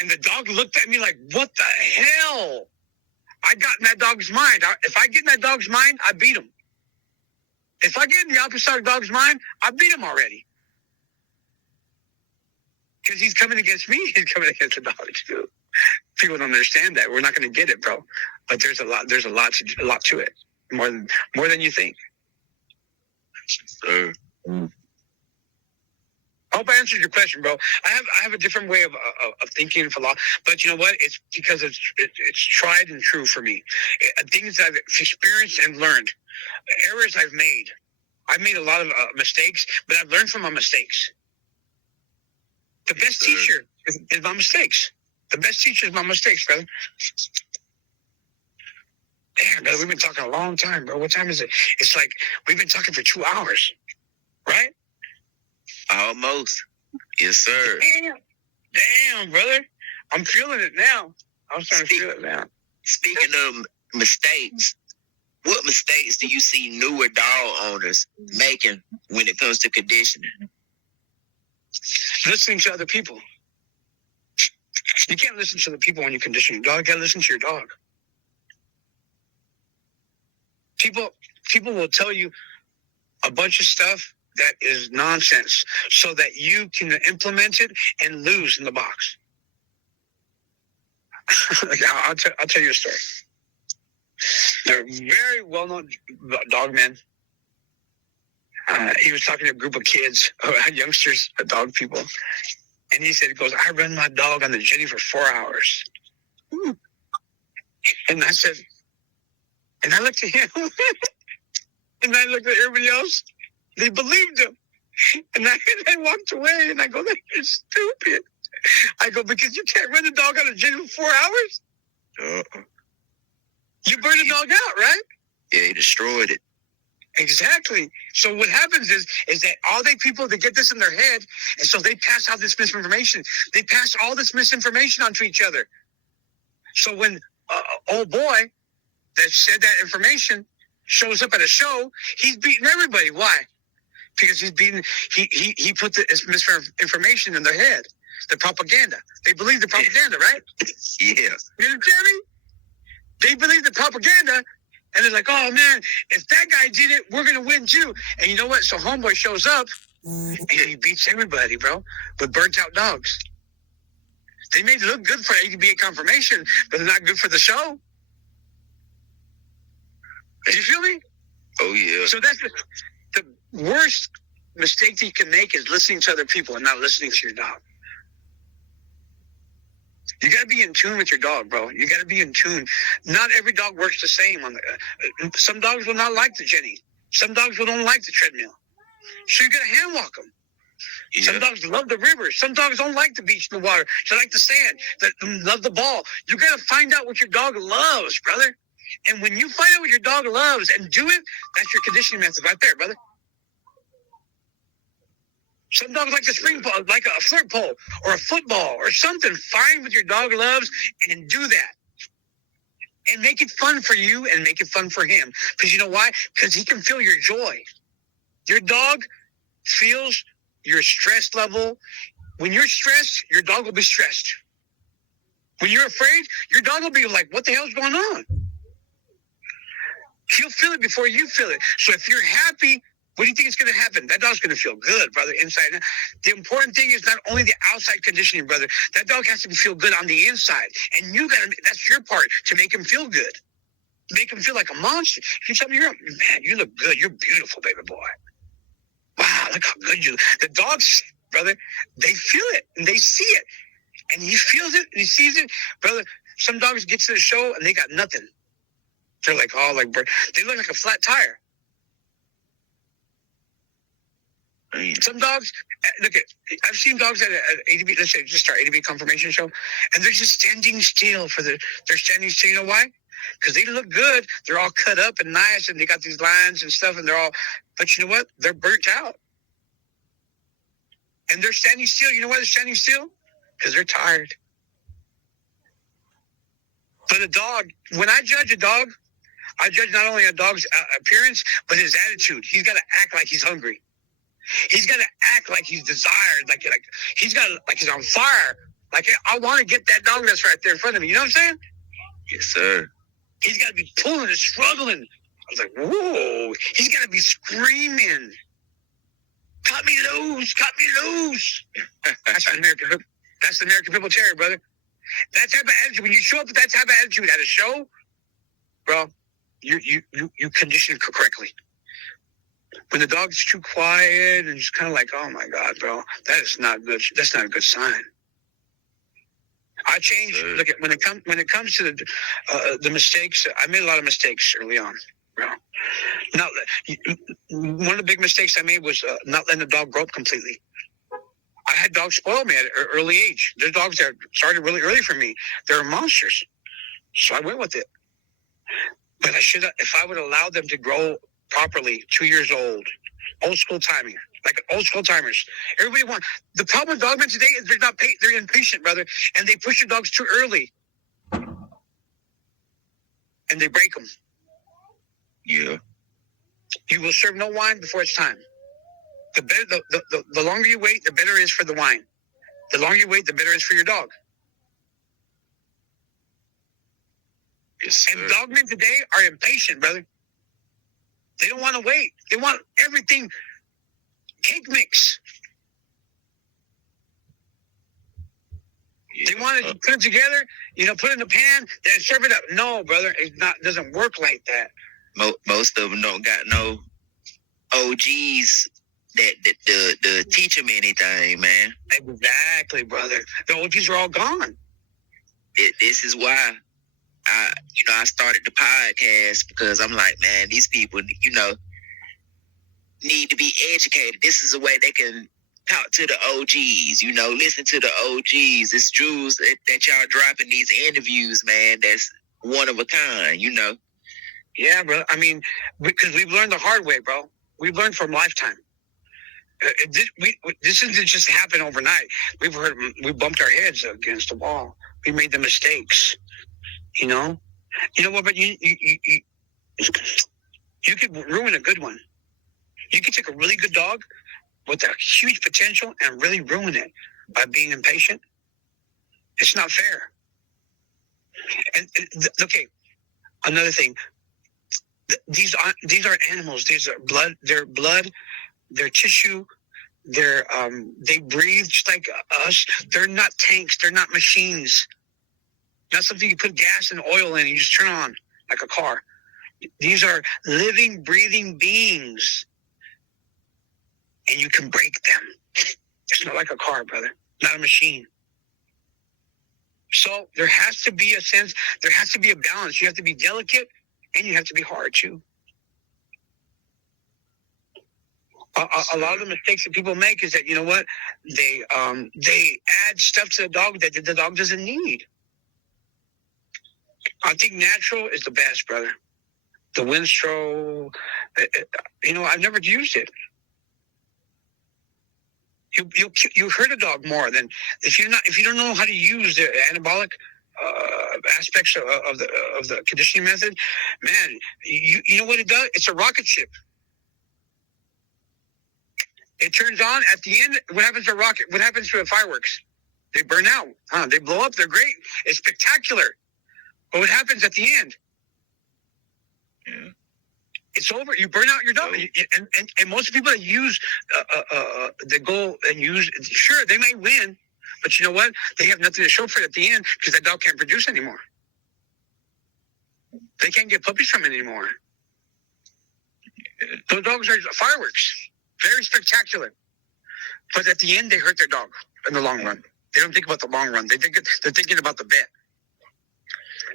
And the dog looked at me like, what the hell? I got in that dog's mind. If I get in that dog's mind, I beat him. If I get in the opposite dog's mind, I beat him already. Because he's coming against me. He's coming against the dog too. People don't understand that. We're not going to get it, bro. But there's a lot to it. More than you think. I hope I answered your question, bro. I have a different way of thinking and philosophy, but you know what? It's because it's tried and true for me. Things I've experienced and learned, errors I've made. I've made a lot of mistakes, but I've learned from my mistakes. The best teacher is my mistakes. The best teacher is my mistakes, brother. Damn, brother, we've been talking a long time, bro. What time is it? It's like we've been talking for 2 hours, right? Almost. Yes, sir. Damn, brother. I'm feeling it now. I'm starting to feel it now. Speaking of mistakes, what mistakes do you see newer dog owners making when it comes to conditioning? Listening to other people. You can't listen to the people when you condition your dog. You gotta listen to your dog. People will tell you a bunch of stuff that is nonsense so that you can implement it and lose in the box. I'll tell you a story. They're very well-known dogmen. He was talking to a group of kids, youngsters, dog people. And he said, I run my dog on the Jenny for 4 hours. And I said, and I looked at him, and I looked at everybody else. They believed him. And I walked away, and I go, you're stupid. I go, because you can't run a dog on a Jenny for 4 hours? You burn the dog out, right? Yeah, he destroyed it. Exactly. So what happens is that all they people, they get this in their head, and so they pass out this misinformation. They pass all this misinformation onto each other. So when old boy that said that information shows up at a show, he's beating everybody. Why? Because he put this misinformation in their head. The propaganda. They believe the propaganda, right? Yeah. You understand me? They believe the propaganda, and they're like, oh man, if that guy did it, we're gonna win too. And you know what? So homeboy shows up and he beats everybody, bro, with burnt out dogs. They may look good for ADBA confirmation, but they're not good for the show. Do you feel me? Oh yeah. So that's the worst mistake that you can make is listening to other people and not listening to your dog. You got to be in tune with your dog, bro. You got to be in tune. Not every dog works the same. Some dogs will not like the Jenny. Some dogs will don't like the treadmill. So you got to hand walk them. Yeah. Some dogs love the river. Some dogs don't like the beach and the water. They like the sand. They love the ball. You got to find out what your dog loves, brother. And when you find out what your dog loves and do it, that's your conditioning method right there, brother. Some dogs like a spring ball, like a flirt pole or a football or something. Find what your dog loves and do that. And make it fun for you and make it fun for him. Because you know why? Because he can feel your joy. Your dog feels your stress level. When you're stressed, your dog will be stressed. When you're afraid, your dog will be like, what the hell's going on? He'll feel it before you feel it. So if you're happy, what do you think is going to happen? That dog's going to feel good, brother, inside. The important thing is not only the outside conditioning, brother. That dog has to feel good on the inside. And you got to, that's your part, to make him feel good. Make him feel like a monster. You tell me, man, you look good. You're beautiful, baby boy. Wow, look how good you look. The dogs, brother. They feel it and they see it. And he feels it and he sees it. Brother, some dogs get to the show and they got nothing. They're like, oh, like, they look like a flat tire. Some dogs, look at, I've seen dogs at ADB, let's say just our ADB confirmation show, and they're just standing still they're standing still. You know why? Because they look good. They're all cut up and nice, and they got these lines and stuff, and but you know what? They're burnt out. And they're standing still. You know why they're standing still? Because they're tired. But a dog, when I judge a dog, I judge not only a dog's appearance, but his attitude. He's got to act like he's hungry. He's got to act like he's desired, like he's got like he's on fire. Like, I want to get that dog that's right there in front of me. You know what I'm saying? Yes, sir. He's got to be pulling and struggling. I was like, whoa. He's got to be screaming. Cut me loose. Cut me loose. That's the American Pit Bull Terrier, brother. That type of attitude, when you show up with that type of attitude at a show, bro, you condition it correctly. When the dog's too quiet and just kind of like, oh my God, bro, that is not good. That's not a good sign. I changed. Look at when it comes to the mistakes. I made a lot of mistakes early on, bro. One of the big mistakes I made was not letting the dog grow up completely. I had dogs spoil me at an early age. There's dogs that started really early for me. They're monsters, so I went with it. But I should have, if I would allow them to grow properly, 2 years old, old school timing, like old school timers. Everybody wants. The problem with dogmen today is they're impatient, brother, and they push their dogs too early, and they break them. Yeah. You will serve no wine before it's time. The longer you wait, the better it is for the wine. The longer you wait, the better it is for your dog. Yes, and dogmen today are impatient, brother. They don't want to wait. They want everything cake mix. Yeah. They want to put it together, put it in the pan, then serve it up. No, brother, it doesn't work like that. Most of them don't got no OGs that teach them anything, man. Exactly, brother. The OGs are all gone. This is why I started the podcast, because I'm like, man, these people, need to be educated. This is a way they can talk to the OGs, listen to the OGs. It's jewels that y'all dropping these interviews, man. That's one of a kind, Yeah, bro. I mean, because we've learned the hard way, bro. We've learned from lifetime. This doesn't just happen overnight. We bumped our heads against the wall. We made the mistakes. You know what? But you could ruin a good one. You could take a really good dog with a huge potential and really ruin it by being impatient. It's not fair. And okay, another thing. These aren't animals. These are blood. They're blood. They're tissue. They breathe just like us. They're not tanks. They're not machines. Not something you put gas and oil in and you just turn on like a car. These are living, breathing beings. And you can break them. It's not like a car, brother. Not a machine. So there has to be there has to be a balance. You have to be delicate and you have to be hard too. A lot of the mistakes that people make is that, you know what? They add stuff to the dog that the dog doesn't need. I think natural is the best, brother. The Winstro, I've never used it. You hurt a dog more than if you don't know how to use the anabolic aspects of the conditioning method. Man, you know what it does? It's a rocket ship. It turns on at the end. What happens to a rocket? What happens to the fireworks? They burn out. They blow up. They're great. It's spectacular. But what happens at the end? Yeah. It's over. You burn out your dog. And most people that use, they go and use, sure, they may win, but you know what? They have nothing to show for it at the end because that dog can't produce anymore. They can't get puppies from it anymore. Those dogs are fireworks. Very spectacular. But at the end, they hurt their dog in the long run. They don't think about the long run. They're thinking about the bet.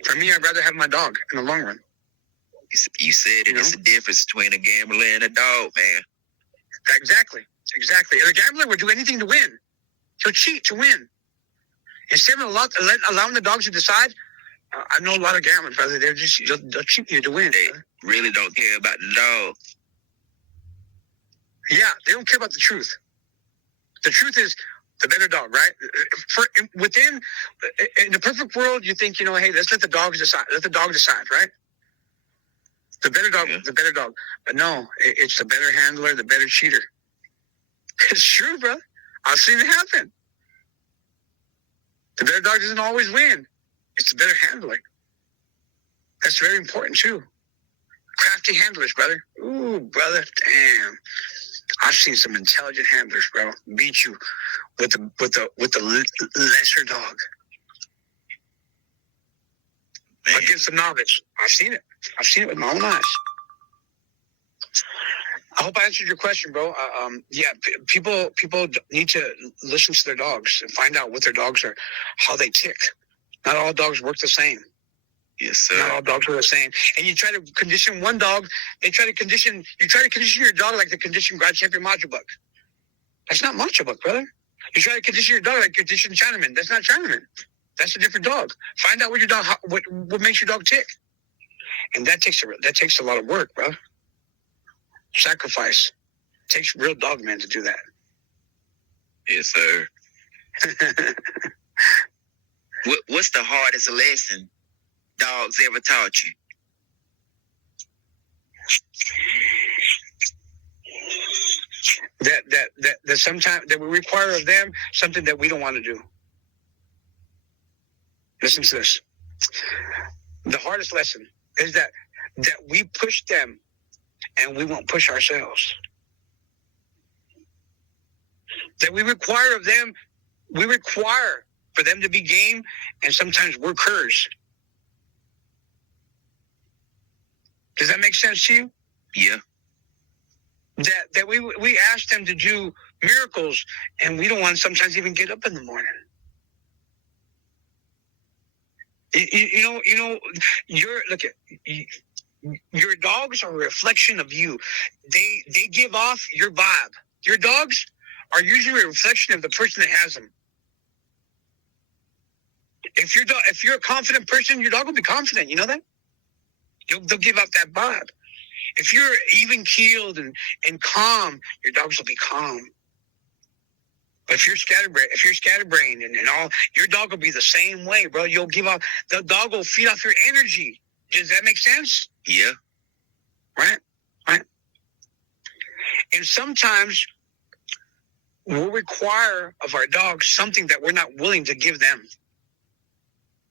For me, I'd rather have my dog in the long run. You said it. It's a difference between a gambler and a dog, man. Exactly. And a gambler would do anything to win. He'll cheat to win. Instead of allowing the dogs to decide, I know a lot of gamblers, brother. They'll cheat you to win. They really don't care about the dog. Yeah, they don't care about the truth. The truth is the better dog, right? In the perfect world, you think, hey, let's let the dogs decide. Let the dog decide, right? The better dog, The better dog. But no, it's the better handler, the better cheater. It's true, bro. I've seen it happen. The better dog doesn't always win. It's the better handler. That's very important, too. Crafty handlers, brother. Ooh, brother, damn. I've seen some intelligent handlers, bro, beat you with the lesser dog. Man. Against a novice. I've seen it. I've seen it with my own eyes. I hope I answered your question, bro. People need to listen to their dogs and find out what their dogs are, how they tick. Not all dogs work the same. Yes, sir. Not all dogs are the same. And you try to condition one dog, you try to condition your dog like the condition Grand Champion Macho Buck. That's not Macho Buck, brother. You try to condition your dog like condition Chinaman. That's not Chinaman. That's a different dog. Find out what your dog, what makes your dog tick. And that takes a lot of work, bro. Sacrifice. It takes real dogmen to do that. Yes, sir. What's the hardest lesson dogs ever taught you? That sometimes that we require of them something that we don't want to do. Listen to this. The hardest lesson is that we push them and we won't push ourselves. That we require for them to be game, and sometimes we're curs. Does that make sense to you? Yeah. That we ask them to do miracles, and we don't want to sometimes even get up in the morning. Your dogs are a reflection of you. They give off your vibe. Your dogs are usually a reflection of the person that has them. If you're a confident person, your dog will be confident. You know that? They'll give out that vibe. If you're even keeled and calm, your dogs will be calm. But if you're scatterbrained and all, your dog will be the same way, bro. You'll give out, the dog will feed off your energy. Does that make sense? Yeah. Right. And sometimes we'll require of our dogs something that we're not willing to give them.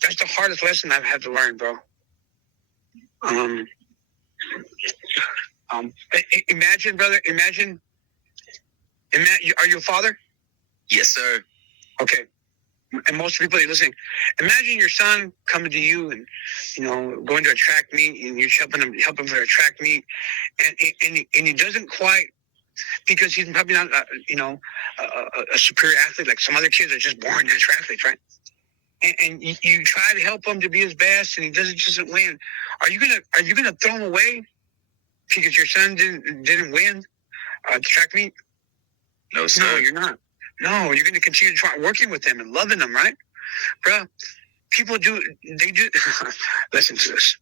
That's the hardest lesson I've had to learn, bro. Imagine, brother. Imagine. Are you a father? Yes, sir. Okay. And most people are listening. Imagine your son coming to you and, going to a track meet, and you're helping him for a track meet, and he doesn't quite, because he's probably not, a superior athlete like some other kids are just born natural athletes, right? And you try to help him to be his best, and he doesn't win. Are you gonna throw him away because your son didn't win the track meet? No, sir. No, you're not. No, you're going to continue working with them and loving them, right? Bro, people do. Listen to this.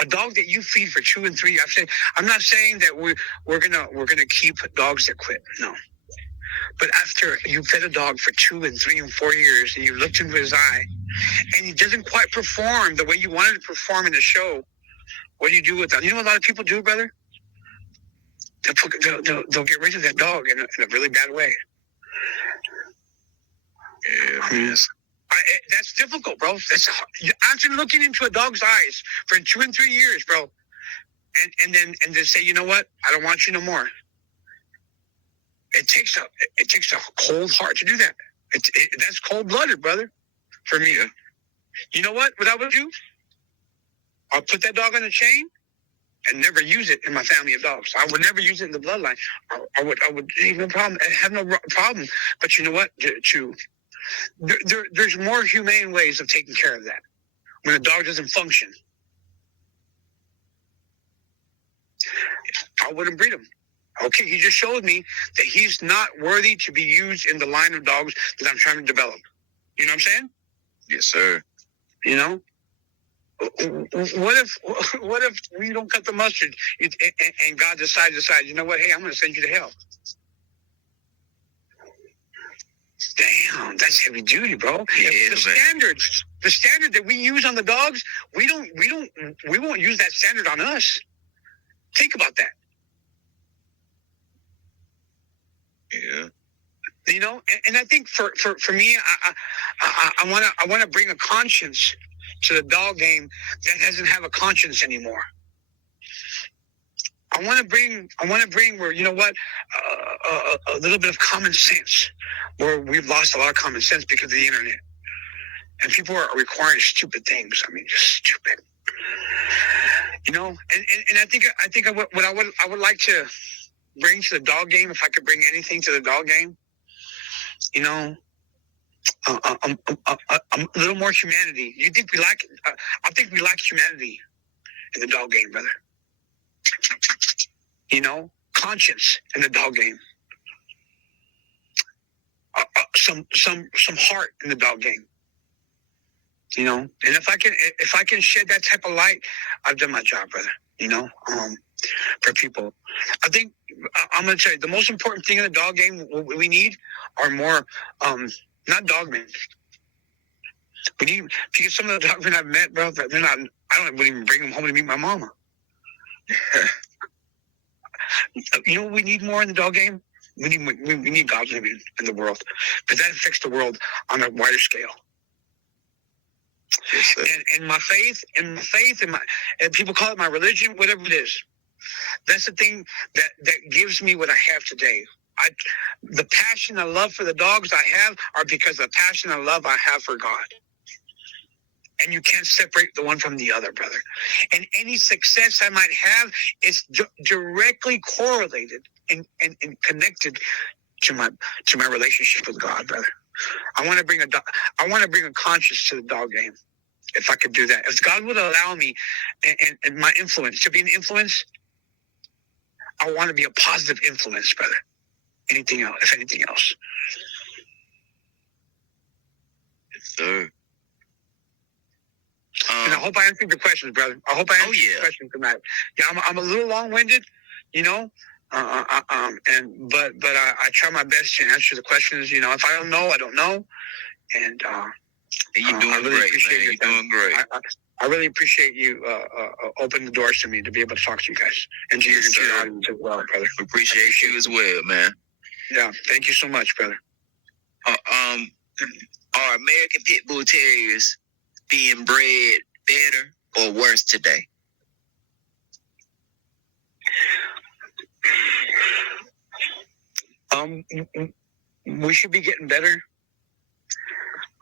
A dog that you feed for 2 and 3. I'm not saying that we're gonna keep dogs that quit. No. But after you fed a dog for 2 and 3 and 4 years, and you looked into his eye, and he doesn't quite perform the way you wanted to perform in the show, what do you do with that? You know what a lot of people do, brother? They'll get rid of that dog in a really bad way. Yeah, that's difficult, bro. After looking into a dog's eyes for 2 and 3 years, bro, and then say, you know what? I don't want you no more. It takes a cold heart to do that. That's cold-blooded, brother, for me. Yeah. You know what I would do? I'll put that dog on a chain, and never use it in my family of dogs. I would never use it in the bloodline. I would even have no problem. But you know what? There's more humane ways of taking care of that. When a dog doesn't function, I wouldn't breed him. Okay, he just showed me that he's not worthy to be used in the line of dogs that I'm trying to develop. You know what I'm saying? Yes, sir. You know? What if we don't cut the mustard and God decides, you know what? Hey, I'm going to send you to hell. Damn, that's heavy duty, bro. Yeah, the standard that we use on the dogs, we won't use that standard on us. Think about that. Yeah. You know, and I think for me, I want to bring a conscience to the dog game that doesn't have a conscience anymore. I want to bring where, you know what, a little bit of common sense, where we've lost a lot of common sense because of the internet, and people are requiring stupid things. I mean, just stupid. You know, and I think what I would like to bring to the dog game, if I could bring anything to the dog game, you know, a little more humanity. You think we lack? I think we lack humanity in the dog game, brother. You know, conscience in the dog game. Some heart in the dog game. You know, and if I can shed that type of light, I've done my job, brother. You know, for people, I think I'm going to tell you the most important thing in the dog game. What we need are more, not dogmen. We need, because some of the dogmen I've met, bro, they're not. I wouldn't even bring them home to meet my mama. You know what we need more in the dog game? We need God's living in the world, because that affects the world on a wider scale. Yes, and my faith, and people call it my religion, whatever it is. That's the thing that gives me what I have today. The passion and love for the dogs I have are because of the passion and love I have for God. And you can't separate the one from the other, brother. And any success I might have is directly correlated and connected to my relationship with God, brother. I want to bring a conscience to the dog game. If I could do that, if God would allow me and my influence to be an influence, I want to be a positive influence, brother. Anything else? If anything else. Yes, sir. And I hope I answered your questions, brother. I hope I answered your questions tonight. Yeah, I'm a little long-winded, you know, but I try my best to answer the questions. You know, if I don't know, I don't know. And you're doing really great, man. You're doing great. I really appreciate you opening the doors to me to be able to talk to you guys and to your audience as well, brother. Appreciate you as well, man. Yeah, thank you so much, brother. Are American Pit Bull Terriers being bred better or worse today? We should be getting better.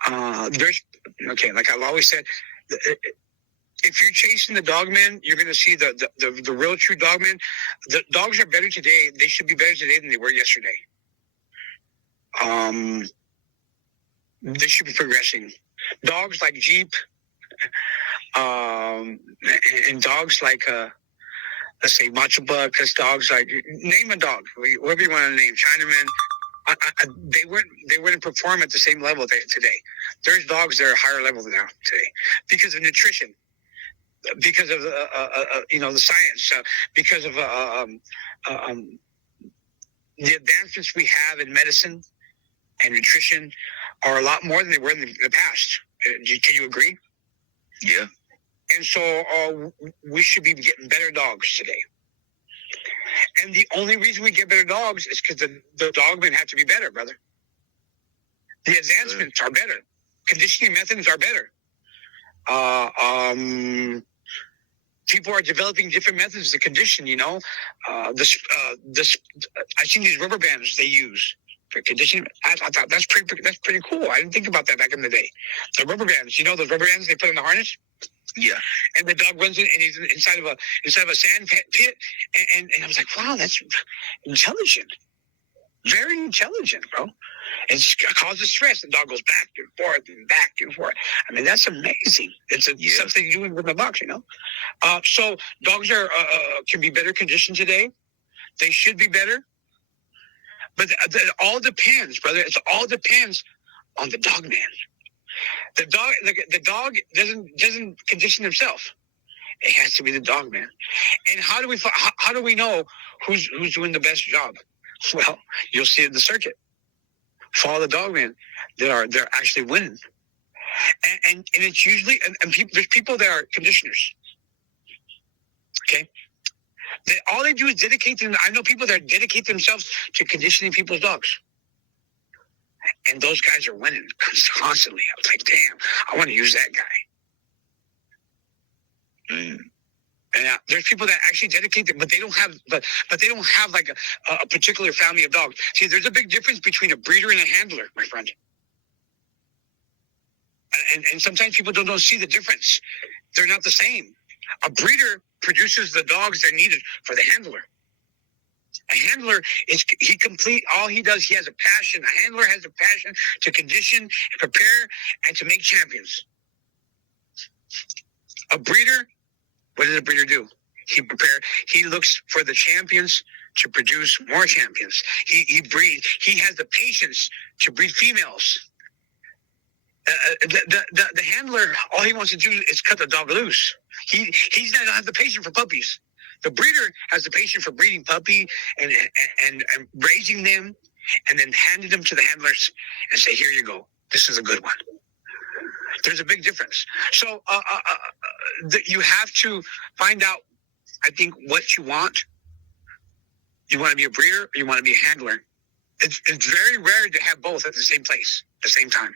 Like I've always said, if you're chasing the dogmen, you're going to see the real true dogmen. The dogs are better today. They should be better today than they were yesterday. They should be progressing. Dogs like Jeep, and dogs like let's say Macho Bug, because dogs like, name a dog, whatever you want to name, Chinaman. They wouldn't perform at the same level today. There's dogs that are higher level now today because of nutrition, because of the science, because of the advancements we have in medicine and nutrition are a lot more than they were in the past. Can you agree? Yeah. And so we should be getting better dogs today. And the only reason we get better dogs is because the dogmen have to be better, brother. The advancements are better. Conditioning methods are better. People are developing different methods to condition, you know. I've seen these rubber bands they use for conditioning. I thought that's pretty cool. I didn't think about that back in the day. The rubber bands, you know, those rubber bands they put in the harness? Yeah. And the dog runs in, and he's inside of a sand pit, and I was like, wow, that's intelligent, very intelligent, bro. It causes stress. The dog goes back and forth and back and forth. I mean, that's amazing. It's something you're doing with the box, you know. So dogs are can be better conditioned today. They should be better, but it all depends, brother. It all depends on the dog man. The dog doesn't condition himself. It has to be the dog man. And how do we know who's doing the best job? Well, you'll see it in the circuit. Follow the dog man. They're actually winning. And it's usually there's people that are conditioners. Okay. All they do is dedicate them. I know people that dedicate themselves to conditioning people's dogs. And those guys are winning constantly. I was like, damn, I want to use that guy. And there's people that actually dedicate them, but they don't have, like a particular family of dogs. See, there's a big difference between a breeder and a handler, my friend. And sometimes people don't see the difference. They're not the same. A breeder produces the dogs that are needed for the handler. A handler all he does, he has a passion. A handler has a passion to condition, prepare, and to make champions. A breeder, what does a breeder do? He looks for the champions to produce more champions. He breeds. He has the patience to breed females. The handler, all he wants to do is cut the dog loose. He's not have the patience for puppies. The breeder has the patience for breeding puppy and raising them, and then handing them to the handlers and say, "Here you go. This is a good one." There's a big difference. So you have to find out, I think, what you want. You want to be a breeder or you want to be a handler. It's very rare to have both at the same place at the same time.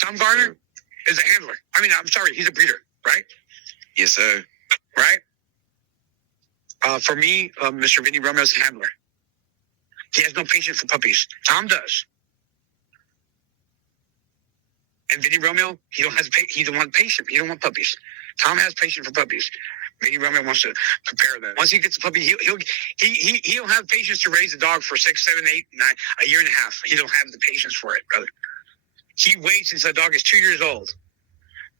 Tom Garner is a handler. He's a breeder, right? Yes, sir. Right? For me, Mr. Vinny Romeo is a handler. He has no patience for puppies. Tom does. And Vinny Romeo, he don't want patience. He don't want puppies. Tom has patience for puppies. Vinny Romeo wants to prepare them. Once he gets a puppy, he don't have patience to raise a dog for 6, 7, 8, 9, a year and a half. He don't have the patience for it, brother. He waits until the dog is 2 years old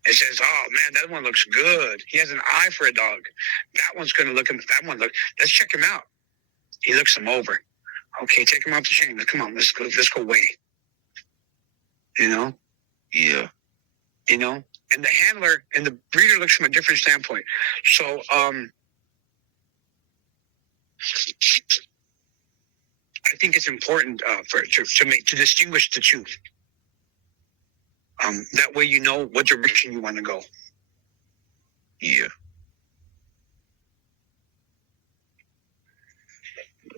and says, "Oh man, that one looks good. He has an eye for a dog. That one's going to look. That one look. Let's check him out." He looks him over. Okay, take him off the chain. Come on, let's go weigh. You know. Yeah. You know, and the handler and the breeder looks from a different standpoint. So, I think it's important to distinguish the two. That way, you know what direction you want to go. Yeah.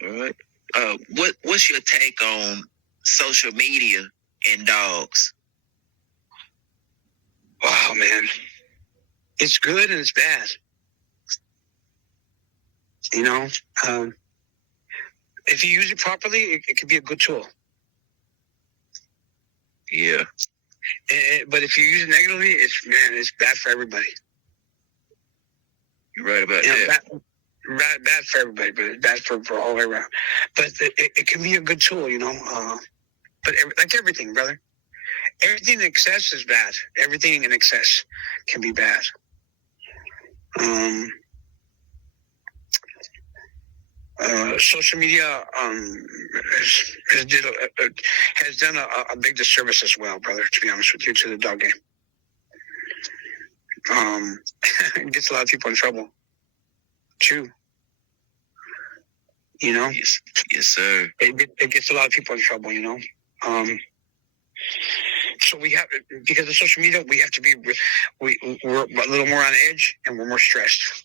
All right. What's your take on social media and dogs? Wow, man. It's good and it's bad. You know, if you use it properly, it can be a good tool. Yeah. But if you use it negatively, it's bad for everybody. You're right about that. Bad for everybody, but it's bad for all the way around. But it can be a good tool, you know. But like everything, brother. Everything in excess is bad. Everything in excess can be bad. Social media has done a big disservice as well, brother, to be honest with you, to the dog game. It gets a lot of people in trouble, too. You know? Yes, sir. It gets a lot of people in trouble, you know? So because of social media, we have to be, we're a little more on edge and we're more stressed.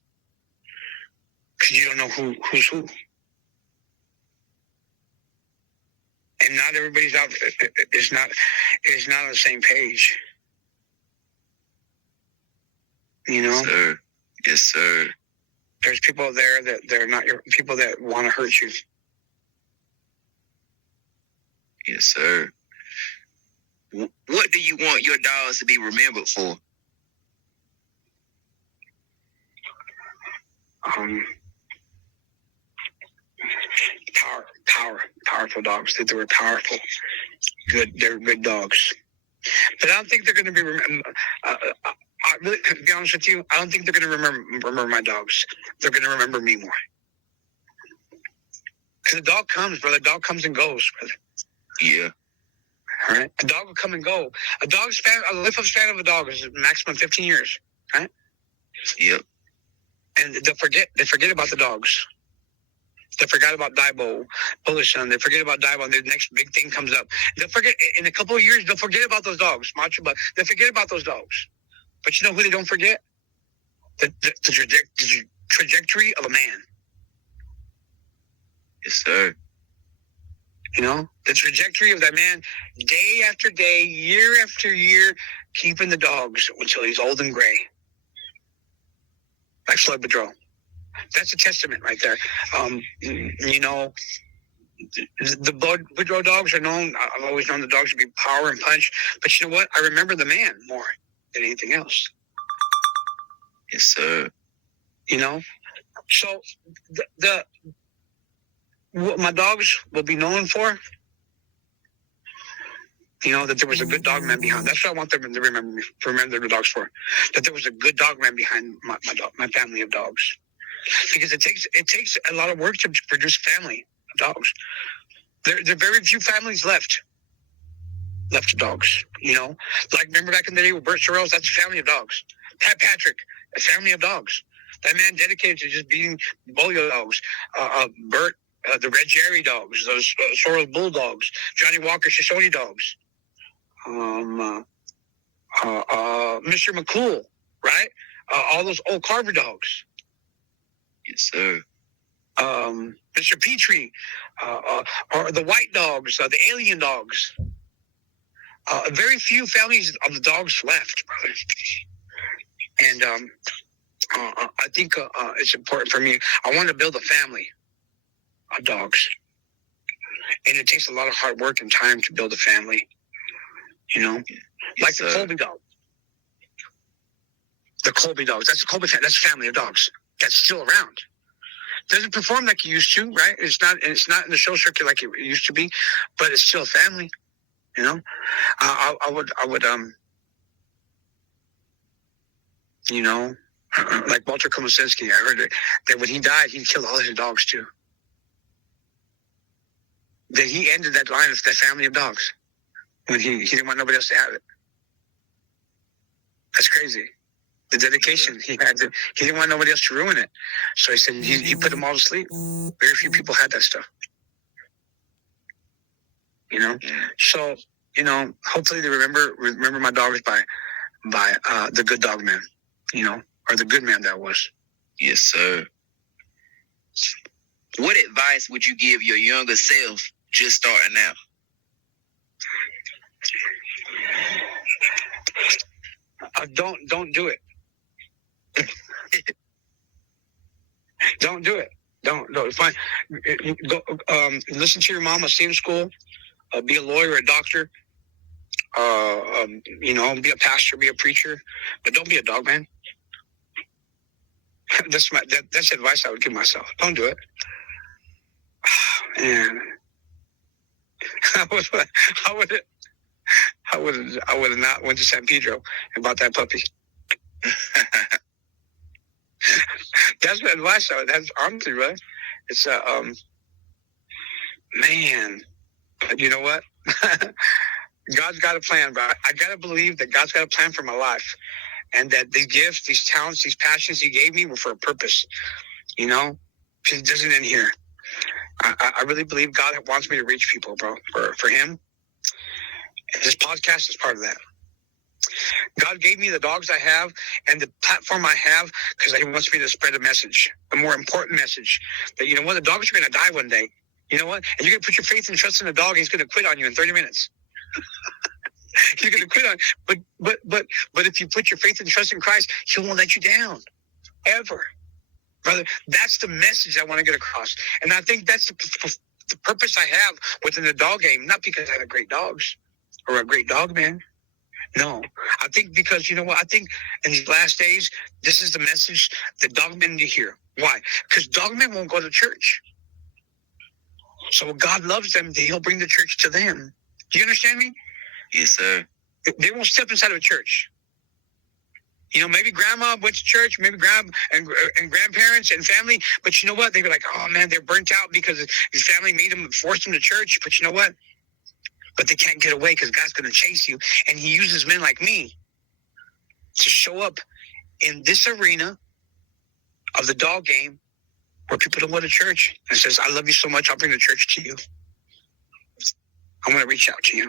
Because you don't know who's who. And not everybody's out, is not on the same page. You know? Sir. Yes, sir. There's people there that they're not your people that want to hurt you. Yes, sir. What do you want your dogs to be remembered for? Powerful dogs. They were powerful. Good. They're good dogs. But I don't think they're going to be. Really, to be honest with you, I don't think they're going to remember my dogs. They're going to remember me more. Because the dog comes, brother. The dog comes and goes, brother. Yeah. All right. A dog will come and go. A lifespan of a dog is maximum 15 years. Right? Yep. And they forget about the dogs. They forgot about Daibo, Polish Son. They forget about Daibo, and the next big thing comes up. They'll forget in a couple of years. They'll forget about those dogs, Macho, but they forget about those dogs. But you know who they don't forget? The trajectory of a man. Yes, sir. You know, the trajectory of that man, day after day, year after year, keeping the dogs until he's old and gray, like Floyd Boudreaux. That's a testament right there. You know, the Boudreaux dogs are known. I've always known the dogs to be power and punch. But you know what? I remember the man more than anything else. Yes, sir. You know, so what my dogs will be known for, you know, that there was a good dog man behind. That's what I want them to remember the dogs for. That there was a good dog man behind my family of dogs. Because it takes a lot of work to produce a family of dogs. There are very few families left of dogs, you know. Like, remember back in the day with Bert Sorrells? That's a family of dogs. Pat Patrick, a family of dogs. That man dedicated to just being Bolio dogs. Bert, the Red Jerry dogs, those Sorrells Bulldogs, Johnny Walker Shoshone dogs. Mr. McCool, right? All those old Carver dogs. Yes, sir. Mr. Petrie, or the white dogs, the alien dogs. Very few families of the dogs left, brother. And I think it's important for me. I want to build a family of dogs. And it takes a lot of hard work and time to build a family, you know? Yes, like the Colby dog. The Colby dogs. That's a family of dogs that's still around. Doesn't perform like it used to, right? It's not in the show circuit like it used to be, but it's still a family, you know. I would, you know, like Walter Komasinski. I heard that when he died, he killed all his dogs too. That he ended that line of that family of dogs when he didn't want nobody else to have it. That's crazy. The dedication he didn't want nobody else to ruin it. So he said he put them all to sleep. Very few people had that stuff. You know? So, you know, hopefully they remember my dogs by the good dog man, you know, or the good man that was. Yes, sir. What advice would you give your younger self just starting out? Don't do it. Don't do it. Don't. Fine. Go. Listen to your mama. Stay in school. Be a lawyer, a doctor. You know, be a pastor, be a preacher, but don't be a dog man. That's advice I would give myself. Don't do it. Man, I would have not went to San Pedro and bought that puppy. That's my advice. That's honestly, right? It's man. But you know what? God's got a plan, bro. I gotta believe that God's got a plan for my life, and that these gifts, these talents, these passions He gave me were for a purpose. You know, it doesn't end here. I really believe God wants me to reach people, bro. For Him, and this podcast is part of that. God gave me the dogs I have and the platform I have because He wants me to spread a message, a more important message. That, you know what, the dogs are going to die one day. You know what? And you're going to put your faith and trust in the dog. He's going to quit on you in 30 minutes. He's going to quit on you. But if you put your faith and trust in Christ, He won't let you down. Ever. Brother, that's the message I want to get across. And I think that's the purpose I have within the dog game. Not because I have great dogs or a great dog man. No, I think because you know what? I think in these last days, this is the message that dogmen need to hear. Why? Because dogmen won't go to church. So God loves them, He'll bring the church to them. Do you understand me? Yes, sir. They won't step inside of a church. You know, maybe grandma went to church, maybe and grandparents and family, but you know what? They were like, oh man, they're burnt out because his family made them, forced them to church. But you know what? But they can't get away because God's going to chase you. And He uses men like me to show up in this arena of the dog game where people don't go to church and says, I love you so much, I'll bring the church to you. I'm going to reach out to you.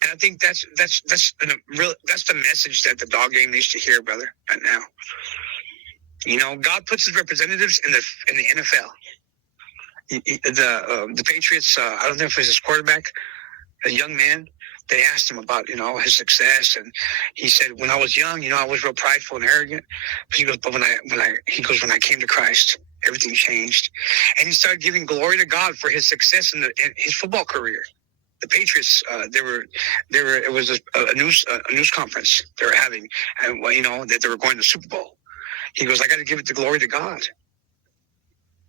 And I think that's the message that the dog game needs to hear, brother, right now. You know, God puts His representatives in the NFL. The Patriots, I don't know if it was his quarterback, a young man, they asked him about, you know, his success. And he said, when I was young, you know, I was real prideful and arrogant. But he goes, but when I came to Christ, everything changed. And he started giving glory to God for his success in his football career. The Patriots, it was a news conference they were having, and you know, that they were going to the Super Bowl. He goes, I got to give it the glory to God.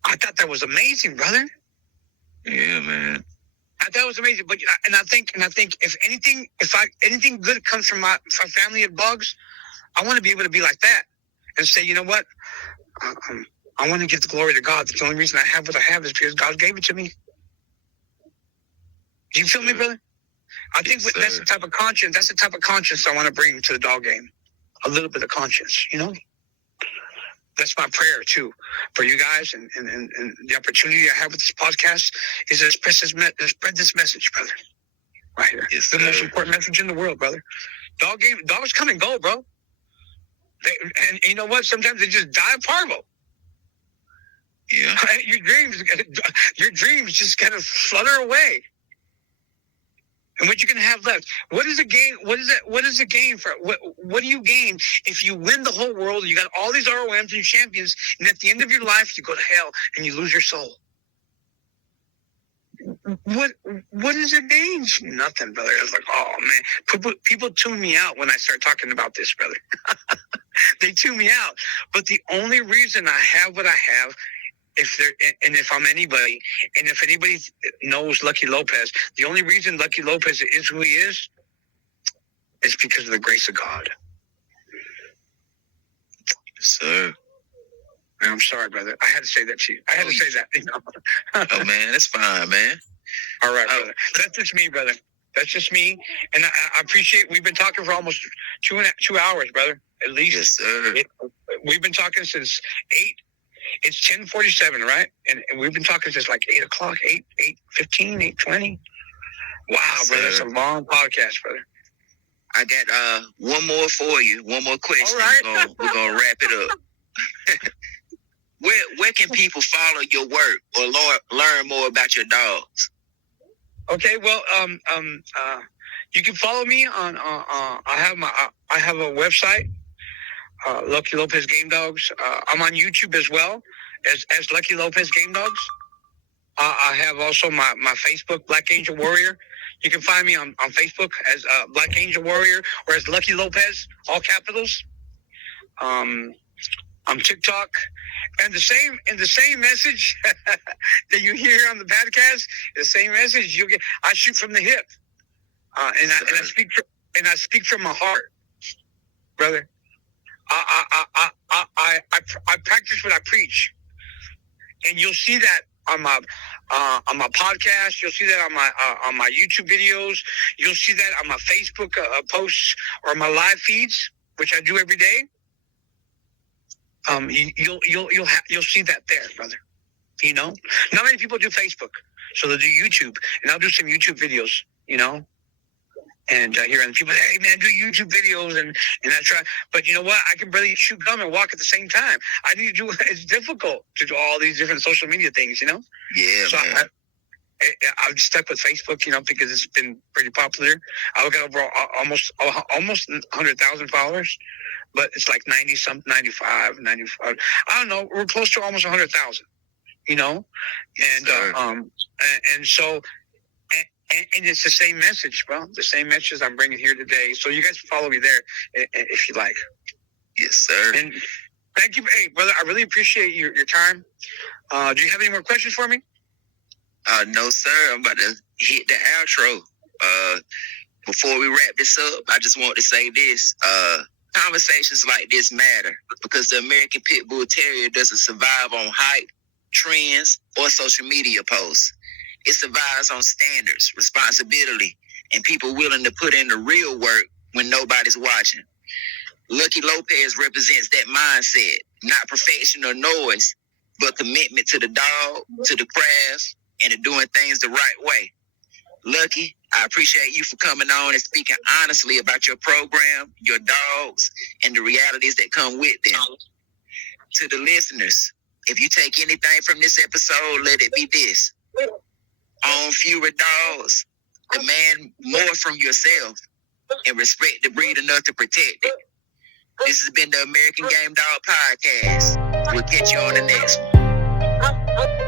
I thought that was amazing, brother. Yeah, man. I thought it was amazing, but I think if anything good comes from my family of bugs, I want to be able to be like that and say, you know what, I want to give the glory to God. The only reason I have what I have is because God gave it to me. Do you feel me, brother? I think that's the type of conscience. That's the type of conscience I want to bring to the dog game. A little bit of conscience, you know. That's my prayer too for you guys, and the opportunity I have with this podcast is to spread this message, brother. Right here, it's the most important message in the world, brother. Dogs come and go, bro. And you know what? Sometimes they just die of parvo. Yeah, your dreams just kind of flutter away. And what you're gonna have left? What is the gain? What is the gain for? What do you gain if you win the whole world? You got all these ROMs and champions, and at the end of your life, you go to hell and you lose your soul. What is the gain? Nothing, brother. I was like, oh man, people tune me out when I start talking about this, brother. They tune me out. But the only reason I have what I have, if I'm anybody, and if anybody knows Lucky Lopez, the only reason Lucky Lopez is who he is because of the grace of God. Sir. And I'm sorry, brother. I had to say that to you. I had to say that. You know? Oh, man, that's fine, man. All right, brother. That's just me, brother. That's just me. And I appreciate, we've been talking for almost 2 hours, brother. At least. Yes, sir. We've been talking since 8. It's 10:47, right? And we've been talking since like 8 o'clock, 8:15, 8:20. Wow, yes, brother, that's a long podcast, brother. I got one more for you, one more question. All right. We're gonna wrap it up. Where can people follow your work or learn more about your dogs? Okay, well, you can follow me on. I have a website. Lucky Lopez Game Dogs. I'm on YouTube as well as Lucky Lopez Game Dogs. I have also my Facebook, Black Angel Warrior. You can find me on Facebook as Black Angel Warrior or as Lucky Lopez, all capitals. I'm TikTok, and the same message that you hear on the podcast, the same message you get. I shoot from the hip, and I speak from my heart, brother. I practice what I preach, and you'll see that on my podcast. You'll see that on my YouTube videos. You'll see that on my Facebook posts or my live feeds, which I do every day. You'll see that there, brother. You know, not many people do Facebook, so they'll do YouTube, and I'll do some YouTube videos. You know. And hearing people say, hey, man, do YouTube videos. And I try. But you know what? I can barely chew gum and walk at the same time. I need to do it's difficult to do all these different social media things, you know? Yeah, so man. I'm stuck with Facebook, you know, because it's been pretty popular. I've got over almost 100,000 followers. But it's like 90-something, 95. I don't know. We're close to almost 100,000, you know? And, and so... And it's the same message, bro. The same message I'm bringing here today. So you guys follow me there if you like. Yes, sir. And thank you. Hey, brother, I really appreciate your time. Do you have any more questions for me? No, sir. I'm about to hit the outro. Before we wrap this up, I just want to say this. Conversations like this matter because the American Pit Bull Terrier doesn't survive on hype, trends, or social media posts. It survives on standards, responsibility, and people willing to put in the real work when nobody's watching. Lucky Lopez represents that mindset, not perfection or noise, but commitment to the dog, to the craft, and to doing things the right way. Lucky, I appreciate you for coming on and speaking honestly about your program, your dogs, and the realities that come with them. To the listeners, if you take anything from this episode, let it be this. Own fewer dogs, demand more from yourself, and respect the breed enough to protect it. This has been the American Gamedog Podcast. We'll catch you on the next one.